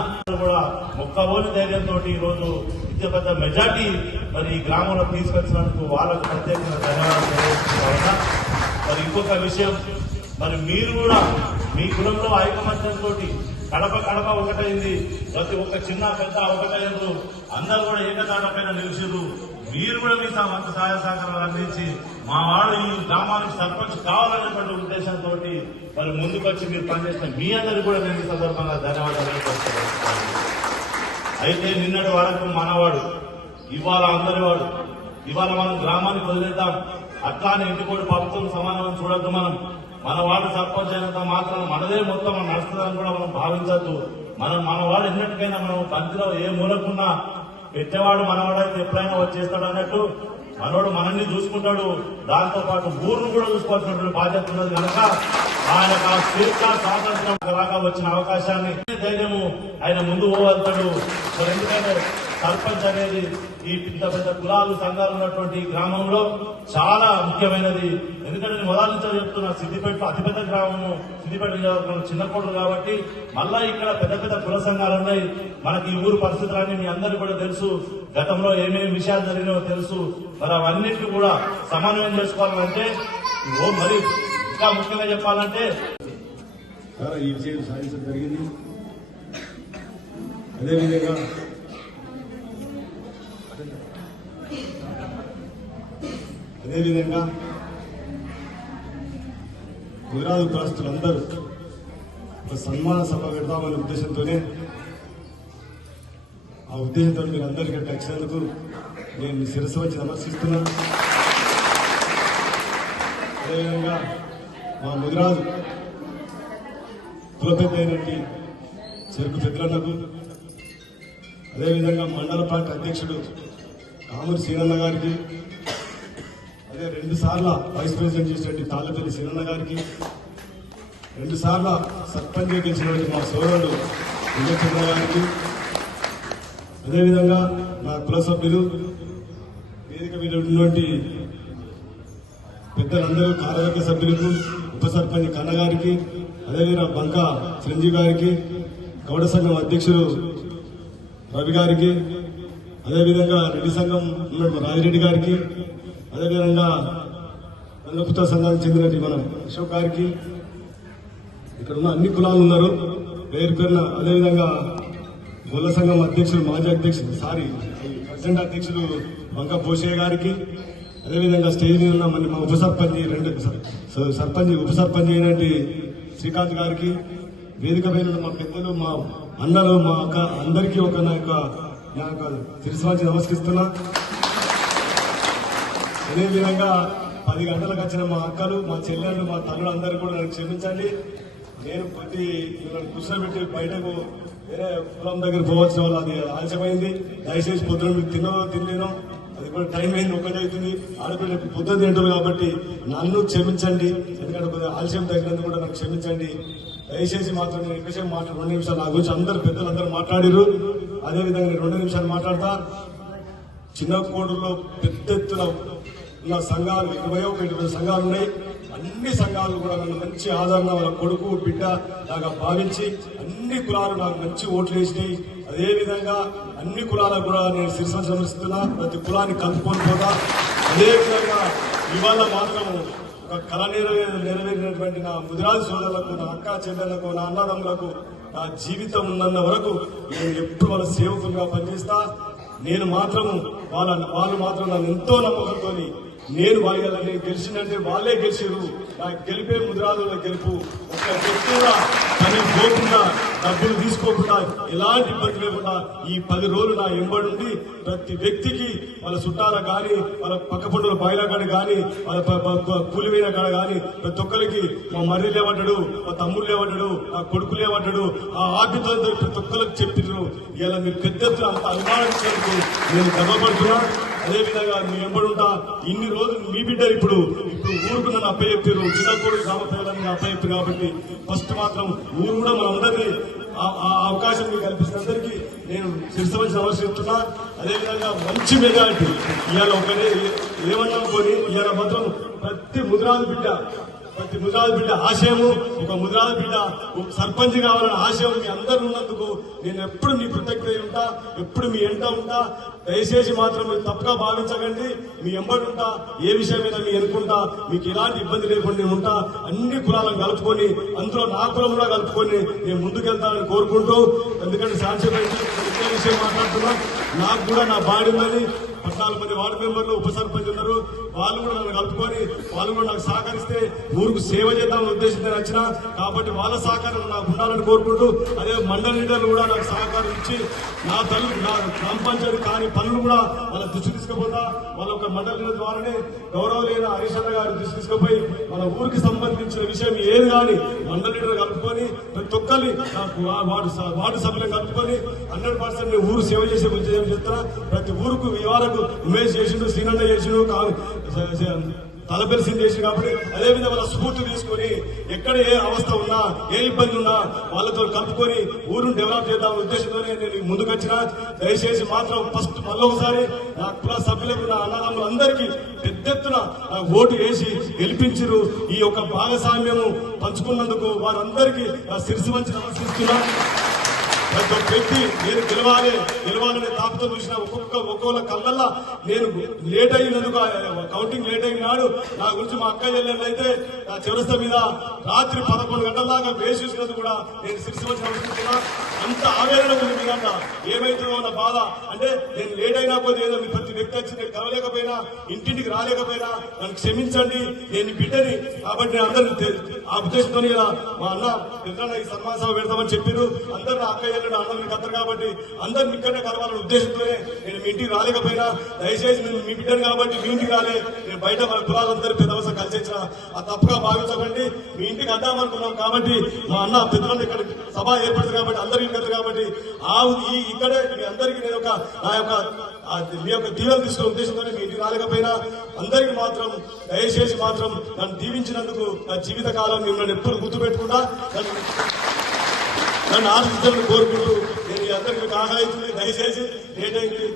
కూడా మొక్కబోని ధైర్యంతో ఈ రోజు ఇంత పెద్ద మెజార్టీ మరి ఈ గ్రామంలో తీసుకొచ్చినందుకు వాళ్ళకు ప్రత్యేకంగా ధన్యవాదాలు తెలియజేస్తున్నా. మరి ఇంకొక విషయం, మరి మీరు కూడా మీ కులంలో ఐకమత్యంతో కడప ఒకటైంది, ప్రతి ఒక్క చిన్న పెద్ద ఒకటైంది, అందరూ కూడా ఏకతాటపైన నిలిచిరు. మీరు కూడా మీ వంతు సహాయ సహకారాలు అందించి మా వాడు ఈ గ్రామానికి సర్పంచ్ కావాలనేటువంటి ఉద్దేశంతో మరి ముందుకొచ్చి మీరు పనిచేసిన మీ అందరికీ కూడా నేను ఈ సందర్భంగా ధన్యవాదాలు తెలియజేస్తున్నాను. అయితే నిన్నటి వరకు మనవాడు, ఇవాళ అందరి వాడు. ఇవాళ మనం గ్రామానికి వదిలేద్దాం, అట్లానే ఇంటికోటి ప్రభుత్వం సమానం చూడద్దు. మన వాడు సర్పంచ్ అయినంత మాత్రం మనదే మొత్తం మనం నడుస్తుందని కూడా మనం భావించద్దు. మన వాడు ఎన్నటికైనా మనం బంతిలో ఏ మూలకున్నా పెట్టేవాడు మనవాడైతే ఎప్పుడైనా వచ్చేస్తాడు అన్నట్టు మనోడు మనల్ని చూసుకుంటాడు, దాంతో పాటు ఊరును కూడా చూసుకోవాల్సినటువంటి బాధ్యత ఉన్నది. కనుక ఆయనకు ఆ స్వేచ్ఛ స్వాతంత్రం రాగా వచ్చిన అవకాశాన్ని ధైర్యము ఆయన ముందు పోగలుగుతాడు. మరి ఎందుకంటే సర్పంచ్ అనేది ఈ పెద్ద కులాలు సంఘాలు ఉన్నటువంటి గ్రామంలో చాలా ముఖ్యమైనది. ఎందుకంటే నేను మొదటి నుంచి చెప్తున్నా, సిద్దిపేట అతిపెద్ద గ్రామము, సిద్దిపేట నియోజకవర్గం చిన్న కోటలు కాబట్టి మళ్ళా ఇక్కడ పెద్ద కుల సంఘాలు ఉన్నాయి. మనకి ఈ ఊరు పరిస్థితులన్నీ మీ అందరికీ కూడా తెలుసు, గతంలో ఏమేమి విషయాలు జరిగినాయో తెలుసు. మరి అవన్నిటిని కూడా సమన్వయం చేసుకోవాలంటే మరి ఇంకా ముఖ్యంగా చెప్పాలంటే ఈ విషయం సాధించడం జరిగింది. అదేవిధంగా గుజరాత్ కులస్తులందరూ ఒక సన్మాన సభ పెడదామనే ఉద్దేశంతోనే, ఆ ఉద్దేశంతో మీరు అందరికీ వచ్చినందుకు నేను శిరస్సు వచ్చి విమర్శిస్తున్నాను. అదేవిధంగా మా ముదిరాజు కుల పెద్ద అయినటువంటి చెరుకు పెద్దలకు, అదేవిధంగా మండల పార్టీ అధ్యక్షుడు కామూరి సీనన్న గారికి, అదే 2 సార్లు వైస్ ప్రెసిడెంట్ చేసినటువంటి తాళ్ళపల్లి సీనన్న గారికి, 2 సార్లు సర్పంచ్ గెలిచినటువంటి మా సోదరుడు విజయచంద్ర గారికి, అదేవిధంగా నా కుల సభ్యులు, వేదిక మీద ఉన్నటువంటి పెద్దలందరూ కార్యవర్గ సభ్యులకు, ఉప సర్పంచ్ కన్న గారికి, అదేవిధంగా బంకా చిరంజీవి గారికి, గౌడ సంఘం అధ్యక్షులు రవి గారికి, అదేవిధంగా రెడ్డి సంఘం రాజిరెడ్డి గారికి, అదేవిధంగా రంగపుత్ర సంఘానికి చెందిన మన అశోక్ గారికి, ఇక్కడ ఉన్న అన్ని కులాలు ఉన్నారు పేరు పేరున. అదేవిధంగా గొల్ల సంఘం అధ్యక్షులు మాజీ అధ్యక్షులు ప్రెసిడెంట్ అధ్యక్షులు బంకా పోషయ్య గారికి, అదేవిధంగా స్టేజ్ మీద ఉన్న మా ఉప సర్పంచ్ అయినటువంటి శ్రీకాంత్ గారికి, వేదిక పైన మా పెద్దలు, మా అన్నలు, మా అక్క అందరికీ నా యొక్క శిరస్సు నమస్కరిస్తున్నా. అదేవిధంగా 10 గంటలకు వచ్చిన మా అక్కలు, మా చెల్లెళ్ళు, మా తల్లులు అందరూ కూడా నన్ను క్షమించండి. నేను ప్రతి కూర్చోబెట్టి బయటకు వేరే కులం దగ్గర పోవాల్సిన వాళ్ళు అది ఆలస్యమైంది. దయచేసి పొద్దున తినలేను, అది కూడా టైం అయింది, ఒకటే అవుతుంది. ఆడపిల్ల పొద్దున తింటారు కాబట్టి నన్ను క్షమించండి. ఎందుకంటే కొద్దిగా ఆలస్యం తగ్గినందుకు కూడా నాకు క్షమించండి. దయచేసి మాత్రం నేను ఎక్కువ 2 నిమిషాలు నా గురించి అందరు పెద్దలందరూ మాట్లాడారు. అదేవిధంగా నేను 2 నిమిషాలు మాట్లాడతా. చిన్న కోడూరులో పెద్ద ఎత్తున ఉన్న సంఘాలు 21 సంఘాలు ఉన్నాయి. అన్ని సంఘాలు కూడా నన్ను మంచి ఆదరణ, వాళ్ళ కొడుకు బిడ్డ లాగా భావించి అన్ని కులాలు నాకు మంచి ఓట్లు వేసినాయి. అదేవిధంగా అన్ని కులాలకు కూడా నేను శిరస్సు నమస్కరిస్తున్నా. ప్రతి కులాన్ని కలుపుకొని పోతా. అదేవిధంగా ఇవాళ మాత్రం ఒక కళ నెరవేరినటువంటి నా ముదిరాజు సోదరులకు, నా అక్క చెల్లెళ్లకు, నా అన్నదమ్ములకు నా జీవితం ఉన్నంత వరకు నేను ఎప్పుడు వాళ్ళ సేవకులుగా పనిచేస్తా. నేను మాత్రము వాళ్ళు మాత్రం నన్ను ఎంతో నమ్మకంతో నేను వాళ్ళని గెలిచినంటే వాళ్ళే గెలిచారు. నాకు గెలిపే ముదిరాజుల గెలుపు. ఒక వ్యక్తి కూడా పని పోకుండా, డబ్బులు తీసుకోకుండా, ఎలాంటి ఇబ్బంది లేకుండా ఈ 10 రోజులు నా ఎంబడి ప్రతి వ్యక్తికి వాళ్ళ చుట్టాల కానీ, వాళ్ళ పక్క పండుగల బాయిల కాడ కానీ, వాళ్ళ కూలిపోయిన కాడ కానీ ప్రతి ఒక్కరికి మా మర్రి లేవడ్డాడు, మా తమ్ముడు లేవడ్డాడు, నా కొడుకు లేవడ్డాడు, ఆ ఆర్టితో ప్రతి ఒక్కరికి చెప్పిర్రు. ఇలా మీరు పెద్ద ఎత్తున అంత అభిమానించినందుకు నేను గర్వపడుతున్నా. అదేవిధంగా మీ ఎంబడుంటా. ఇన్ని రోజులు మీ బిడ్డలు ఇప్పుడు ఊరుకు నన్ను అప్పచెప్పారు. చిన్నకోడు గ్రామ ప్రజలను అప్పచెప్పారు కాబట్టి ఫస్ట్ మాత్రం ఊరు కూడా మనందరినీ ఆ అవకాశం మీకు కల్పిస్తున్నందరికీ నేను శిరస్సు నమస్కరిస్తున్నా. అదేవిధంగా మంచి మెజారిటీ ఇవాళ ఒకరే ఏమన్నా కొని ఇవాళ మాత్రం ప్రతి ముదిరాజు బిడ్డ ఆశయము, ఒక ముదిరాజు బిడ్డ సర్పంచ్ కావాలన్న ఆశయం మీ అందరూ ఉన్నందుకు నేను ఎప్పుడు మీ కృతజ్ఞత ఉంటా, ఎప్పుడు మీ ఎంట ఉంటా. దయచేసి మాత్రం మీరు తప్పుగా భావించకండి. మీ ఎంబడి ఉంటా, ఏ విషయం మీద మీ ఎన్నుకుంటా, మీకు ఎలాంటి ఇబ్బంది లేకుండా నేను ఉంటా. అన్ని కులాలను కలుపుకొని, అందులో నా కులం కూడా కలుపుకొని నేను ముందుకెళ్తానని కోరుకుంటూ, ఎందుకంటే శాంతిపై విషయం మాట్లాడుతున్నా. నాకు కూడా నా బాడీ ఉందని 14 మంది వార్డు మెంబర్లు, ఉప సర్పంచ్ ఉన్నారు. వాళ్ళు కూడా నన్ను కలుపుకొని వాళ్ళు కూడా నాకు సహకరిస్తే ఊరుకు సేవ చేద్దామని ఉద్దేశంతో వచ్చిన కాబట్టి వాళ్ళ సహకారం నాకు ఉండాలని కోరుకుంటూ, అదే మండల లీడర్లు కూడా నాకు సహకారం ఇచ్చి నా గ్రామ పంచాయతీ కాని పనులు కూడా వాళ్ళ దృష్టి తీసుకుపోతా. వాళ్ళ ఒక మండల లీడర్ ద్వారానే గౌరవలేన హరీష్ అన్న గారి దృష్టి తీసుకుపోయి మన ఊరికి సంబంధించిన విషయం ఏది కానీ మండల లీడర్ కలుపుకొని ప్రతి ఒక్కరిని వార్డు సభ్యులను కలుపుకొని 100% ఊరు సేవ చేసే ఉద్దేశం చేస్తున్నా. ప్రతి ఊరుకు ఈ వారకు ఉమేష్ చేసిండు, శ్రీనంద చేసిండు, తలపల్లి సింగ్ చేసిండు. కాబట్టి అదేవిధంగా వాళ్ళ స్ఫూర్తి తీసుకొని ఎక్కడ ఏ అవస్థ ఉన్నా, ఏ ఇబ్బంది ఉన్నా వాళ్ళతో కలుపుకొని ఊరును డెవలప్ చేద్దామనే ఉద్దేశంతోనే నేను ముందుకు వచ్చిన. దయచేసి మాత్రం ఫస్ట్ మళ్ళొకసారి నా కుల సభ్యులకు, నా అన్నదమ్ములందరికీ పెద్ద ఎత్తున ఓటు వేసి గెలిపించారు. ఈ యొక్క భాగస్వామ్యము పంచుకున్నందుకు వారందరికీ నా శిరస్సు వంచి నమస్కరిస్తున్నా. ప్రతి ఒక్క వ్యక్తి నేను గెలవాలనే తాపతో చూసిన ఒక్కొక్క కళ్ళల్లా నేను లేట్ అయినందుకు, కౌంటింగ్ లేట్ అయిన నాడు నా గురించి మా అక్క చెల్లెళ్ళు అయితే నా చివరస్త మీద రాత్రి 11 గంటల దాకా వేసి చూసినందుకు కూడా నేను శిరస్సు వచ్చి నమస్కరిస్తున్నా. అంత ఆవేదన ఉంది మీ గంట. ఏమైతుందో నా బాధ అంటే నేను లేట్ అయినా పోతే ఏదో మీ ప్రతి వ్యక్తి వచ్చి నేను కలవలేకపోయినా, ఇంటింటికి రాలేకపోయినా నన్ను క్షమించండి. నేను బిడ్డని కాబట్టి నేను అందరూ ఆ ఉద్దేశంతో మా అన్న పెద్దన్న ఈ సన్మాన సభ పెడతామని చెప్పారు. అందరూ నా అక్క అన్నలు కత్తరు కాబట్టి అందరిని ఇక్కడనే కలవాలనే ఉద్దేశంతోనే నేను మీ ఇంటికి రాలేకపోయినా, దయచేసి నేను మీ బిడ్డను కాబట్టి మీ ఇంటికి రాలే, నేను బయట మన కులాలందరూ పెద్దవస కలిసి వచ్చిన ఆ తప్పుగా భావించకండి. మీ ఇంటికి వద్దామనుకున్నాం కాబట్టి మా అన్న పెద్దలను ఇక్కడ సభ ఏర్పడుతుంది కాబట్టి అందరూ ఇంటి కాబట్టి ఇక్కడే మీ అందరికీ నేను మీ యొక్క దీవెనలు తీసుకునే ఉద్దేశంతోనే మీ ఇంటికి రాలేకపోయినా అందరికీ మాత్రం దయచేసి మాత్రం నన్ను దీవించినందుకు నా జీవిత కాలం మిమ్మల్ని ఎప్పుడు గుర్తుపెట్టుకుంటా నన్ను ఆశించాలని కోరుకుంటూ నేను అందరికీ ఆహ్వానించింది. దయచేసి లేట్ అయింది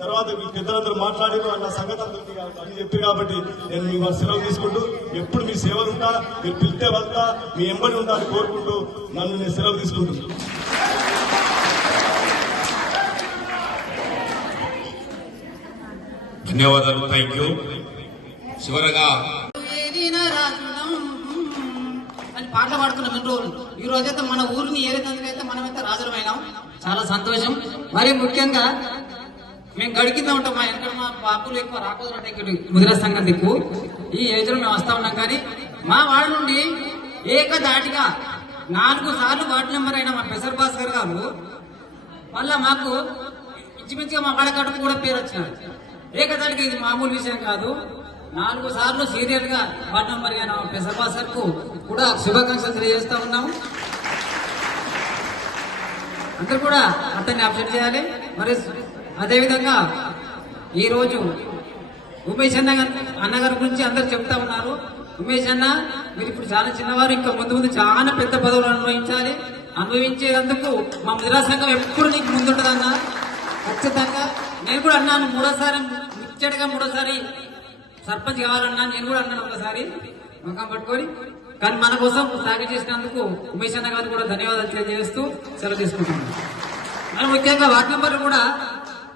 తర్వాత మీ పెద్దలందరూ మాట్లాడారు అన్న సంగతి అందరికీ అని చెప్పి కాబట్టి నేను మీ సెలవు తీసుకుంటూ ఎప్పుడు మీ సేవలు ఉంటా మీరు పిలితే వెళ్తా మీ ఎంబడి ఉండాలని కోరుకుంటూ నన్ను నేను సెలవు తీసుకుంటున్నాను. ధన్యవాదాలు. Thank you. చివరగా అని పాటలు పాడుకున్నాం ఎన్ని రోజులు. ఈ రోజైతే మన ఊరిని ఏదైతే మనమైతే రాజులమైనాం. చాలా సంతోషం. మరి ముఖ్యంగా మేము గడికిందా ఉంటాం. మా వెనక మా బాపులు ఎక్కువ రాకపోతే ఇక్కడ ముదిరా సంఘం దిక్కు ఈ ఏజ్ లో మేము వస్తా ఉన్నాం. కానీ మా వార్డు నుండి ఏకధాటిగా 4 సార్లు వార్డు నెంబర్ అయిన మా పెసర్ భాస్కర్ గారు మళ్ళా మాకు ఇంచుమించుగా మా వాడకట్టుకు కూడా పేరు వచ్చినారు. ఏకధాటిగా ఇది మామూలు విషయం కాదు. 4 సార్లు సీరియల్ గా వార్డు నెంబర్ అయిన పెసర్ భాస్కర్ కు కూడా శుభాకాంక్షలు తెలియజేస్తా ఉన్నాము. అందరూ కూడా అతన్ని అప్డేట్ చేయాలి. మరి అదేవిధంగా ఈరోజు ఉమేష్ అన్నగారి గురించి అందరు చెప్తా ఉన్నారు. ఉమేష్ అన్న మీరు ఇప్పుడు చాలా చిన్నవారు, ఇంకా ముందు ముందు చాలా పెద్ద పదవులు అనుభవించేందుకు మా ముదిరా సంఘం ఎప్పుడు నీకు ముందుంటుందన్నా. ఖచ్చితంగా నేను కూడా అన్నాను, మూడోసారి సర్పంచ్ కావాలన్నా నేను కూడా అన్నాను ఒకసారి ముఖం పట్టుకొని. కానీ మన కోసం సాగు చేసినందుకు ఉమేష్ అన్న గారు కూడా ధన్యవాదాలు తెలియజేస్తూ సెలవు తీసుకుంటున్నాను. మరి ముఖ్యంగా వార్డు నెంబర్లు కూడా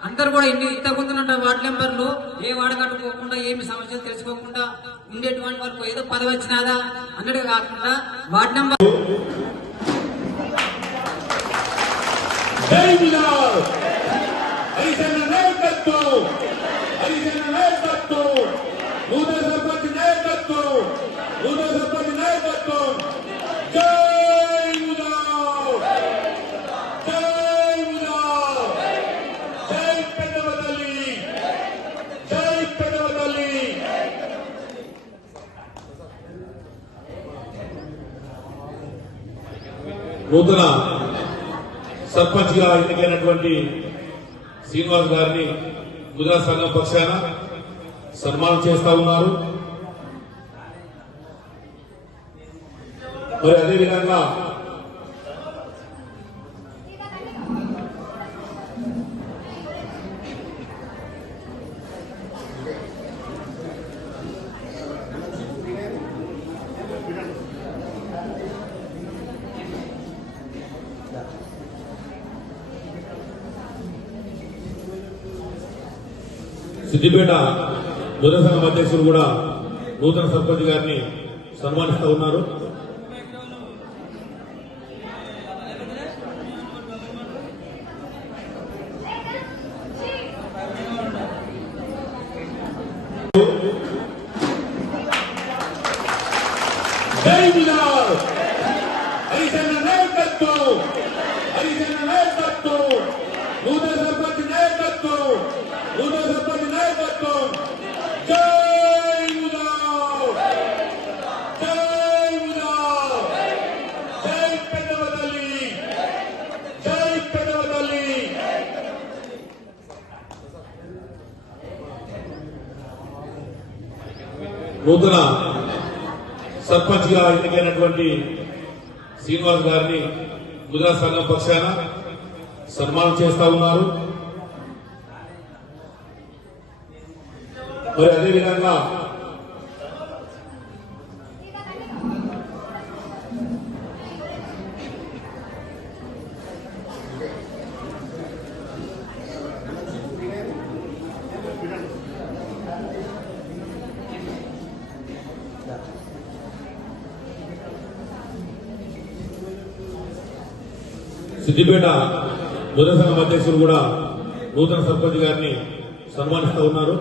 అందరు కూడా ఇంతకుముందు వార్డు నెంబర్లు ఏ వాడకట్టుకోకుండా ఏమి సమస్యలు తెలుసుకోకుండా ఉండేటువంటి వరకు ఏదో పదవి వచ్చినాదా అన్నట్టు కాకుండా వార్డు నెంబర్ నూతన సర్పంచ్ గా ఎన్నికైనటువంటి శ్రీనివాస్ గారిని ముదిరా సంఘం పక్షాన సన్మానం చేస్తా ఉన్నారు. మరి అదేవిధంగా సిద్దిపేట ముదిరా సంఘం అధ్యక్షులు కూడా నూతన సర్పంచ్ గారిని సన్మానిస్తూ ఉన్నారు. నూతన సర్పంచ్ గా ఎన్నికైనటువంటి శ్రీనివాస్ గారిని ముదిరా సంఘం పక్షాన సన్మానం చేస్తా ఉన్నారు. మరి అదేవిధంగా సిద్దిపేట ముదిరా సంఘం అధ్యక్షులు కూడా నూతన సర్పంచ్ గారిని సన్మానిస్తూ ఉన్నారు.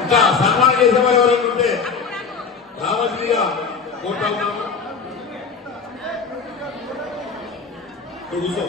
ఇంకా సన్మానం చేసే వారు ఎవరైనా ఉంటే రావాల్సిందిగా కోరుతా ఉన్నాము. కూర్చో.